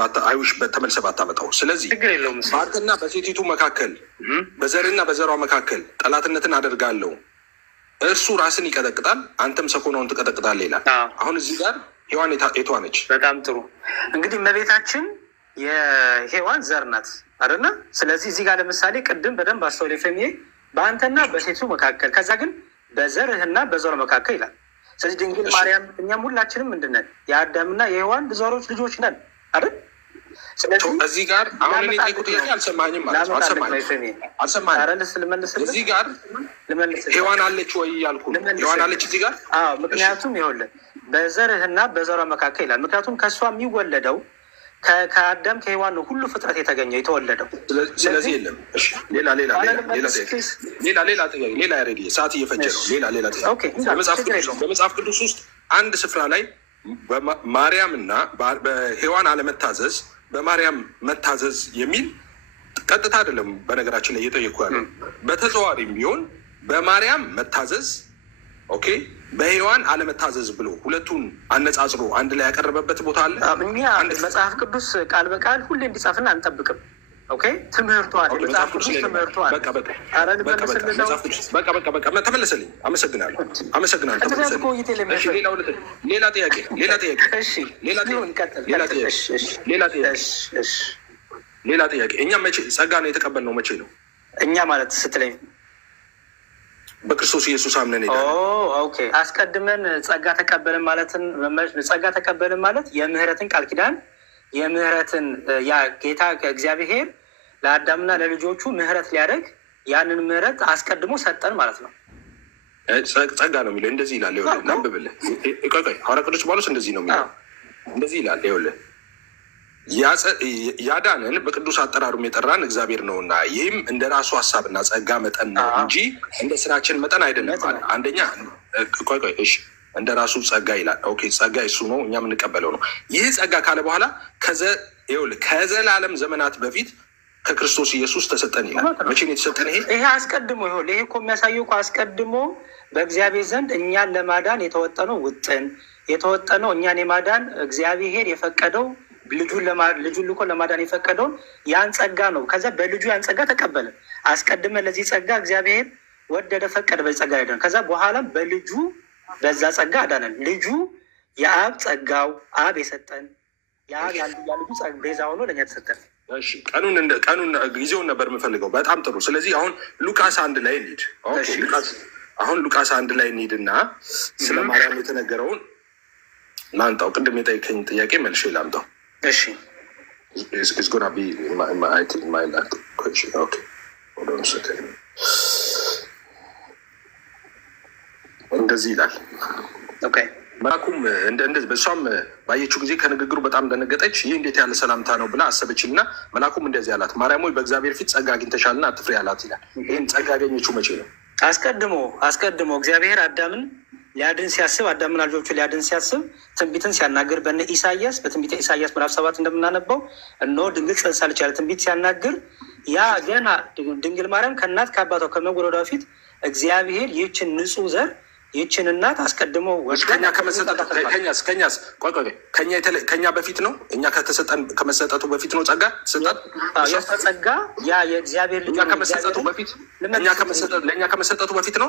ባታመጣው። ስለዚህ በአንተና በሴቲቱ መካከል በዘርና በዘሯ መካከል ጠላትነትን አደርጋለሁ፣ እርሱ ራስን ይቀጠቅጣል፣ አንተም ሰኮናውን ትቀጠቅጣለህ ይላል። አሁን እዚህ ጋር ሔዋን የቷ ነች? በጣም ጥሩ እንግዲህ እመቤታችን የሔዋን ዘር ናት አይደለ? ስለዚህ እዚህ ጋር ለምሳሌ ቅድም በደንብ አስተውል ኤፍሬምዬ፣ በአንተና በሴቱ መካከል ከዛ ግን በዘርህና በዘሯ መካከል ይላል። ስለዚህ ድንግል ማርያም እኛም ሁላችንም ምንድን ነን? የአዳምና የሔዋን ዘሮች ልጆች ነን አይደል? ስለዚህ እዚህ ጋር አሁን እኔ ጠይቁት አልሰማኝም ማለት ነው። አልሰማኝም። እዚህ ጋር ሔዋን አለች ወይ ያልኩ ሔዋን አለች እዚህ ጋር። ምክንያቱም ይኸውልህ በዘርህና በዘሯ መካከል ይላል። ምክንያቱም ከእሷ የሚወለደው ከአዳም ከሔዋን ነው ሁሉ ፍጥረት የተገኘው የተወለደው። ስለዚህ የለም ሌላ ያሬድ ሰዓት እየፈጀ ነው። ሌላ በመጽሐፍ ቅዱስ ውስጥ አንድ ስፍራ ላይ ማርያምና በሔዋን አለመታዘዝ በማርያም መታዘዝ የሚል ቀጥታ አይደለም። በነገራችን ላይ እየጠየኩ ያለው በተዘዋዋሪም ቢሆን በማርያም መታዘዝ በሔዋን አለመታዘዝ ብሎ ሁለቱን አነጻጽሮ አንድ ላይ ያቀረበበት ቦታ አለ። እኛ መጽሐፍ ቅዱስ ቃል በቃል ሁሌ እንዲጻፍና አንጠብቅም። ትምህርቱ ተመለሰልኝ። አመሰግናለሁ። ሌላ ጥያቄ እኛ መቼ ጸጋ ነው የተቀበልነው? መቼ ነው እኛ ማለት ስትለኝ በክርስቶስ ኢየሱስ አምነን አስቀድመን ጸጋ ተቀበልን ማለት የምህረትን ቃል ኪዳን የምህረትን ያ ጌታ እግዚአብሔር ለአዳምና ለልጆቹ ምህረት ሊያደርግ ያንን ምህረት አስቀድሞ ሰጠን ማለት ነው። ጸጋ ነው የሚለው እንደዚህ ይላል። ይኸውልህ ላንብብልህ። ሐዋርያ ቅዱስ ጳውሎስ እንደዚህ ነው የሚለው እንደዚህ ይላል። ይኸውልህ ያዳነን በቅዱስ አጠራሩም የጠራን እግዚአብሔር ነውና ይህም እንደ ራሱ ሀሳብና ጸጋ መጠን ነው እንጂ እንደ ስራችን መጠን አይደለም። አንደኛ እንደ ራሱ ጸጋ ይላል። ጸጋ እሱ ነው፣ እኛ የምንቀበለው ነው። ይህ ጸጋ ካለ በኋላ ከዘላለም ዘመናት በፊት ከክርስቶስ ኢየሱስ ተሰጠን ይላል። መቼ ነው የተሰጠን? ይሄ አስቀድሞ ይሄ እኮ የሚያሳየው አስቀድሞ በእግዚአብሔር ዘንድ እኛን ለማዳን የተወጠነው እኛን የማዳን እግዚአብሔር የፈቀደው ልጁን ልኮ ለማዳን የፈቀደውን ያን ጸጋ ነው። ከዛ በልጁ ያን ጸጋ ተቀበልን። አስቀድመን ለዚህ ጸጋ እግዚአብሔር ወደደ፣ ፈቀደ፣ በዚህ ጸጋ ያዳነን። ከዛ በኋላም በልጁ በዛ ጸጋ አዳነን። ልጁ የአብ ጸጋው አብ የሰጠን የአብ ልጁ ቤዛ ሆኖ ለእኛ ተሰጠን። ቀኑን ጊዜውን ነበር የምፈልገው። በጣም ጥሩ። ስለዚህ አሁን ሉቃስ 1 ላይ እንሂድ። ሉቃስ 1 ላይ እንሂድና ስለ ማርያም የተነገረውን ላንጣው። ቅድም የጠየቀኝ ጥያቄ መልሼ ላምጣው። እንደዚህ ይላል። መልአኩም በእሷም ባየችው ጊዜ ከንግግሩ በጣም ደነገጠች። ይህ እንዴት ያለ ሰላምታ ነው ብላ አሰበችና መልአኩም እንደዚህ አላት፣ ማርያም ሆይ በእግዚአብሔር ፊት ጸጋ አግኝተሻልና አትፍሪ አላት ይላል። ይህን ጸጋ ያገኘችው መቼ ነው? አስቀድሞ እግዚአብሔር አዳምን ሊያድን ሲያስብ አዳምና ልጆቹ ሊያድን ሲያስብ ትንቢትን ሲያናግር በትንቢተ ኢሳያስ ምዕራፍ 7 እንደምናነበው እነሆ ድንግል ጸንሳለች ያለ ትንቢት ሲያናግር ያ ገና ድንግል ማርያም ከእናት ከአባቷ ከመወለዷ በፊት እግዚአብሔር ይህችን ንጹሕ ዘር ይህችን እናት አስቀድሞ ከኛ በፊት ነው። እኛ ከመሰጠቱ በፊት ነው ጸጋ ጸጋ ያ የእግዚአብሔር ልጅ ለእኛ ከመሰጠቱ በፊት ነው።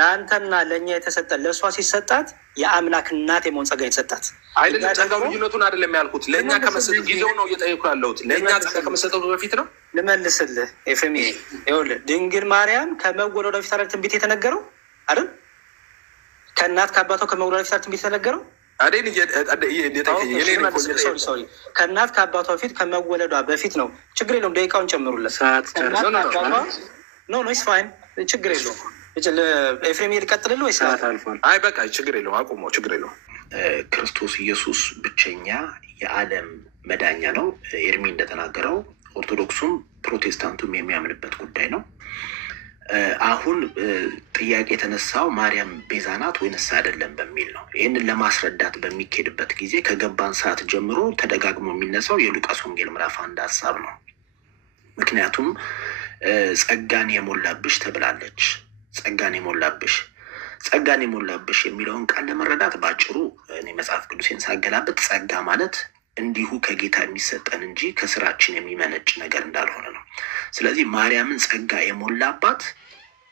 ለአንተና ለእኛ የተሰጠ ለእሷ ሲሰጣት የአምላክ እናት የመሆን ጸጋ የተሰጣት አይደለም። ጸጋው ልዩነቱን አይደለም ያልኩት፣ ለእኛ ከመሰጠቱ ጊዜው ነው እየጠየኩ ያለሁት። ለእኛ ጸጋ ከመሰጠቱ በፊት ነው። ልመልስልህ ኤፍሬም፣ ይኸውልህ ድንግል ማርያም ከመወለዷ በፊት አይደል ትንቢት የተነገረው አይደል? ከእናት ከአባቷ ከመወለዷ በፊት ትንቢት የተነገረው ከእናት ከአባቷ በፊት ከመወለዷ በፊት ነው። ችግር የለውም፣ ደቂቃውን ጨምሩለት። ፋይን፣ ችግር የለውም። ኤፍሬም ልቀጥልልህ ወይ? አይ በቃ ችግር የለውም፣ አቁመው፣ ችግር የለውም። ክርስቶስ ኢየሱስ ብቸኛ የዓለም መዳኛ ነው። ኤርሚ እንደተናገረው ኦርቶዶክሱም ፕሮቴስታንቱም የሚያምንበት ጉዳይ ነው። አሁን ጥያቄ የተነሳው ማርያም ቤዛ ናት ወይንስ አይደለም በሚል ነው። ይህንን ለማስረዳት በሚኬድበት ጊዜ ከገባን ሰዓት ጀምሮ ተደጋግሞ የሚነሳው የሉቃስ ወንጌል ምዕራፍ 1 ሀሳብ ነው። ምክንያቱም ጸጋን የሞላብሽ ተብላለች። ጸጋን የሞላብሽ የሚለውን ቃል ለመረዳት ባጭሩ እኔ መጽሐፍ ቅዱሴን ሳገላበት ጸጋ ማለት እንዲሁ ከጌታ የሚሰጠን እንጂ ከስራችን የሚመነጭ ነገር እንዳልሆነ ነው። ስለዚህ ማርያምን ጸጋ የሞላባት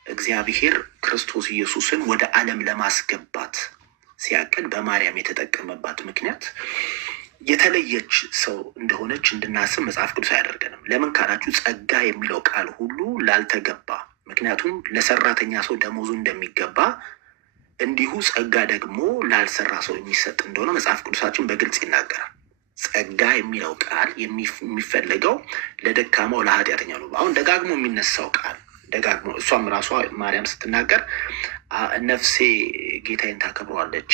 እግዚአብሔር ክርስቶስ ኢየሱስን ወደ ዓለም ለማስገባት ሲያቅድ በማርያም የተጠቀመባት ምክንያት የተለየች ሰው እንደሆነች እንድናስብ መጽሐፍ ቅዱስ አያደርገንም። ለምን ካላችሁ ጸጋ የሚለው ቃል ሁሉ ላልተገባ፣ ምክንያቱም ለሰራተኛ ሰው ደሞዙ እንደሚገባ እንዲሁ ጸጋ ደግሞ ላልሰራ ሰው የሚሰጥ እንደሆነ መጽሐፍ ቅዱሳችን በግልጽ ይናገራል። ጸጋ የሚለው ቃል የሚፈለገው ለደካማው ለኃጢአተኛ ነው። አሁን ደጋግሞ የሚነሳው ቃል ደጋግሞ እሷም ራሷ ማርያም ስትናገር ነፍሴ ጌታዬን ታከብረዋለች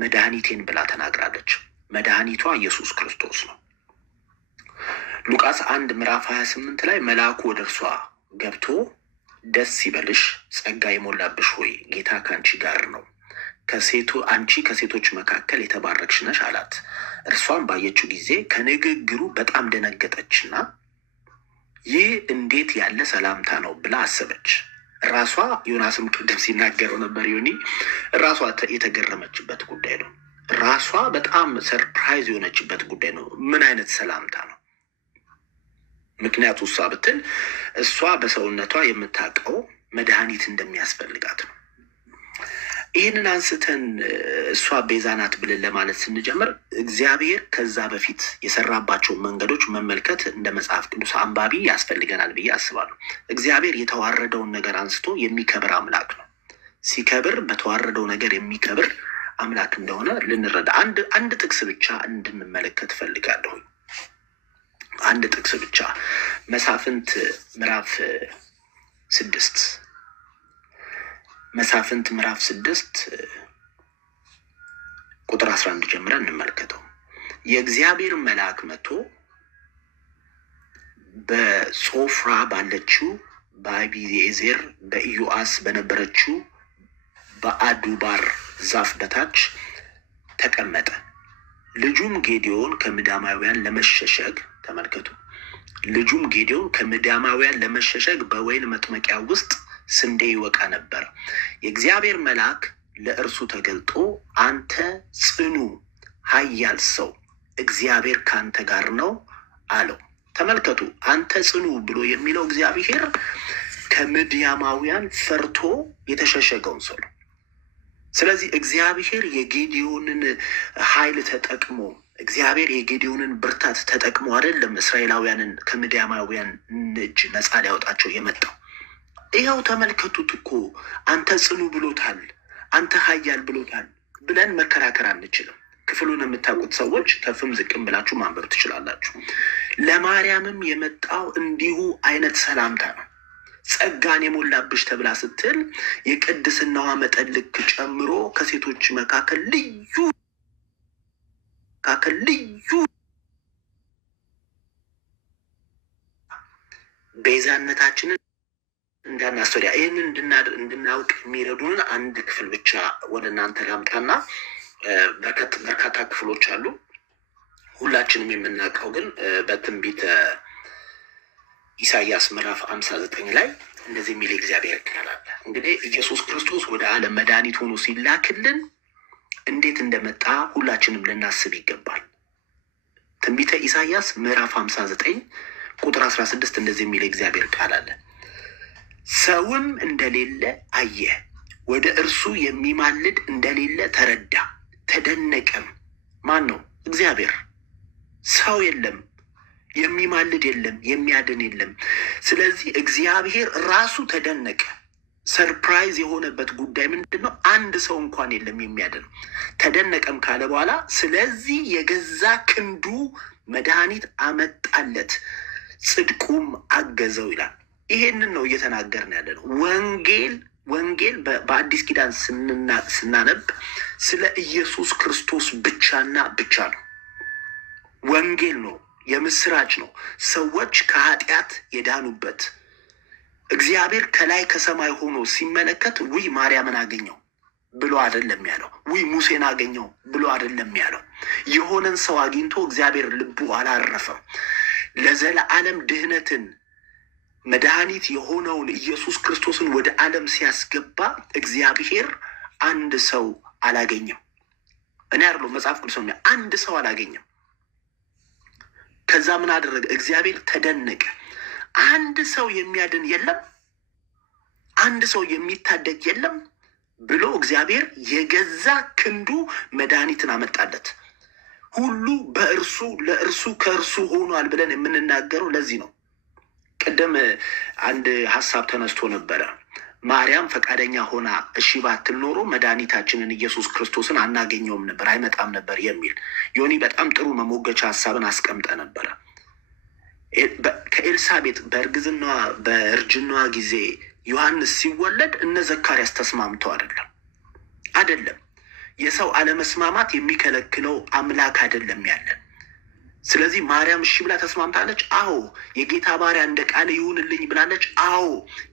መድኃኒቴን ብላ ተናግራለች። መድኃኒቷ ኢየሱስ ክርስቶስ ነው። ሉቃስ 1 ምዕራፍ 28 ላይ መልአኩ ወደ እርሷ ገብቶ ደስ ይበልሽ ጸጋ የሞላብሽ ሆይ ጌታ ከአንቺ ጋር ነው፣ አንቺ ከሴቶች መካከል የተባረክሽ ነሽ አላት። እርሷም ባየችው ጊዜ ከንግግሩ በጣም ደነገጠችና ይህ እንዴት ያለ ሰላምታ ነው ብላ አሰበች። ራሷ ዮናስም ቅድም ሲናገረው ነበር፣ ዮኒ ራሷ የተገረመችበት ጉዳይ ነው። ራሷ በጣም ሰርፕራይዝ የሆነችበት ጉዳይ ነው። ምን አይነት ሰላምታ ነው? ምክንያቱ እሷ ብትል እሷ በሰውነቷ የምታውቀው መድኃኒት እንደሚያስፈልጋት ነው። ይህንን አንስተን እሷ ቤዛ ናት ብለን ለማለት ስንጀምር እግዚአብሔር ከዛ በፊት የሰራባቸውን መንገዶች መመልከት እንደ መጽሐፍ ቅዱስ አንባቢ ያስፈልገናል ብዬ አስባለሁ። እግዚአብሔር የተዋረደውን ነገር አንስቶ የሚከብር አምላክ ነው። ሲከብር በተዋረደው ነገር የሚከብር አምላክ እንደሆነ ልንረዳ አንድ ጥቅስ ብቻ እንድንመለከት ፈልጋለሁ። አንድ ጥቅስ ብቻ መሳፍንት ምዕራፍ 6 ቁጥር 11 ጀምረን እንመልከተው። የእግዚአብሔር መልአክ መጥቶ በጾፍራ ባለችው በአቢዔዝር በኢዮአስ በነበረችው በአዱባር ዛፍ በታች ተቀመጠ። ልጁም ጌዴዎን ከምዳማውያን ለመሸሸግ ተመልከቱ። ልጁም ጌዴዎን ከምዳማውያን ለመሸሸግ በወይን መጥመቂያ ውስጥ ስንዴ ይወቃ ነበር። የእግዚአብሔር መልአክ ለእርሱ ተገልጦ አንተ ጽኑ ኃያል ሰው እግዚአብሔር ካንተ ጋር ነው አለው። ተመልከቱ፣ አንተ ጽኑ ብሎ የሚለው እግዚአብሔር ከምድያማውያን ፈርቶ የተሸሸገውን ሰው ነው። ስለዚህ እግዚአብሔር የጌዴዎንን ኃይል ተጠቅሞ እግዚአብሔር የጌዴዎንን ብርታት ተጠቅሞ አይደለም እስራኤላውያንን ከምድያማውያን እጅ ነፃ ሊያወጣቸው የመጣው። ይኸው ተመልከቱት እኮ አንተ ጽኑ ብሎታል፣ አንተ ኃያል ብሎታል ብለን መከራከር አንችልም። ክፍሉን የምታውቁት ሰዎች ከፍም ዝቅም ብላችሁ ማንበብ ትችላላችሁ። ለማርያምም የመጣው እንዲሁ አይነት ሰላምታ ነው። ጸጋን የሞላብሽ ተብላ ስትል የቅድስናዋ መጠን ልክ ጨምሮ ከሴቶች መካከል ልዩ ቤዛነታችንን እንዳናስተውል ይህንን እንድናውቅ የሚረዱን አንድ ክፍል ብቻ ወደ እናንተ ላምጣና በርካታ ክፍሎች አሉ። ሁላችንም የምናውቀው ግን በትንቢተ ኢሳይያስ ምዕራፍ 59 ላይ እንደዚህ የሚል እግዚአብሔር ቃል አለ። እንግዲህ ኢየሱስ ክርስቶስ ወደ ዓለም መድኃኒት ሆኖ ሲላክልን እንዴት እንደመጣ ሁላችንም ልናስብ ይገባል። ትንቢተ ኢሳይያስ ምዕራፍ 59 ቁጥር 16 እንደዚህ የሚል እግዚአብሔር ቃል አለ። ሰውም እንደሌለ አየ፣ ወደ እርሱ የሚማልድ እንደሌለ ተረዳ፣ ተደነቀም። ማን ነው? እግዚአብሔር። ሰው የለም፣ የሚማልድ የለም፣ የሚያድን የለም። ስለዚህ እግዚአብሔር ራሱ ተደነቀ። ሰርፕራይዝ የሆነበት ጉዳይ ምንድን ነው? አንድ ሰው እንኳን የለም የሚያድን። ተደነቀም ካለ በኋላ ስለዚህ የገዛ ክንዱ መድኃኒት አመጣለት፣ ጽድቁም አገዘው ይላል። ይሄንን ነው እየተናገርን ያለ ነው። ወንጌል በአዲስ ኪዳን ስናነብ ስለ ኢየሱስ ክርስቶስ ብቻና ብቻ ነው። ወንጌል ነው፣ የምስራች ነው። ሰዎች ከኃጢአት የዳኑበት እግዚአብሔር ከላይ ከሰማይ ሆኖ ሲመለከት ውይ ማርያምን አገኘው ብሎ አይደለም ያለው። ውይ ሙሴን አገኘው ብሎ አይደለም ያለው። የሆነን ሰው አግኝቶ እግዚአብሔር ልቡ አላረፈም። ለዘለዓለም ድህነትን መድኃኒት የሆነውን ኢየሱስ ክርስቶስን ወደ ዓለም ሲያስገባ እግዚአብሔር አንድ ሰው አላገኘም። እኔ አይደለሁም መጽሐፍ ቅዱስ ነው፣ አንድ ሰው አላገኘም። ከዛ ምን አደረገ? እግዚአብሔር ተደነቀ። አንድ ሰው የሚያድን የለም፣ አንድ ሰው የሚታደግ የለም ብሎ እግዚአብሔር የገዛ ክንዱ መድኃኒትን አመጣለት። ሁሉ በእርሱ ለእርሱ ከእርሱ ሆኗል ብለን የምንናገረው ለዚህ ነው። ቅድም አንድ ሀሳብ ተነስቶ ነበረ። ማርያም ፈቃደኛ ሆና እሺ ባትል ኖሮ መድኃኒታችንን ኢየሱስ ክርስቶስን አናገኘውም ነበር፣ አይመጣም ነበር የሚል ዮኒ በጣም ጥሩ መሞገቻ ሀሳብን አስቀምጠ ነበረ። ከኤልሳቤጥ በእርጅናዋ ጊዜ ዮሐንስ ሲወለድ እነ ዘካርያስ ተስማምተው አይደለም። የሰው አለመስማማት የሚከለክለው አምላክ አይደለም ያለን። ስለዚህ ማርያም እሺ ብላ ተስማምታለች። አዎ። የጌታ ባሪያ እንደ ቃል ይሁንልኝ ብላለች። አዎ።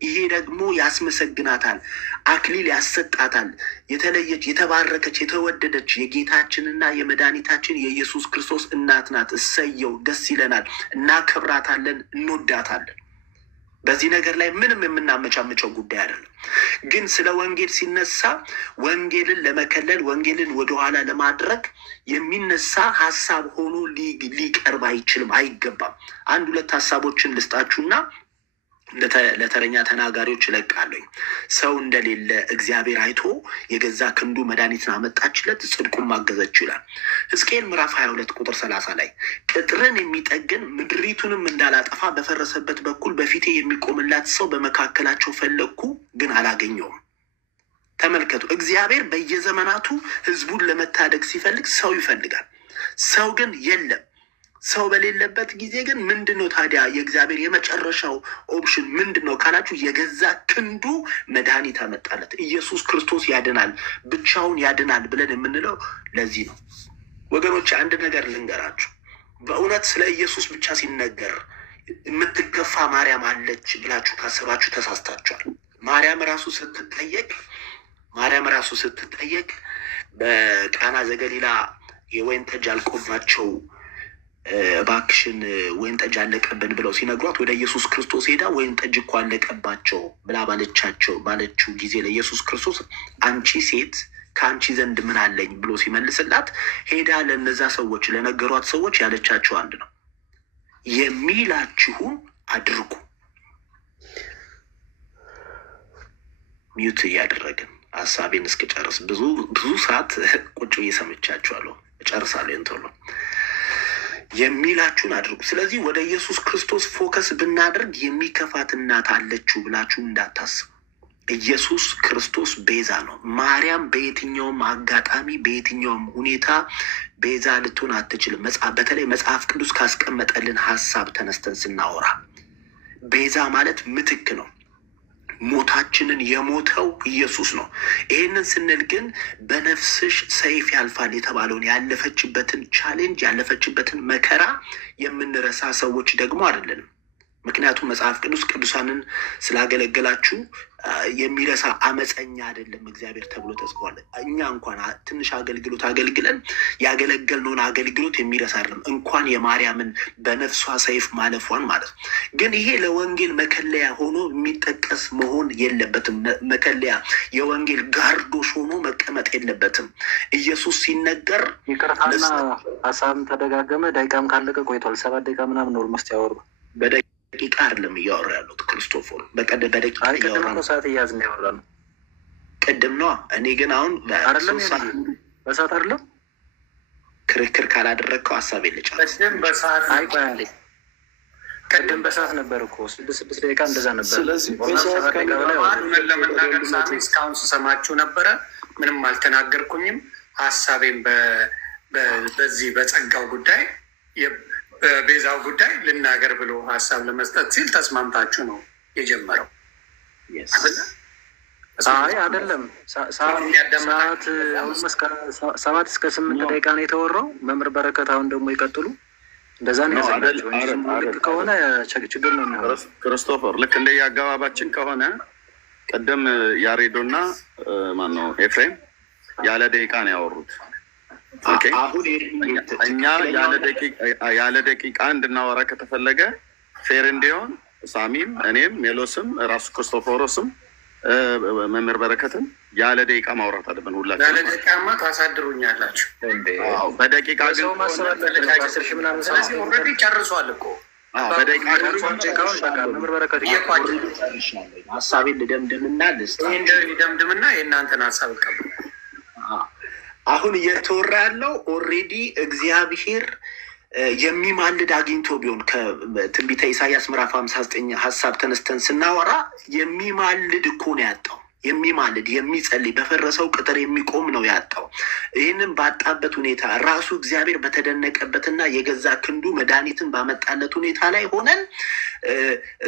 ይሄ ደግሞ ያስመሰግናታል፣ አክሊል ያሰጣታል። የተለየች፣ የተባረከች፣ የተወደደች የጌታችንና የመድኃኒታችን የኢየሱስ ክርስቶስ እናት ናት። እሰየው፣ ደስ ይለናል፣ እናከብራታለን፣ እንወዳታለን። በዚህ ነገር ላይ ምንም የምናመቻመቸው ጉዳይ አይደለም። ግን ስለ ወንጌል ሲነሳ ወንጌልን ለመከለል ወንጌልን ወደኋላ ለማድረግ የሚነሳ ሀሳብ ሆኖ ሊቀርብ አይችልም፣ አይገባም። አንድ ሁለት ሀሳቦችን ልስጣችሁና ለተረኛ ተናጋሪዎች እለቃለኝ። ሰው እንደሌለ እግዚአብሔር አይቶ የገዛ ክንዱ መድኃኒትን አመጣችለት፣ ጽድቁን ማገዘችው ይላል። ሕዝቅኤል ምዕራፍ 22 ቁጥር 30 ላይ ቅጥርን የሚጠግን ምድሪቱንም እንዳላጠፋ በፈረሰበት በኩል በፊቴ የሚቆምላት ሰው በመካከላቸው ፈለግኩ፣ ግን አላገኘውም። ተመልከቱ፣ እግዚአብሔር በየዘመናቱ ሕዝቡን ለመታደግ ሲፈልግ ሰው ይፈልጋል። ሰው ግን የለም። ሰው በሌለበት ጊዜ ግን ምንድን ነው ታዲያ የእግዚአብሔር የመጨረሻው ኦፕሽን ምንድን ነው ካላችሁ፣ የገዛ ክንዱ መድኃኒት አመጣለት። ኢየሱስ ክርስቶስ ያድናል፣ ብቻውን ያድናል ብለን የምንለው ለዚህ ነው። ወገኖች አንድ ነገር ልንገራችሁ። በእውነት ስለ ኢየሱስ ብቻ ሲነገር የምትገፋ ማርያም አለች ብላችሁ ካሰባችሁ ተሳስታችኋል። ማርያም ራሱ ስትጠየቅ በቃና ዘገሊላ የወይን ጠጅ አልቆባቸው እባክሽን ወይን ጠጅ አለቀብን ብለው ሲነግሯት ወደ ኢየሱስ ክርስቶስ ሄዳ ወይን ጠጅ እኮ አለቀባቸው ብላ ባለችው ጊዜ ለኢየሱስ ክርስቶስ አንቺ ሴት ከአንቺ ዘንድ ምን አለኝ ብሎ ሲመልስላት ሄዳ ለነዛ ሰዎች ለነገሯት ሰዎች ያለቻቸው አንድ ነው፣ የሚላችሁን አድርጉ። ሚዩት እያደረግን ሀሳቤን እስክጨርስ ብዙ ሰዓት ቁጭ እየሰምቻችኋለሁ፣ እጨርሳለሁ እንቶሎ የሚላችሁን አድርጉ። ስለዚህ ወደ ኢየሱስ ክርስቶስ ፎከስ ብናደርግ የሚከፋት እናት አለችው ብላችሁ እንዳታስቡ። ኢየሱስ ክርስቶስ ቤዛ ነው። ማርያም በየትኛውም አጋጣሚ በየትኛውም ሁኔታ ቤዛ ልትሆን አትችልም። በተለይ መጽሐፍ ቅዱስ ካስቀመጠልን ሀሳብ ተነስተን ስናወራ ቤዛ ማለት ምትክ ነው። ሞታችንን የሞተው ኢየሱስ ነው። ይህንን ስንል ግን በነፍስሽ ሰይፍ ያልፋል የተባለውን ያለፈችበትን ቻሌንጅ ያለፈችበትን መከራ የምንረሳ ሰዎች ደግሞ አይደለንም። ምክንያቱም መጽሐፍ ቅዱስ ቅዱሳንን ስላገለገላችሁ የሚረሳ አመፀኛ አይደለም እግዚአብሔር ተብሎ ተጽፏል። እኛ እንኳን ትንሽ አገልግሎት አገልግለን ያገለገልነውን አገልግሎት የሚረሳ አይደለም፣ እንኳን የማርያምን በነፍሷ ሰይፍ ማለፏን ማለት ነው። ግን ይሄ ለወንጌል መከለያ ሆኖ የሚጠቀስ መሆን የለበትም። መከለያ የወንጌል ጋርዶሽ ሆኖ መቀመጥ የለበትም። ኢየሱስ ሲነገር ይቅርታና ሀሳብም ተደጋገመ። ደቂቃም ካለቀ ቆይቷል። 7 ደቂቃ ምናምን ኦልሞስት ያወሩ ደቂቃ አይደለም እያወራ ያሉት ክርስቶፎር በደቂቃ እያወራ ነው። ሰዓት እያዝ ነው ያወራ ነው። ቅድም ነው። እኔ ግን አሁን በሰዓት አይደለም ክርክር ካላደረግከው ሀሳብ የለጫል። ቅድም በሰዓት ነበር እኮ 6 ደቂቃ እንደዛ ነበር። ስለዚህ ለመናገር ሳሚ እስካሁን ስሰማችሁ ነበረ። ምንም አልተናገርኩኝም። ሀሳቤን በዚህ በጸጋው ጉዳይ በቤዛው ጉዳይ ልናገር ብሎ ሀሳብ ለመስጠት ሲል ተስማምታችሁ ነው የጀመረው። አይ አይደለም፣ ሰዓት 7 እስከ 8 ደቂቃ ነው የተወራው። መምህር በረከት አሁን ደግሞ ይቀጥሉ። እንደዛ ነው ያዘላቸው እንጂ ልክ ከሆነ ችግር ነው የሚሆነው። ክርስቶፈር ልክ እንደ የአገባባችን ከሆነ ቀደም ያሬዶና ማነው ኤፍሬም ያለ ደቂቃ ነው ያወሩት። እኛ ያለ ደቂቃ እንድናወራ ከተፈለገ ፌር እንዲሆን ሳሚም እኔም ሜሎስም ራሱ ክርስቶፎሮስም መምህር በረከትም ያለ ደቂቃ ማውራት አለብን። ሁላችሁ ያለ ደቂቃማ ታሳድሩኛላችሁ። በደቂቃ ግን ስለዚህ ኦልሬዲ ጨርሷል እኮ በደቂቃ መምህር በረከት ሀሳቤን ልደምድምና ልደምድምና የእናንተን ሀሳብ ይቀበል። አሁን እየተወራ ያለው ኦልሬዲ እግዚአብሔር የሚማልድ አግኝቶ ቢሆን ከትንቢተ ኢሳያስ ምዕራፍ 59 ሀሳብ ተነስተን ስናወራ የሚማልድ እኮ ነው ያጣው። የሚማልድ የሚጸልይ በፈረሰው ቅጥር የሚቆም ነው ያጣው። ይህንን ባጣበት ሁኔታ ራሱ እግዚአብሔር በተደነቀበትና የገዛ ክንዱ መድኃኒትን ባመጣለት ሁኔታ ላይ ሆነን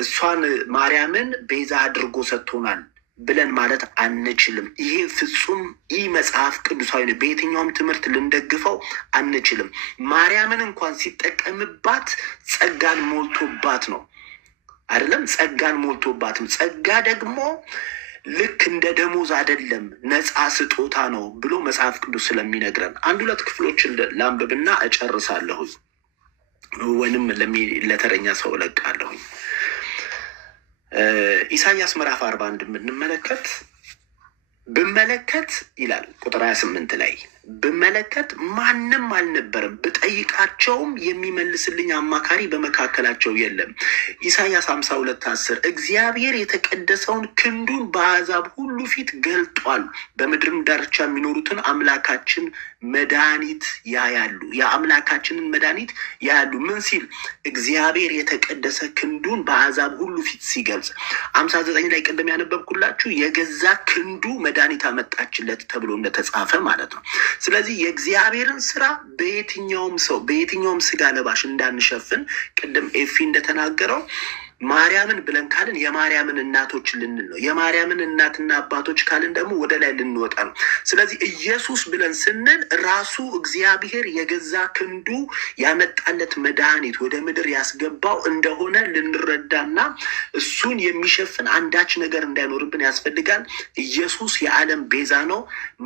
እሷን ማርያምን ቤዛ አድርጎ ሰጥቶናል ብለን ማለት አንችልም። ይሄ ፍጹም ይህ መጽሐፍ ቅዱሳዊ ነው። በየትኛውም ትምህርት ልንደግፈው አንችልም። ማርያምን እንኳን ሲጠቀምባት ጸጋን ሞልቶባት ነው አይደለም? ጸጋን ሞልቶባትም ጸጋ ደግሞ ልክ እንደ ደሞዝ አይደለም፣ ነፃ ስጦታ ነው ብሎ መጽሐፍ ቅዱስ ስለሚነግረን አንድ ሁለት ክፍሎችን ላንብብና እጨርሳለሁኝ፣ ወይንም ለተረኛ ሰው እለቃለሁኝ። ኢሳያስ ምዕራፍ 41 ብመለከት ይላል ቁጥር 28 ላይ ብመለከት ማንም አልነበረም፣ ብጠይቃቸውም የሚመልስልኝ አማካሪ በመካከላቸው የለም። ኢሳያስ 52:10 እግዚአብሔር የተቀደሰውን ክንዱን በአሕዛብ ሁሉ ፊት ገልጧል፣ በምድርም ዳርቻ የሚኖሩትን አምላካችን መድኃኒት ያያሉ። የአምላካችንን መድኃኒት ያያሉ። ምን ሲል? እግዚአብሔር የተቀደሰ ክንዱን በአሕዛብ ሁሉ ፊት ሲገልጽ 59 ላይ ቅድም ያነበብኩላችሁ የገዛ ክንዱ መድኃኒት አመጣችለት ተብሎ እንደተጻፈ ማለት ነው። ስለዚህ የእግዚአብሔርን ስራ በየትኛውም ሰው በየትኛውም ስጋ ለባሽ እንዳንሸፍን ቅድም ኤፊ እንደተናገረው ማርያምን ብለን ካልን የማርያምን እናቶች ልንል ነው። የማርያምን እናትና አባቶች ካልን ደግሞ ወደ ላይ ልንወጣ ነው። ስለዚህ ኢየሱስ ብለን ስንል ራሱ እግዚአብሔር የገዛ ክንዱ ያመጣለት መድኃኒት ወደ ምድር ያስገባው እንደሆነ ልንረዳና እሱን የሚሸፍን አንዳች ነገር እንዳይኖርብን ያስፈልጋል። ኢየሱስ የዓለም ቤዛ ነው።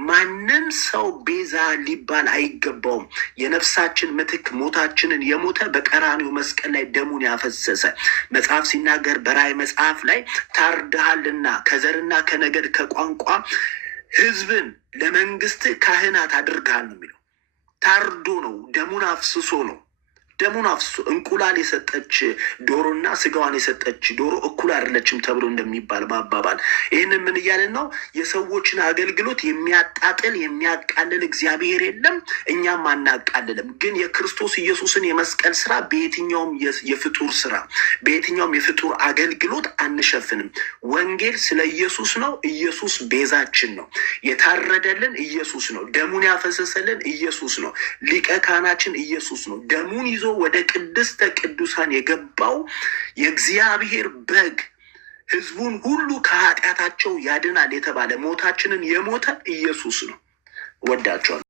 ማንም ሰው ቤዛ ሊባል አይገባውም። የነፍሳችን ምትክ ሞታችንን የሞተ በቀራንዮ መስቀል ላይ ደሙን ያፈሰሰ መጽሐፍ ሲናገር በራእይ መጽሐፍ ላይ ታርደሃልና ከዘርና ከነገድ ከቋንቋ ሕዝብን ለመንግስት ካህናት አድርገሃል ነው የሚለው። ታርዶ ነው፣ ደሙን አፍስሶ ነው። ደሙን አፍስሶ እንቁላል የሰጠች ዶሮና ስጋዋን የሰጠች ዶሮ እኩል አይደለችም ተብሎ እንደሚባል በአባባል ይህንን ምን እያለን ነው? የሰዎችን አገልግሎት የሚያጣጥል የሚያቃልል እግዚአብሔር የለም፣ እኛም አናቃልልም። ግን የክርስቶስ ኢየሱስን የመስቀል ስራ በየትኛውም የፍጡር ስራ በየትኛውም የፍጡር አገልግሎት አንሸፍንም። ወንጌል ስለ ኢየሱስ ነው። ኢየሱስ ቤዛችን ነው። የታረደልን ኢየሱስ ነው። ደሙን ያፈሰሰልን ኢየሱስ ነው። ሊቀ ካህናችን ኢየሱስ ነው። ደሙን ይዞ ወደ ቅድስተ ቅዱሳን የገባው የእግዚአብሔር በግ ሕዝቡን ሁሉ ከኃጢአታቸው ያድናል የተባለ ሞታችንን የሞተ ኢየሱስ ነው። ወዳቸዋል።